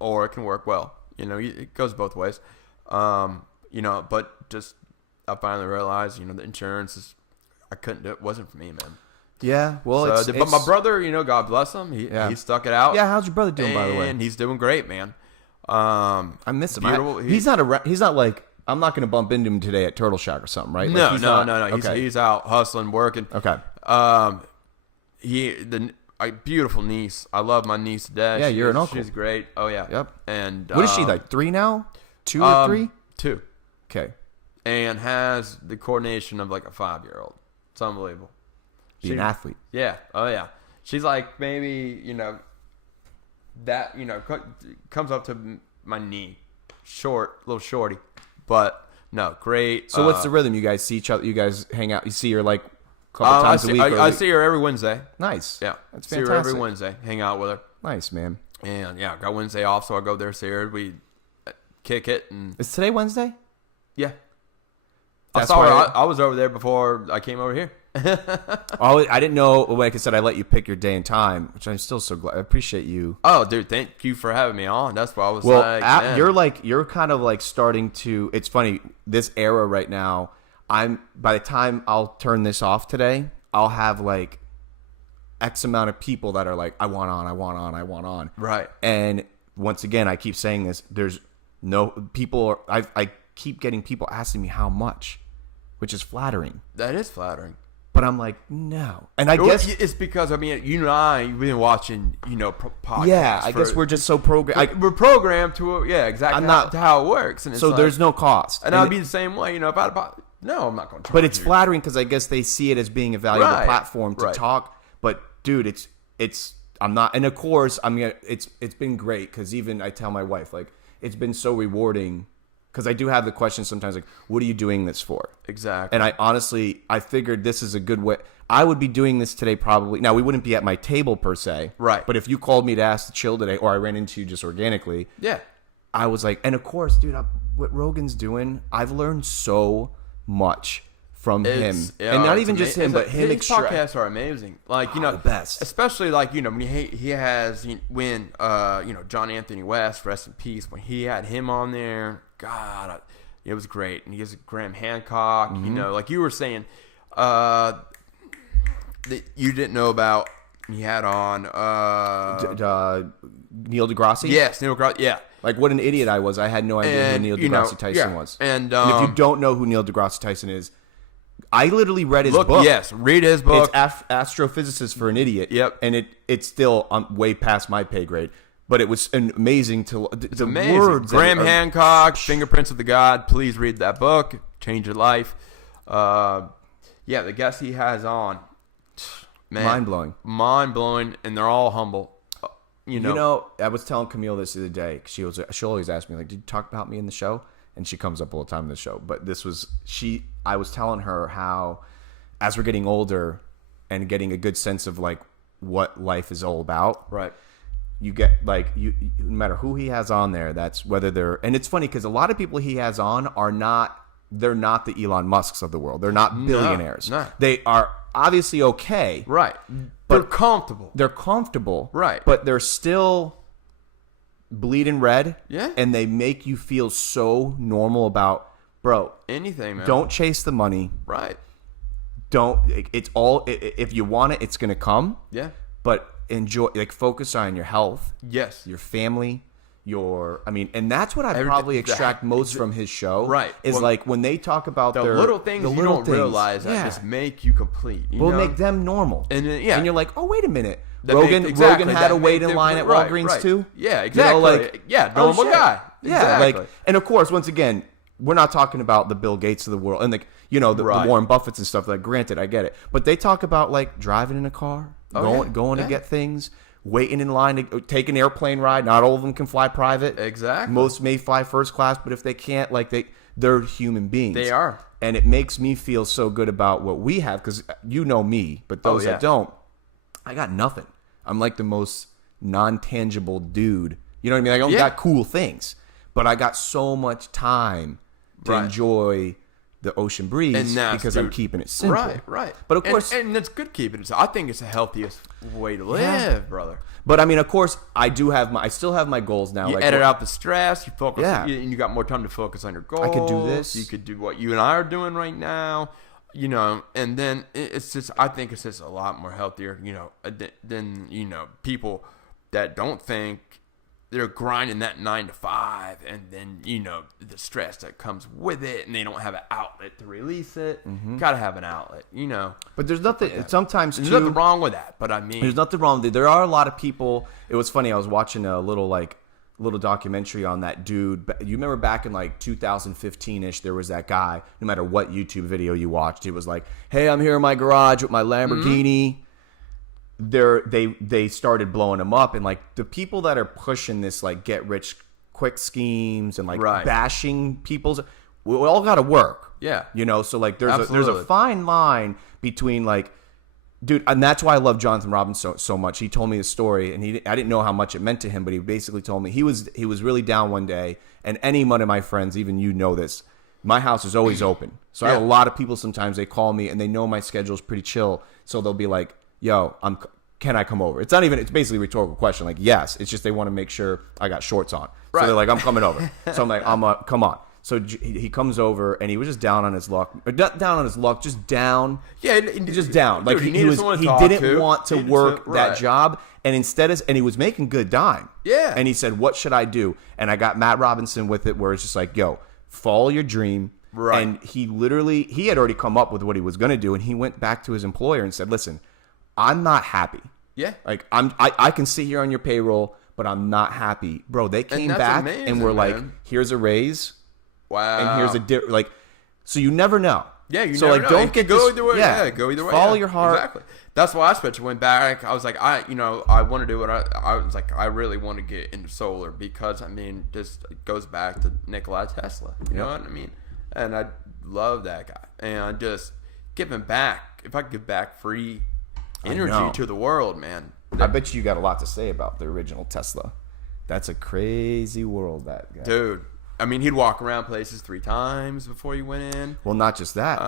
Or it can work well. It goes both ways. But just I finally realized, the insurance is I couldn't do it. It wasn't for me, man. Yeah. Well, So, but my brother, God bless him, he stuck it out. Yeah. How's your brother doing, by the way? And he's doing great, man. I miss him. beautiful. He's not like, I'm not going to bump into him today at Turtle Shack or something, right? No, Like, no. Okay. He's out hustling, working. Okay. Beautiful niece. I love my niece to death. Yeah, you're an uncle. She's great. Oh yeah. Yep. And What is she, like 3 now? 2 or 3? 2. Okay. And has the coordination of like a 5-year-old. It's unbelievable. Be an athlete. Yeah. Oh yeah. She's like maybe that comes up to my knee, little shorty, but no, great. So what's the rhythm? You guys see each other? You guys hang out? You see her like a couple times a week? I see her every Wednesday. Nice. Yeah, That's see fantastic. her every Wednesday. Hang out with her. Nice, man. And yeah, got Wednesday off, so I go there, see her. We kick it, and Is today Wednesday? yeah. That's I saw her. why- I was over there before I came over here. Oh, I didn't know. Like I said, I let you pick your day and time, which I'm still so glad. I appreciate you. Oh, dude, thank you for having me on. That's why I was Well, like, man. you're kind of like starting to. It's funny. This era right now. By the time I'll turn this off today, I'll have like X amount of people that are like, I want on. Right. And once again, I keep saying this. There's no people. I keep getting people asking me how much, which is flattering. That is flattering. But I'm like, no. And I guess it's because, I mean, you and I, we've been watching, podcasts. Yeah, I guess we're just so programmed. We're programmed to, exactly to how it works. And it's so there's no cost. And I'd be the same way, if I no, I'm not going to charge But it's you. flattering because I guess they see it as being a valuable platform to right. talk. But, dude, I'm not. And, of course, it's been great because even I tell my wife, like, it's been so rewarding because I do have the question sometimes, like, what are you doing this for? Exactly. And I figured this is a good way. I would be doing this today probably. Now, we wouldn't be at my table per se. Right. But if you called me to ask to chill today or I ran into you just organically. Yeah. I was like, and of course, dude, what Rogan's doing, I've learned so much from him. And not even just him, but him. His podcasts are amazing. Like, the best. Especially like, when he has, when, John Anthony West, rest in peace, when he had him on there, God, it was great. And he has Graham Hancock, like you were saying, that you didn't know about, he had on, Neil deGrasse? Yes, Neil deGrasse, yeah. Like, what an idiot I was. I had no idea who Neil deGrasse Tyson was. And if you don't know who Neil deGrasse Tyson is, I literally read his book. Yes, read his book. It's Astrophysicist for an Idiot. Yep. And it's still way past my pay grade. But it was amazing to the amazing. Words. Graham Hancock, Fingerprints of the God. Please read that book. Change your life. The guests he has on, man, mind blowing, and they're all humble. I was telling Camille this the other day. She'll always ask me, like, did you talk about me in the show? And she comes up all the time in the show. But I was telling her how, as we're getting older and getting a good sense of like what life is all about, right? You get like no matter who he has on there, that's whether they're, and it's funny because a lot of people he has on they're not the Elon Musks of the world. They're not billionaires. No. They are obviously okay, right? But they're comfortable, right? But they're still bleeding red, yeah. And they make you feel so normal about, bro, anything, man. Don't chase the money, right? It's all, if you want it, it's gonna come, yeah. But enjoy, like, focus on your health, yes, your family, and that's what I probably extract most from his show, right? Is like when they talk about the little things you don't realize that just make you complete. Make them normal, and then, and you're like, oh, wait a minute. Rogan had to wait in line at Walgreens too. Yeah, exactly. Normal guy. Yeah, exactly. And of course, once again, we're not talking about the Bill Gates of the world and the Warren Buffetts and stuff. Like, granted, I get it, but they talk about like driving in a car, going to get things, waiting in line to take an airplane ride. Not all of them can fly private. Exactly. Most may fly first class, but if they can't, like they're human beings. They are, and it makes me feel so good about what we have because you know me, but those that don't, I got nothing. I'm like the most non-tangible dude. You know what I mean? I don't got cool things, but I got so much time to enjoy the ocean breeze because I'm keeping it simple. Right. But of course, and it's good keeping it. I think it's the healthiest way to live, brother. But I mean, of course, I still have my goals now. You edit out the stress. You focus. Yeah. And you got more time to focus on your goals. I could do this. You could do what you and I are doing right now. And then it's just, I think it's just a lot more healthier, than, people that don't think they're grinding that 9 to 5 and then, the stress that comes with it and they don't have an outlet to release it. Mm-hmm. Got to have an outlet, But there's nothing, sometimes there's nothing wrong with that, but I mean. There's nothing wrong with it. There are a lot of people, it was funny, I was watching a little documentary on that dude. You remember back in like 2015-ish, there was that guy, no matter what YouTube video you watched, it was like, hey, I'm here in my garage with my Lamborghini. They started blowing him up, and like the people that are pushing this like get rich quick schemes and like bashing people's, we all got to work. Yeah. So like there's a fine line between like, dude, and that's why I love Jonathan Robbins so much. He told me a story, and I didn't know how much it meant to him, but he basically told me he was really down one day, and any one of my friends, even this, my house is always open. So I have a lot of people sometimes, they call me, and they know my schedule's pretty chill, so they'll be like, yo, can I come over? It's basically a rhetorical question, like, yes, it's just they want to make sure I got shorts on. So they're like, I'm coming over. So I'm like, come on. So he comes over, and he was just down on his luck. Not down on his luck, just down. Yeah, just down. Like dude, he didn't want to work that job, and and he was making good dime. Yeah. And he said, "What should I do?" And I got Matt Robinson with it, where it's just like, "Yo, follow your dream." Right. And he had already come up with what he was going to do, and he went back to his employer and said, listen, I'm not happy. Yeah. Like, I can sit here on your payroll, but I'm not happy. Bro, they came back amazing, and were like, man. here's a raise. Wow. And here's like, so you never know. Yeah, you so never like know. don't It get could go this, either way. Yeah, go either way. Follow your heart. Exactly. That's why I especially went back. I was like, I want to do what I was like, I really want to get into solar because I mean, just it goes back to Nikola Tesla. You know what I mean? And I love that guy. And just giving back. If I could give back free energy to the world, man. I bet you got a lot to say about the original Tesla. That's a crazy world, that guy. Dude. I mean, he'd walk around places 3 times before he went in. Well, not just that.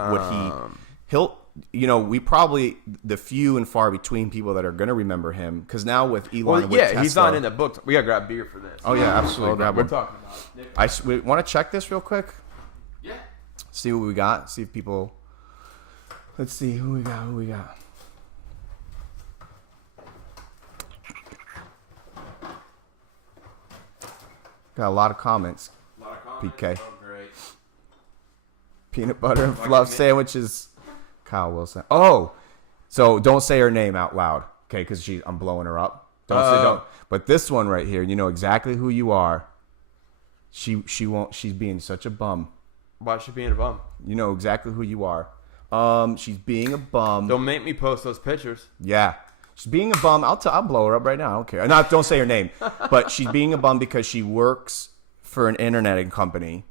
We probably, the few and far between people that are going to remember him, because now with Elon and with Tesla, he's not in the book. We got to grab beer for this. Oh, yeah, absolutely. Grab We're one. talking about it. We want to check this real quick? Yeah. See what we got. See if people, let's see who we got. Got a lot of comments. PK. Oh, great. Peanut butter and fluff sandwiches. Kyle Wilson. Oh, so don't say her name out loud, okay? Because I'm blowing her up. Don't. But this one right here, you know exactly who you are. She won't. She's being such a bum. Why is she being a bum? You know exactly who you are. She's being a bum. Don't make me post those pictures. Yeah. She's being a bum. I'll blow her up right now. I don't care. Don't say her name. But she's being a bum because she works for an internet company,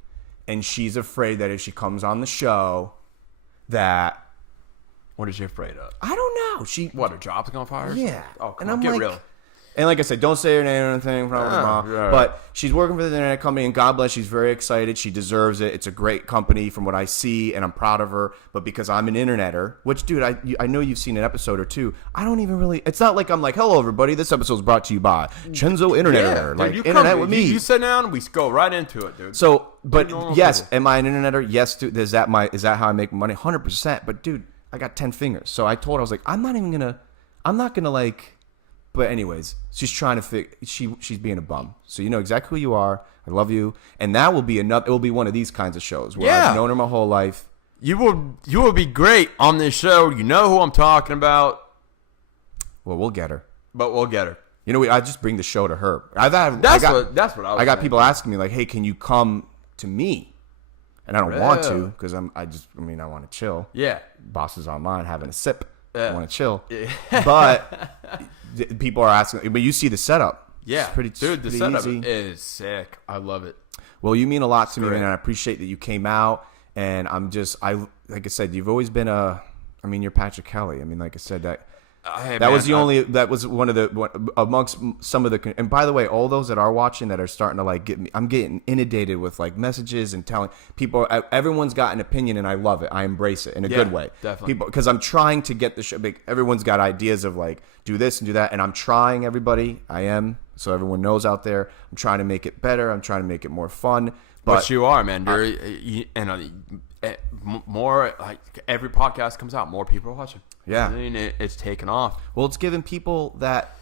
and she's afraid that if she comes on the show, that What is she afraid of? I don't know. What, her job's on fire? Yeah. Oh, come and on, I'm get like, real. And like I said, don't say her name or anything. Blah, blah, blah. Right. But she's working for the internet company, and God bless, she's very excited. She deserves it. It's a great company from what I see, and I'm proud of her. But because I'm an interneter, which, dude, I know you've seen an episode or two. I don't even really. It's not like I'm like, hello, everybody. This episode is brought to you by Chenzo Interneter. Dude, like, you internet with me. You sit down, we go right into it, dude. So, but normal yes, people. am I an interneter? Yes, dude. Is that how I make money? 100%. But dude, I got 10 fingers. So I told her, I was like, I'm not gonna like. But anyways, she's trying to she's being a bum. So you know exactly who you are. I love you, and that will be it will be one of these kinds of shows where I've known her my whole life. You will be great on this show. You know who I'm talking about. Well, we'll get her. But we'll get her. You know, I just bring the show to her. That's what I was got people asking me like, "Hey, can you come to me?" And I don't want to because I want to chill. Yeah. Boss is online having a sip. Yeah. I want to chill. Yeah. But people are asking. But you see the setup. Yeah. It's pretty, dude, the pretty setup easy. is sick. I love it. Well, you mean a lot to me, great. man. And I appreciate that you came out. And like I said, you've always been you're Patrick Kelly. I mean, like I said, that was one of the amongst some of the. And by the way, all those that are watching that are starting to like get me, I'm getting inundated with like messages and telling people. Everyone's got an opinion, and I love it. I embrace it in a good way. Definitely. People, because I'm trying to get the show. Everyone's got ideas of like do this and do that, and I'm trying. Everybody, I am. So everyone knows out there, I'm trying to make it better. I'm trying to make it more fun. But you are, man. More like every podcast comes out, more people are watching. Yeah. I mean, it's taken off. Well, it's giving people that,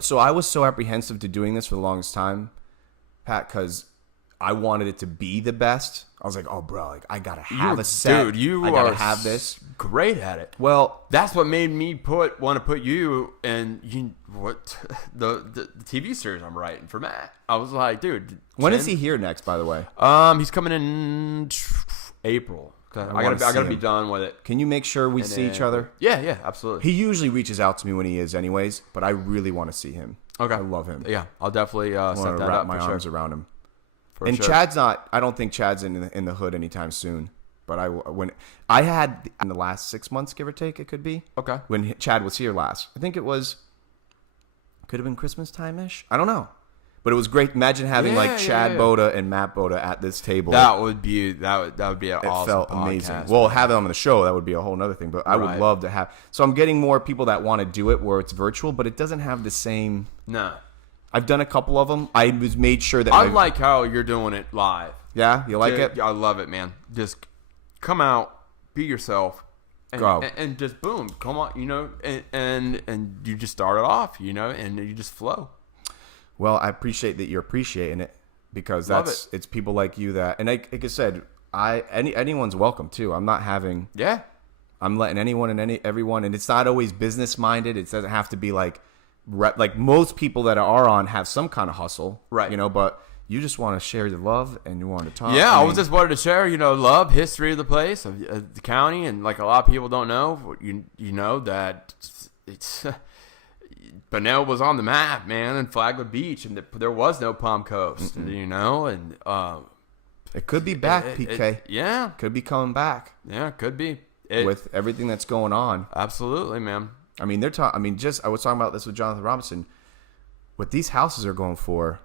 so I was so apprehensive to doing this for the longest time, Pat, because I wanted it to be the best. I was like, oh, bro, like I got to have a set. Dude, I got to have this. Great at it. Well, that's what made me want to put you in the TV series I'm writing for Matt. I was like, dude. When is he here next, by the way? He's coming in April. I gotta be done with it. Can you make sure we see each other? Yeah, absolutely. He usually reaches out to me when he is, anyways. But I really want to see him. Okay, I love him. Yeah, I'll definitely set that wrap up. My arms around him. For sure. Chad's not. I don't think Chad's in the hood anytime soon. But when I had in the last 6 months, give or take, it could be. Okay. When Chad was here last, I think it was. Could have been Christmas time-ish. I don't know. But it was great. Imagine having Chad Boda and Matt Boda at this table. That would be an awesome. It felt amazing. Podcast, well, have them on the show, that would be a whole other thing. But I would love to have. So I'm getting more people that want to do it where it's virtual, but it doesn't have the same. No. I've done a couple of them. I was made sure that I like how you're doing it live. Yeah, you like it? I love it, man. Just come out, be yourself, and, go, and just boom, come on, and you just start it off, and you just flow. Well, I appreciate that you're appreciating it because it's people like you that, and like I said, Anyone's welcome too. I'm not having. Yeah. I'm letting anyone and everyone, and it's not always business minded. It doesn't have to be like most people that are on have some kind of hustle, right? You know, but you just want to share your love and you want to talk. Yeah, I was just wanted to share, love, history of the place, of the county, and like a lot of people don't know, you know that it's Bunnell was on the map, man, and Flagler Beach, and there was no Palm Coast, and it could be back, PK. Yeah, could be coming back. Yeah, could be. With everything that's going on. Absolutely, man. I mean, I was talking about this with Jonathan Robinson. What these houses are going for.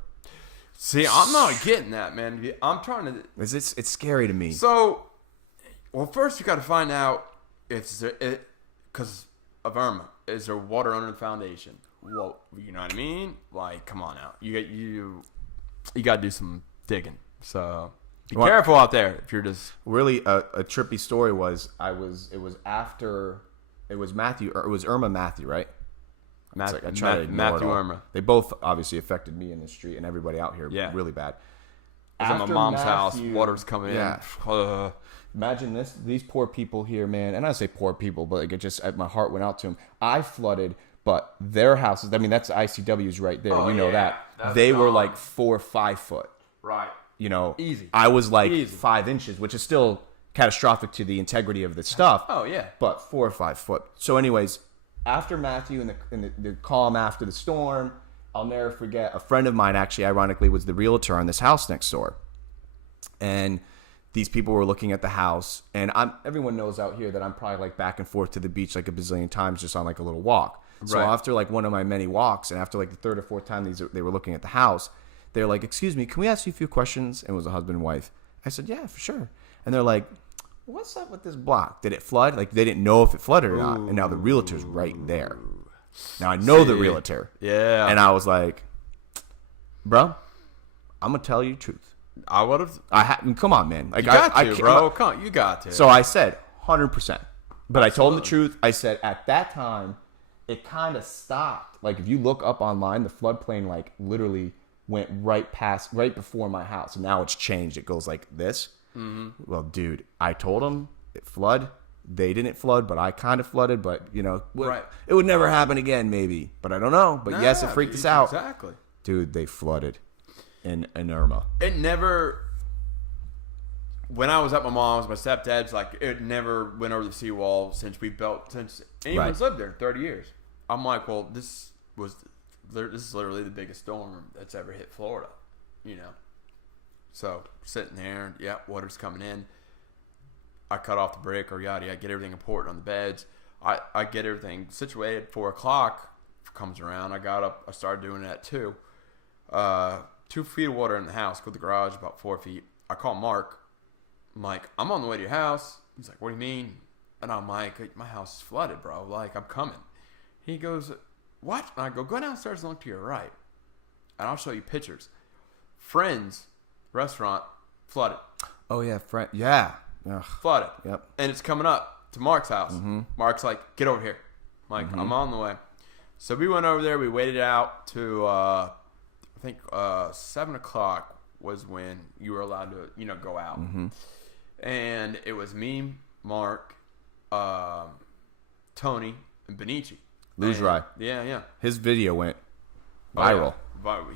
See, I'm not getting that, man. I'm trying to. It's scary to me. So, well, first you got to find out if because of Irma, is there water under the foundation? Well, you know what I mean? Like, come on out. You got to do some digging. So. Be careful out there if you're just really a trippy story. It was Matthew, or it was Irma Matthew, right? Matthew Irma. They both obviously affected me in the street and everybody out here really bad. At my mom's house, water's coming in. Imagine these poor people here, man. And I say poor people, but like my heart went out to them. I flooded, but their houses, I mean, that's ICW's right there. Oh, know that. They were like 4 or 5 foot. Right. Easy. I was like 5 inches, which is still catastrophic to the integrity of the stuff. Oh yeah. But 4 or 5 foot. So, anyways, after Matthew and the calm after the storm, I'll never forget. A friend of mine, actually, ironically, was the realtor on this house next door, and these people were looking at the house. And everyone knows out here that I'm probably like back and forth to the beach like a bazillion times just on like a little walk. So after like one of my many walks, and after like the third or fourth time they were looking at the house. They're like, excuse me, can we ask you a few questions? And it was a husband and wife. I said, yeah, for sure. And they're like, what's up with this block? Did it flood? Like, they didn't know if it flooded or not. And now the realtor's right there. Now I know the realtor. Yeah. And I was like, bro, I'm going to tell you the truth. I would have. Come on, man. Like, you got to, bro. Come on, you got to. So I said 100%. But I told him the truth. I said, at that time, it kind of stopped. Like, if you look up online, the floodplain, like, literally went right before my house, and now it's changed. It goes like this. Mm-hmm. Well, dude, I told them it flood. They didn't flood, but I kind of flooded. But it would never happen again, maybe. But I don't know. But yes, it freaked us out. Exactly, dude. They flooded in Irma. It never. When I was at my mom's, my stepdad's like, it never went over the seawall since anyone's lived there 30 years. I'm like, well, this is literally the biggest storm that's ever hit Florida, So sitting there, water's coming in. I cut off the brick I get everything important on the beds. I get everything situated. 4 o'clock comes around. I got up. I started doing it at 2. 2 feet of water in the house. Go to the garage, about 4 feet. I call Mark. I'm like, I'm on the way to your house. He's like, what do you mean? And I'm like, my house is flooded, bro. Like, I'm coming. He goes, what? And I go downstairs and look to your right. And I'll show you pictures. Friends restaurant flooded. Oh, yeah. Yeah. Ugh. Flooded. Yep. And it's coming up to Mark's house. Mm-hmm. Mark's like, get over here. I'm like, I'm on the way. So we went over there. We waited out to, I think 7 o'clock was when you were allowed to, go out. Mm-hmm. And it was me, Mark, Tony, and Benici. Luzrai. Yeah. His video went viral.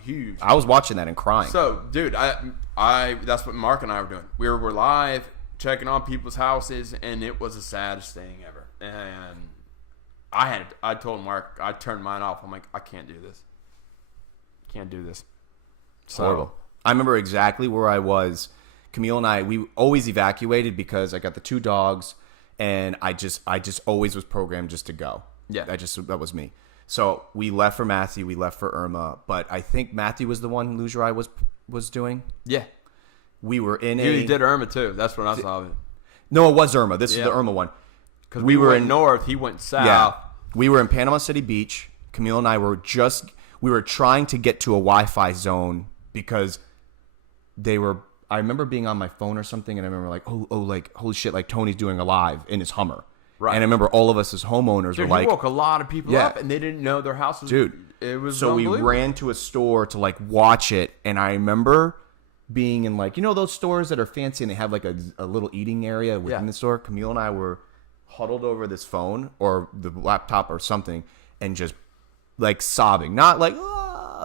Huge. I was watching that and crying. So, dude, I that's what Mark and I were doing. We were live checking on people's houses, and it was the saddest thing ever. And I told Mark, I turned mine off. I'm like, I can't do this. Can't do this. So, horrible. I remember exactly where I was. Camille and I, we always evacuated because I got the 2 dogs, and I just always was programmed just to go. Yeah. That was me. So we left for Matthew, we left for Irma, but I think Matthew was the one Luzrai was doing. Yeah. We were in He did Irma too. That's when I saw it. No, it was Irma. This is the Irma one. Because we were in north, he went south. Yeah. We were in Panama City Beach. Camille and I were trying to get to a Wi-Fi zone because I remember being on my phone or something, and I remember like, like, holy shit, like Tony's doing a live in his Hummer. Right. And I remember all of us as homeowners were like... He woke a lot of people up, and they didn't know their house was... Dude. It was so we ran to a store to like watch it, and I remember being in like, those stores that are fancy and they have like a little eating area within the store. Camille and I were huddled over this phone or the laptop or something and just like sobbing, not like,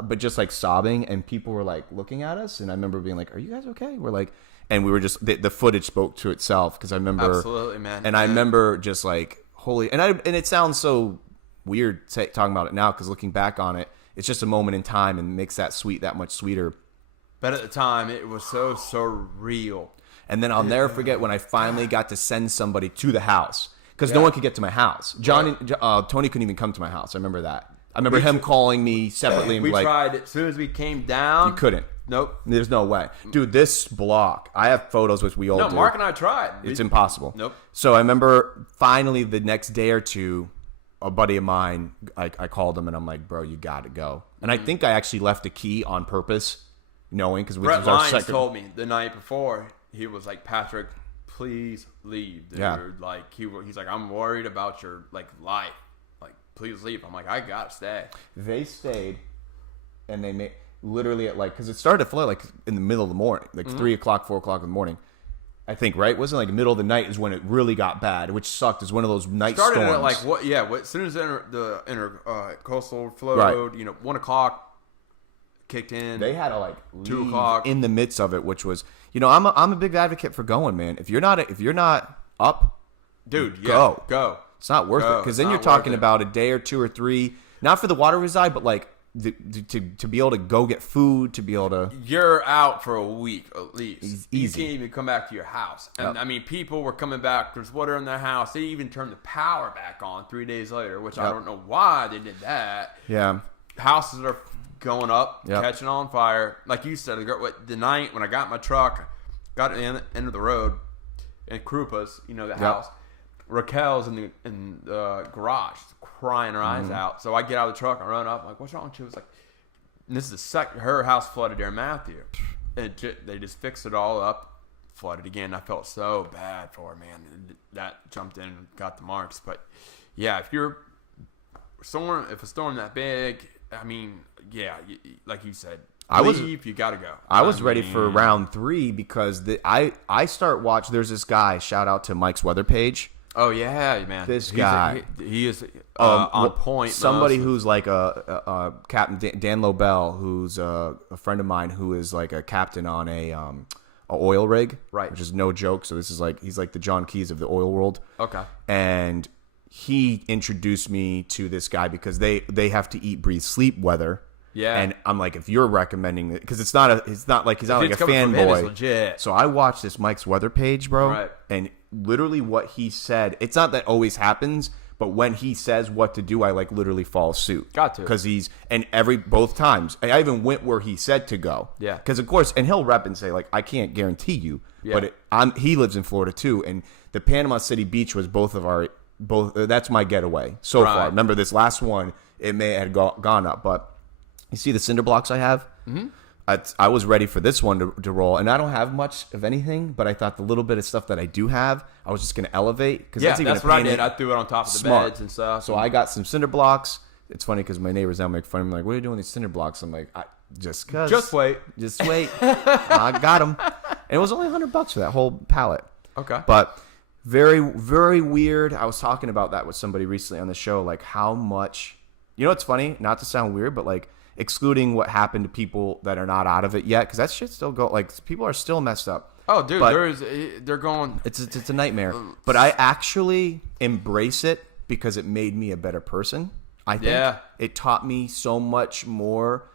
but just like sobbing. And people were like looking at us. And I remember being like, are you guys okay? We're like, and we were just, the footage spoke to itself. Cause I remember, absolutely, man. And I remember just like, holy, and it sounds so weird talking about it now. Cause looking back on it, it's just a moment in time and makes that much sweeter. But at the time, it was so real. And then I'll never forget when I finally got to send somebody to the house because no one could get to my house. Tony couldn't even come to my house. I remember that. I remember him calling me separately. And we like, tried as soon as we came down. You couldn't. Nope. There's no way. Dude, this block, I have photos, which we all do. No, Mark and I tried. It's impossible. Nope. So I remember finally the next day or two, a buddy of mine, I called him and I'm like, bro, you got to go. And I think I actually left a key on purpose. Knowing because we Brett Lyons told me the night before, he was like, Patrick, please leave, dude. Yeah. Like he's like, I'm worried about your like life. Like, please leave. I'm like, I gotta stay. They stayed, and they made literally at like because it started to flood like in the middle of the morning, like 3 o'clock, 4 o'clock in the morning. I think right wasn't like middle of the night is when it really got bad, which sucked. Is one of those night started storms. At like what? Yeah, as soon as the coastal flowed, Right. 1 o'clock. Kicked in. They had to like 2 o'clock in the midst of it, which was I'm a big advocate for going, man. If you're not up, dude, go. It's not worth it because then you're talking about a day or 2 or 3, not for the water reside, but like to be able to go get food, to be able to. You're out for a week at least. Easy. You can't even come back to your house. And I mean, people were coming back. There's water in their house. They even turned the power back on 3 days later, which I don't know why they did that. Yeah. Houses are going up, catching on fire. Like you said, the night when I got my truck, got at the end of the road, and Krupa's, the house, Raquel's in the garage crying her eyes out. So I get out of the truck, I run up, I'm like, what's wrong? She was like, and this is her house flooded there in Matthew. And they just fixed it all up, flooded again. I felt so bad for her, man. And that jumped in and got the marks. But yeah, if a storm that big, I mean, yeah, like you said, you gotta go. I was ready for round 3 because I start watching. There's this guy. Shout out to Mike's weather page. Oh yeah, man. This guy, he is on point. Somebody who's like a Captain Dan Lobel, who's a friend of mine, who is like a captain on a oil rig, right? Which is no joke. So this is like he's like the John Keys of the oil world. Okay, and he introduced me to this guy because they have to eat, breathe, sleep weather. Yeah. And I'm like, if you're recommending it, because it's not like he's not like a fanboy. Legit. So I watched this Mike's weather page, bro. Right. And literally what he said, it's not that always happens, but when he says what to do, I like literally follow suit. Got to. Because both times, I even went where he said to go. Yeah. Because of course, and he'll rep and say like, I can't guarantee you, but he lives in Florida too. And the Panama City Beach was that's my getaway so far. Remember this last one, it may have gone up, but you see the cinder blocks I have? Mm-hmm. I was ready for this one to roll, and I don't have much of anything, but I thought the little bit of stuff that I do have, I was just going to elevate. That's what I did. I threw it on top of the beds and stuff. So I got some cinder blocks. It's funny because my neighbors now make fun of me, like, what are you doing with these cinder blocks? I'm like, just wait. I got them. And it was only $100 for that whole pallet. Okay. But very, very weird. I was talking about that with somebody recently on the show, like how much, it's funny, not to sound weird, but like, excluding what happened to people that are not out of it yet, because that shit still go. Like people are still messed up. Oh, dude, they're going. It's a nightmare. But I actually embrace it because it made me a better person. I think it taught me so much more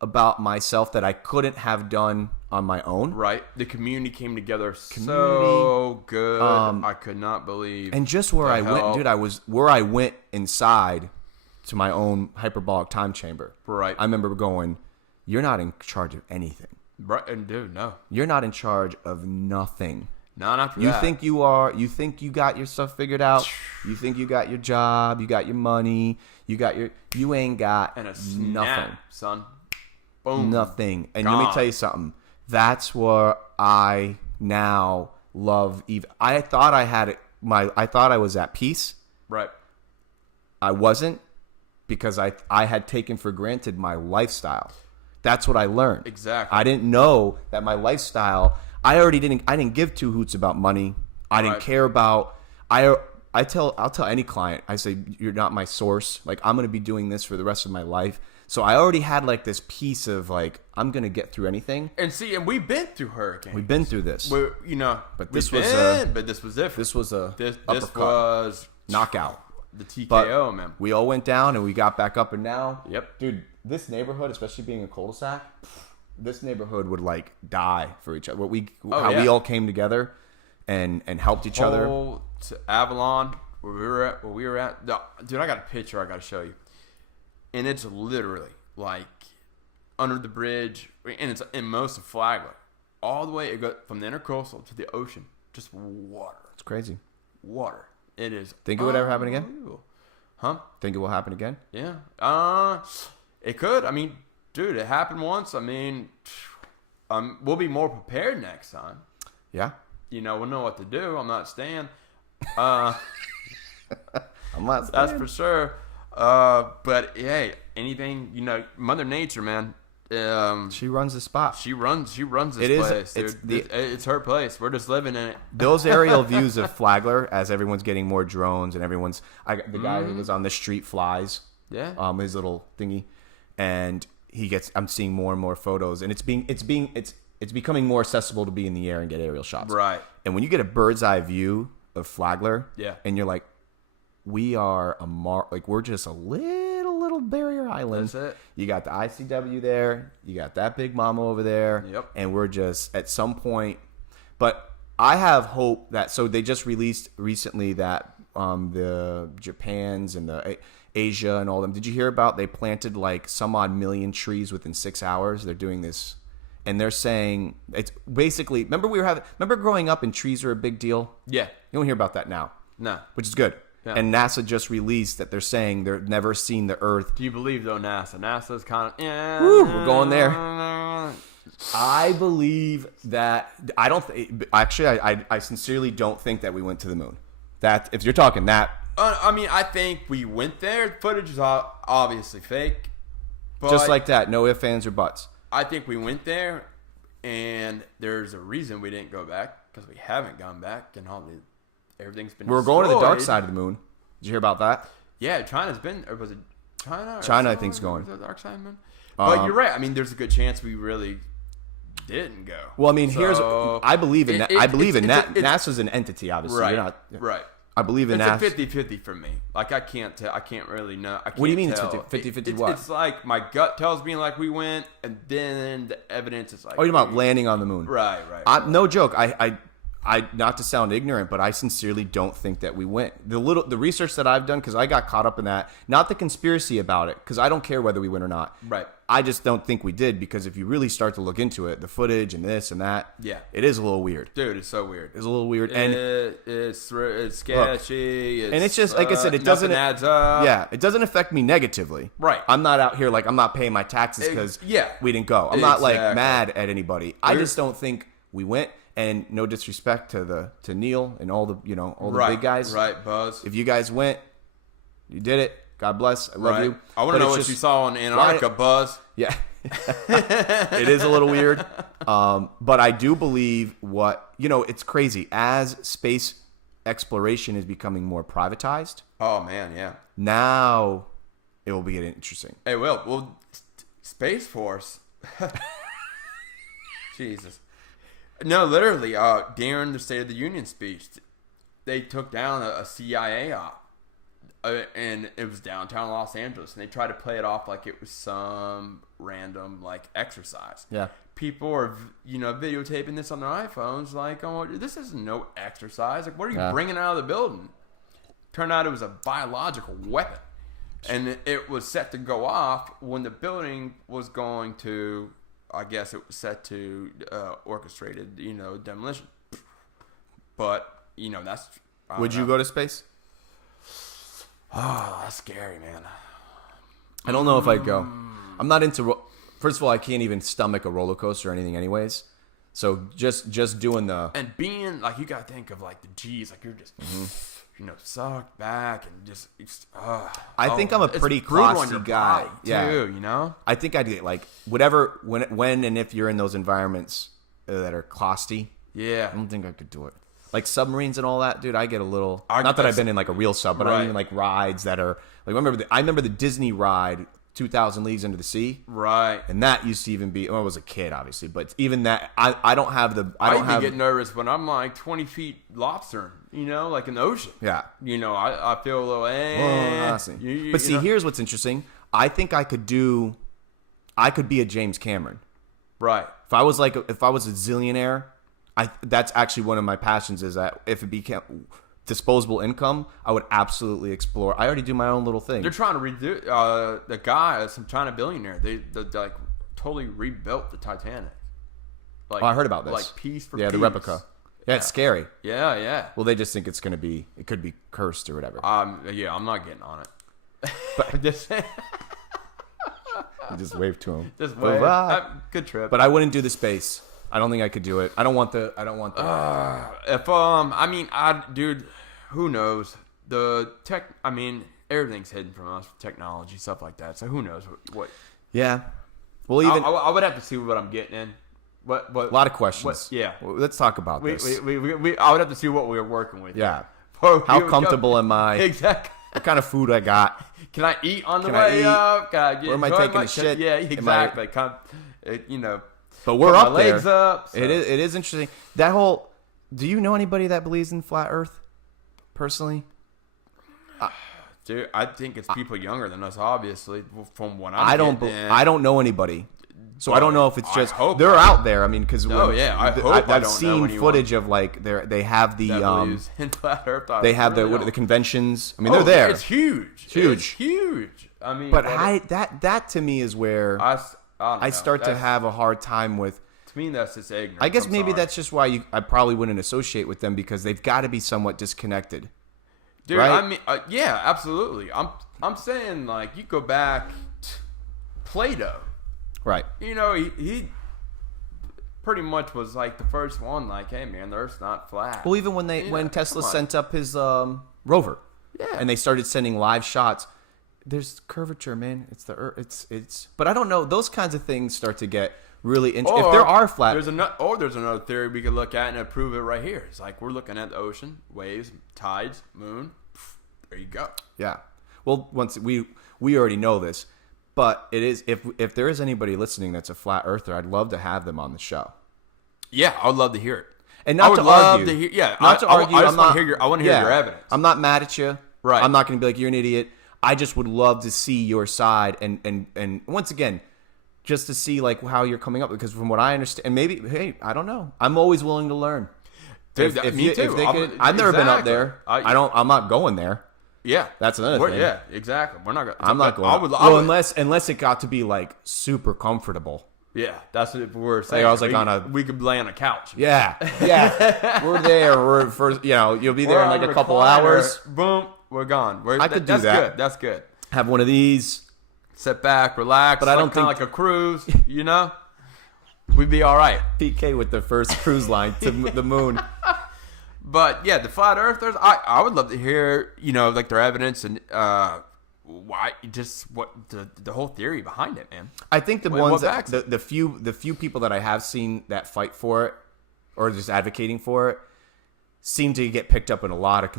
about myself that I couldn't have done on my own. Right. The community came together so good. I could not believe. And just where I went, dude, where I went inside to my own hyperbolic time chamber. Right. I remember going, you're not in charge of anything. Right. And dude, no. You're not in charge of nothing. Not after you that. think you are. You think you got your stuff figured out. You think you got your job. You got your money. You ain't got and a nothing. Snap, son. Boom. Nothing. And Gone. let me tell you something. That's where I now love. I thought I was at peace. Right. I wasn't. Because I had taken for granted my lifestyle. That's what I learned. Exactly. I didn't know that my lifestyle. I didn't give two hoots about money. I didn't care about. I'll tell any client. I say, you're not my source. Like, I'm gonna be doing this for the rest of my life. So I already had like this piece of like, I'm gonna get through anything. And we've been through hurricanes. We've been through this. But this was different. This was a this uppercut. was knockout. The TKO, But man. we all went down and we got back up and now. Yep. Dude, this neighborhood, especially being a cul-de-sac, this neighborhood would like die for each other. We yeah. all came together and helped each other. To Avalon, where we were at. No, dude, I got a picture I got to show you. And it's literally like under the bridge, and it's in most of Flagler. All the way, it goes from the intercoastal to the ocean. Just water. It's crazy. Water. It is. Think it would ever happen again? Unbelievable. Huh? Think it will happen again? Yeah. It could. I mean, dude, it happened once. I mean, we'll be more prepared next time. Yeah. We'll know what to do. I'm not staying. I'm not. That's for sure. But hey, anything, Mother Nature, man. She runs the spot. She runs this place, dude. It's her place. We're just living in it. Those aerial views of Flagler, as everyone's getting more drones and the guy who was on the street flies. Yeah. His little thingy, and I'm seeing more and more photos, and it's becoming more accessible to be in the air and get aerial shots. Right. And when you get a bird's eye view of Flagler, yeah, and you're like, we are we're just a little barrier island. That's it. You got the ICW there, you got that big mama over there, yep, and we're just at some point. But I have hope that they just released recently that the Japans and the Asia and all them. Did you hear about they planted like some odd million trees within 6 hours? They're doing this. And they're saying it's basically remember growing up and trees were a big deal? Yeah. You don't hear about that now. No. Which is good. Yeah. And NASA just released that they're saying they've never seen the Earth. Do you believe though NASA? NASA's kind of we're going there. I believe that I don't actually I sincerely don't think that we went to the moon. That if you're talking that I mean, I think we went there. Footage is obviously fake. But just like that, no ifs, ands, or buts. I think we went there, and there's a reason we didn't go back because we haven't gone back, and everything's been. We're going to the dark side of the moon. Did you hear about that? Yeah, China's been. Or was it China? China, I think, is going. The dark side of the moon. But you're right. I mean, there's a good chance we really didn't go. Well, I mean, I believe in that. I believe in that. NASA's an entity, obviously. Right. Right. I believe in NASA. It's a 50-50 for me. Like, I can't tell. I can't really know. What do you mean it's 50-50 what? It's like my gut tells me like we went, and then the evidence is like. Oh, you're about landing on the moon. Right. No joke. I not to sound ignorant, but I sincerely don't think that we went. The research that I've done, because I got caught up in that, not the conspiracy about it, because I don't care whether we went or not. Right. I just don't think we did, because if you really start to look into it, the footage and this and that, yeah, it is a little weird. Dude, it's so weird. It's a little weird, and it's sketchy. And it's just like I said, it doesn't adds up. Yeah, it doesn't affect me negatively. Right. I'm not out here like I'm not paying my taxes because we didn't go. I'm not like mad at anybody. I just don't think we went. And no disrespect to Neil and all the big guys. Right, Buzz. If you guys went, you did it. God bless. I love you. I want to know what you saw in Antarctica, Buzz. Yeah. It is a little weird. But I do believe it's crazy. As space exploration is becoming more privatized. Oh, man, yeah. Now it will be getting interesting. It will. Well, Space Force. Jesus. No, literally, during the State of the Union speech, they took down a CIA op, and it was downtown Los Angeles, and they tried to play it off like it was some random, exercise. Yeah. People are, videotaping this on their iPhones, like, oh, this isn't no exercise. Like, what are you bringing out of the building? Turned out it was a biological weapon, and it was set to go off when the building was going to... I guess it was set to orchestrated, demolition. But, that's... Would you go to space? Oh, that's scary, man. I don't know if I'd go. I'm not into... First of all, I can't even stomach a roller coaster or anything anyways. So just doing the... And being, you got to think of, the G's. You're just... sucked back and just. I think I'm a pretty brutal on classy your guy. body, Yeah, too. I think I'd get like whatever when and if you're in those environments that are costly. Yeah. I don't think I could do it. Like submarines and all that, dude. I get a little. I Not that guess- I've been in like a real sub, but I Right. mean like rides that are like. I remember the Disney ride, 2,000 Leagues Under the Sea. Right. And that used to even be. Well, I was a kid, obviously, but even that, I don't have the. I I don't even have. get nervous when I'm like 20 feet lobster, like in the ocean. Yeah. I feel a little. Well, honestly. But see, know? here's what's interesting. I think I could be a James Cameron. Right. If I was a zillionaire, that's actually one of my passions. Is that if it became disposable income, I would absolutely explore. I already do my own little thing. They're trying to redo the guy, some China billionaire. They like totally rebuilt the Titanic. Like, I heard about this. Like piece for yeah, piece. the replica. Yeah, it's scary. Yeah. Well, they just think it could be cursed or whatever. Yeah, I'm not getting on it. But just you just wave to him. just wait. Bye-bye. Good trip. But I wouldn't do the space. I don't think I could do it. I don't want the. If dude, who knows? The tech. I mean, everything's hidden from us, technology, stuff like that. So who knows what? Yeah. Well, even I would have to see what I'm getting in. What? a lot of questions. Yeah. Well, let's talk about this. I would have to see what we were working with. Yeah. Oh, How comfortable am I? Exactly. What kind of food I got? Can I eat on the Can I way eat? up? Can I Where am I enjoy taking my a shit? Yeah, Am I- exactly. But we're put up my there. legs up. So. It is interesting. That whole. Do you know anybody that believes in flat Earth? Personally, Dude, I think it's people younger than us, obviously. From what I don't know anybody. So I don't know if it's I just hope they're not. out there. I mean, because I hope I I've don't seen know anyone footage of like they have the that believes in flat Earth. I they have really the don't. conventions. I mean, they're there. It's huge. Huge. It's huge. I mean, But that to me is where I don't know. I start to That's- have a hard time with. To me, that's just ignorant. I guess I'm maybe sorry. that's just why I probably wouldn't associate with them because they've got to be somewhat disconnected. Dude, right? I mean, yeah, absolutely. I'm saying like you go back, Plato. Right. He pretty much was like the first one. Like, hey man, the Earth's not flat. Well, even when Tesla come on. sent up his rover, Yeah. and they started sending live shots. There's curvature, man. It's the Earth. It's. But I don't know. Those kinds of things start to get really interesting. If there are flat, there's another theory we could look at and prove it right here. It's like we're looking at the ocean, waves, tides, moon. There you go. yeah. Well, once we already know this, but it is if there is anybody listening that's a flat earther, I'd love to have them on the show. Yeah, I would love to hear it. And I not would to love argue. to hear. Yeah, Not to argue. I just I'm want not- to hear I want to hear your evidence. I'm not mad at you. Right. I'm not going to be like you're an idiot. I just would love to see your side and once again, just to see like how you're coming up because from what I understand, and maybe hey, I don't know. I'm always willing to learn. Dude, me too. I've never been up Exactly. there. I'm not going there. Yeah, That's another thing. Yeah, exactly. We're not going. I'm not going. I would, unless it got to be like super comfortable. Yeah, that's what we're saying. I was like we could lay on a couch. Yeah, we're there. We're first. You'll be there in like a couple hours. Boom, we're gone. I could do that's that. Good. That's good. Have one of these. Sit back, relax. But I don't kind think- of like a cruise. We'd be all right. PK with the first cruise line to the moon. But yeah, the flat earthers, I would love to hear, like their evidence and why what the whole theory behind it, man. I think the What ones backs that the few people that I have seen that fight for it or just advocating for it seem to get picked up in a lot of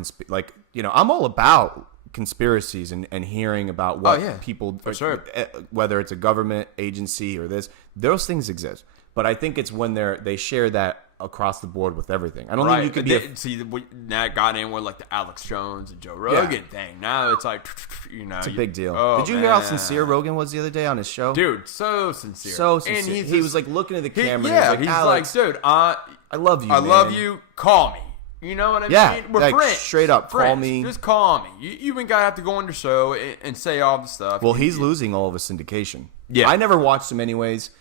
I'm all about conspiracies and hearing about what people for sure. whether it's a government agency or those things exist. But I think it's when they share that across the board with everything. I don't think you could be that got in with like the Alex Jones and Joe Rogan thing. Now it's like it's a big deal. Oh, Did you hear how man. sincere Rogan was the other day on his show? Dude, so sincere. So sincere. And He was like looking at the camera. Yeah, and he's Alex, like, dude, I love you. I love man. you. Call me. You know what I Yeah, mean? We're like, friends. straight up, call Friends. me. Just call me. You even gotta have to go on the show and say all the stuff. Well, he's losing all of his syndication. Yeah. I never watched him anyways.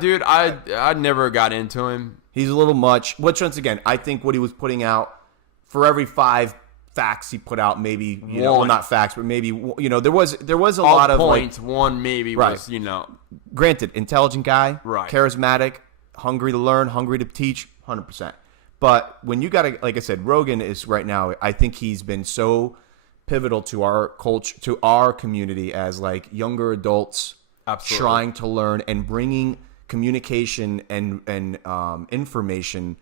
Dude, I never got into him. He's a little much. Which, once again, I think what he was putting out for every 5 facts he put out, maybe well, not facts, but maybe there was a All lot of points. One maybe Right. was granted, intelligent guy, Right. charismatic, hungry to learn, hungry to teach, 100%. But when you got to, like I said, Rogan is right now, I think he's been so pivotal to our culture, to our community as like younger adults trying to learn and bringing communication and information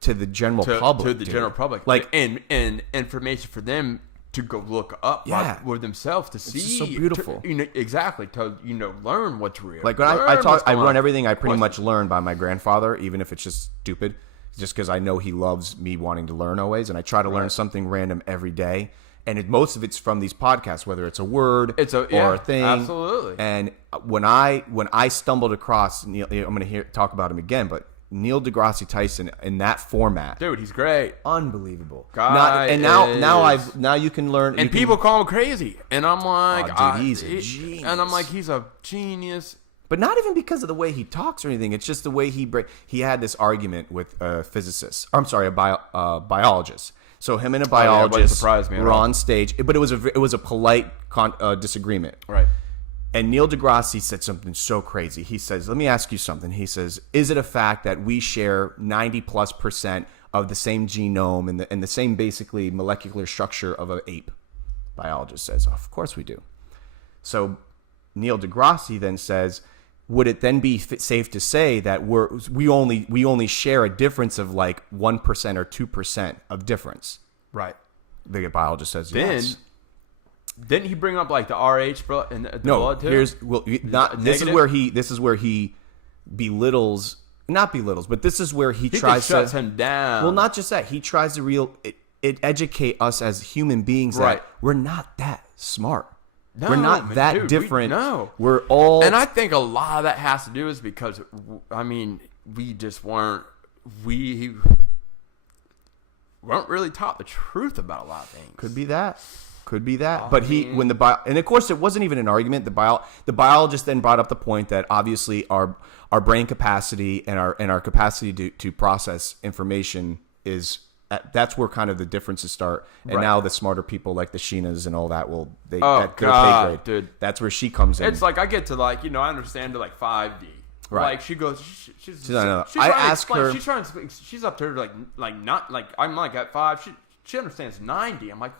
to the general public. To the general public. Like, and information for them to go look up with themselves to see. It's so beautiful. To learn what's real. Like when I run everything I pretty much learned by my grandfather, even if it's just stupid, just because I know he loves me wanting to learn always, and I try to learn something random every day. And most of it's from these podcasts, whether it's a word or a thing. Absolutely. And when I stumbled across Neil, I'm going to talk about him again, but Neil deGrasse Tyson in that format, dude, he's great, unbelievable. Now you can learn, and people call him crazy, and I'm like, he's a genius. And I'm like, he's a genius. But not even because of the way he talks or anything. It's just the way he had this argument with a physicist. I'm sorry, a biologist. So him and a biologist were on stage, but it was a polite disagreement. Right. And Neil deGrasse said something so crazy. He says, let me ask you something. He says, is it a fact that we share 90+% of the same genome and the same basically molecular structure of an ape? Biologist says, of course we do. So Neil deGrasse then says, would it then be safe to say that we only share a difference of like 1% or 2% of difference? Right. The biologist says yes. Didn't he bring up like the RH and the blood too? This is where he not belittles, but this is where he tries to shut him down. Well, not just that, he tries to educate us as human beings that we're not that smart. No, we're not that dude, different. We're all, and I think a lot of that has to do is because we just weren't really taught the truth about a lot of things. Could be that. But and of course it wasn't even an argument. The biologist then brought up the point that obviously our brain capacity and our capacity to process information that's where kind of the differences start. And now the smarter people like the Sheenas and all that they're pay grade. Dude. That's where she comes in. It's like I get to I understand to like 5D. Right. Like she goes, she's I ask her. She's trying to speak. She's up to like not like I'm like at 5. She understands 90. I'm like,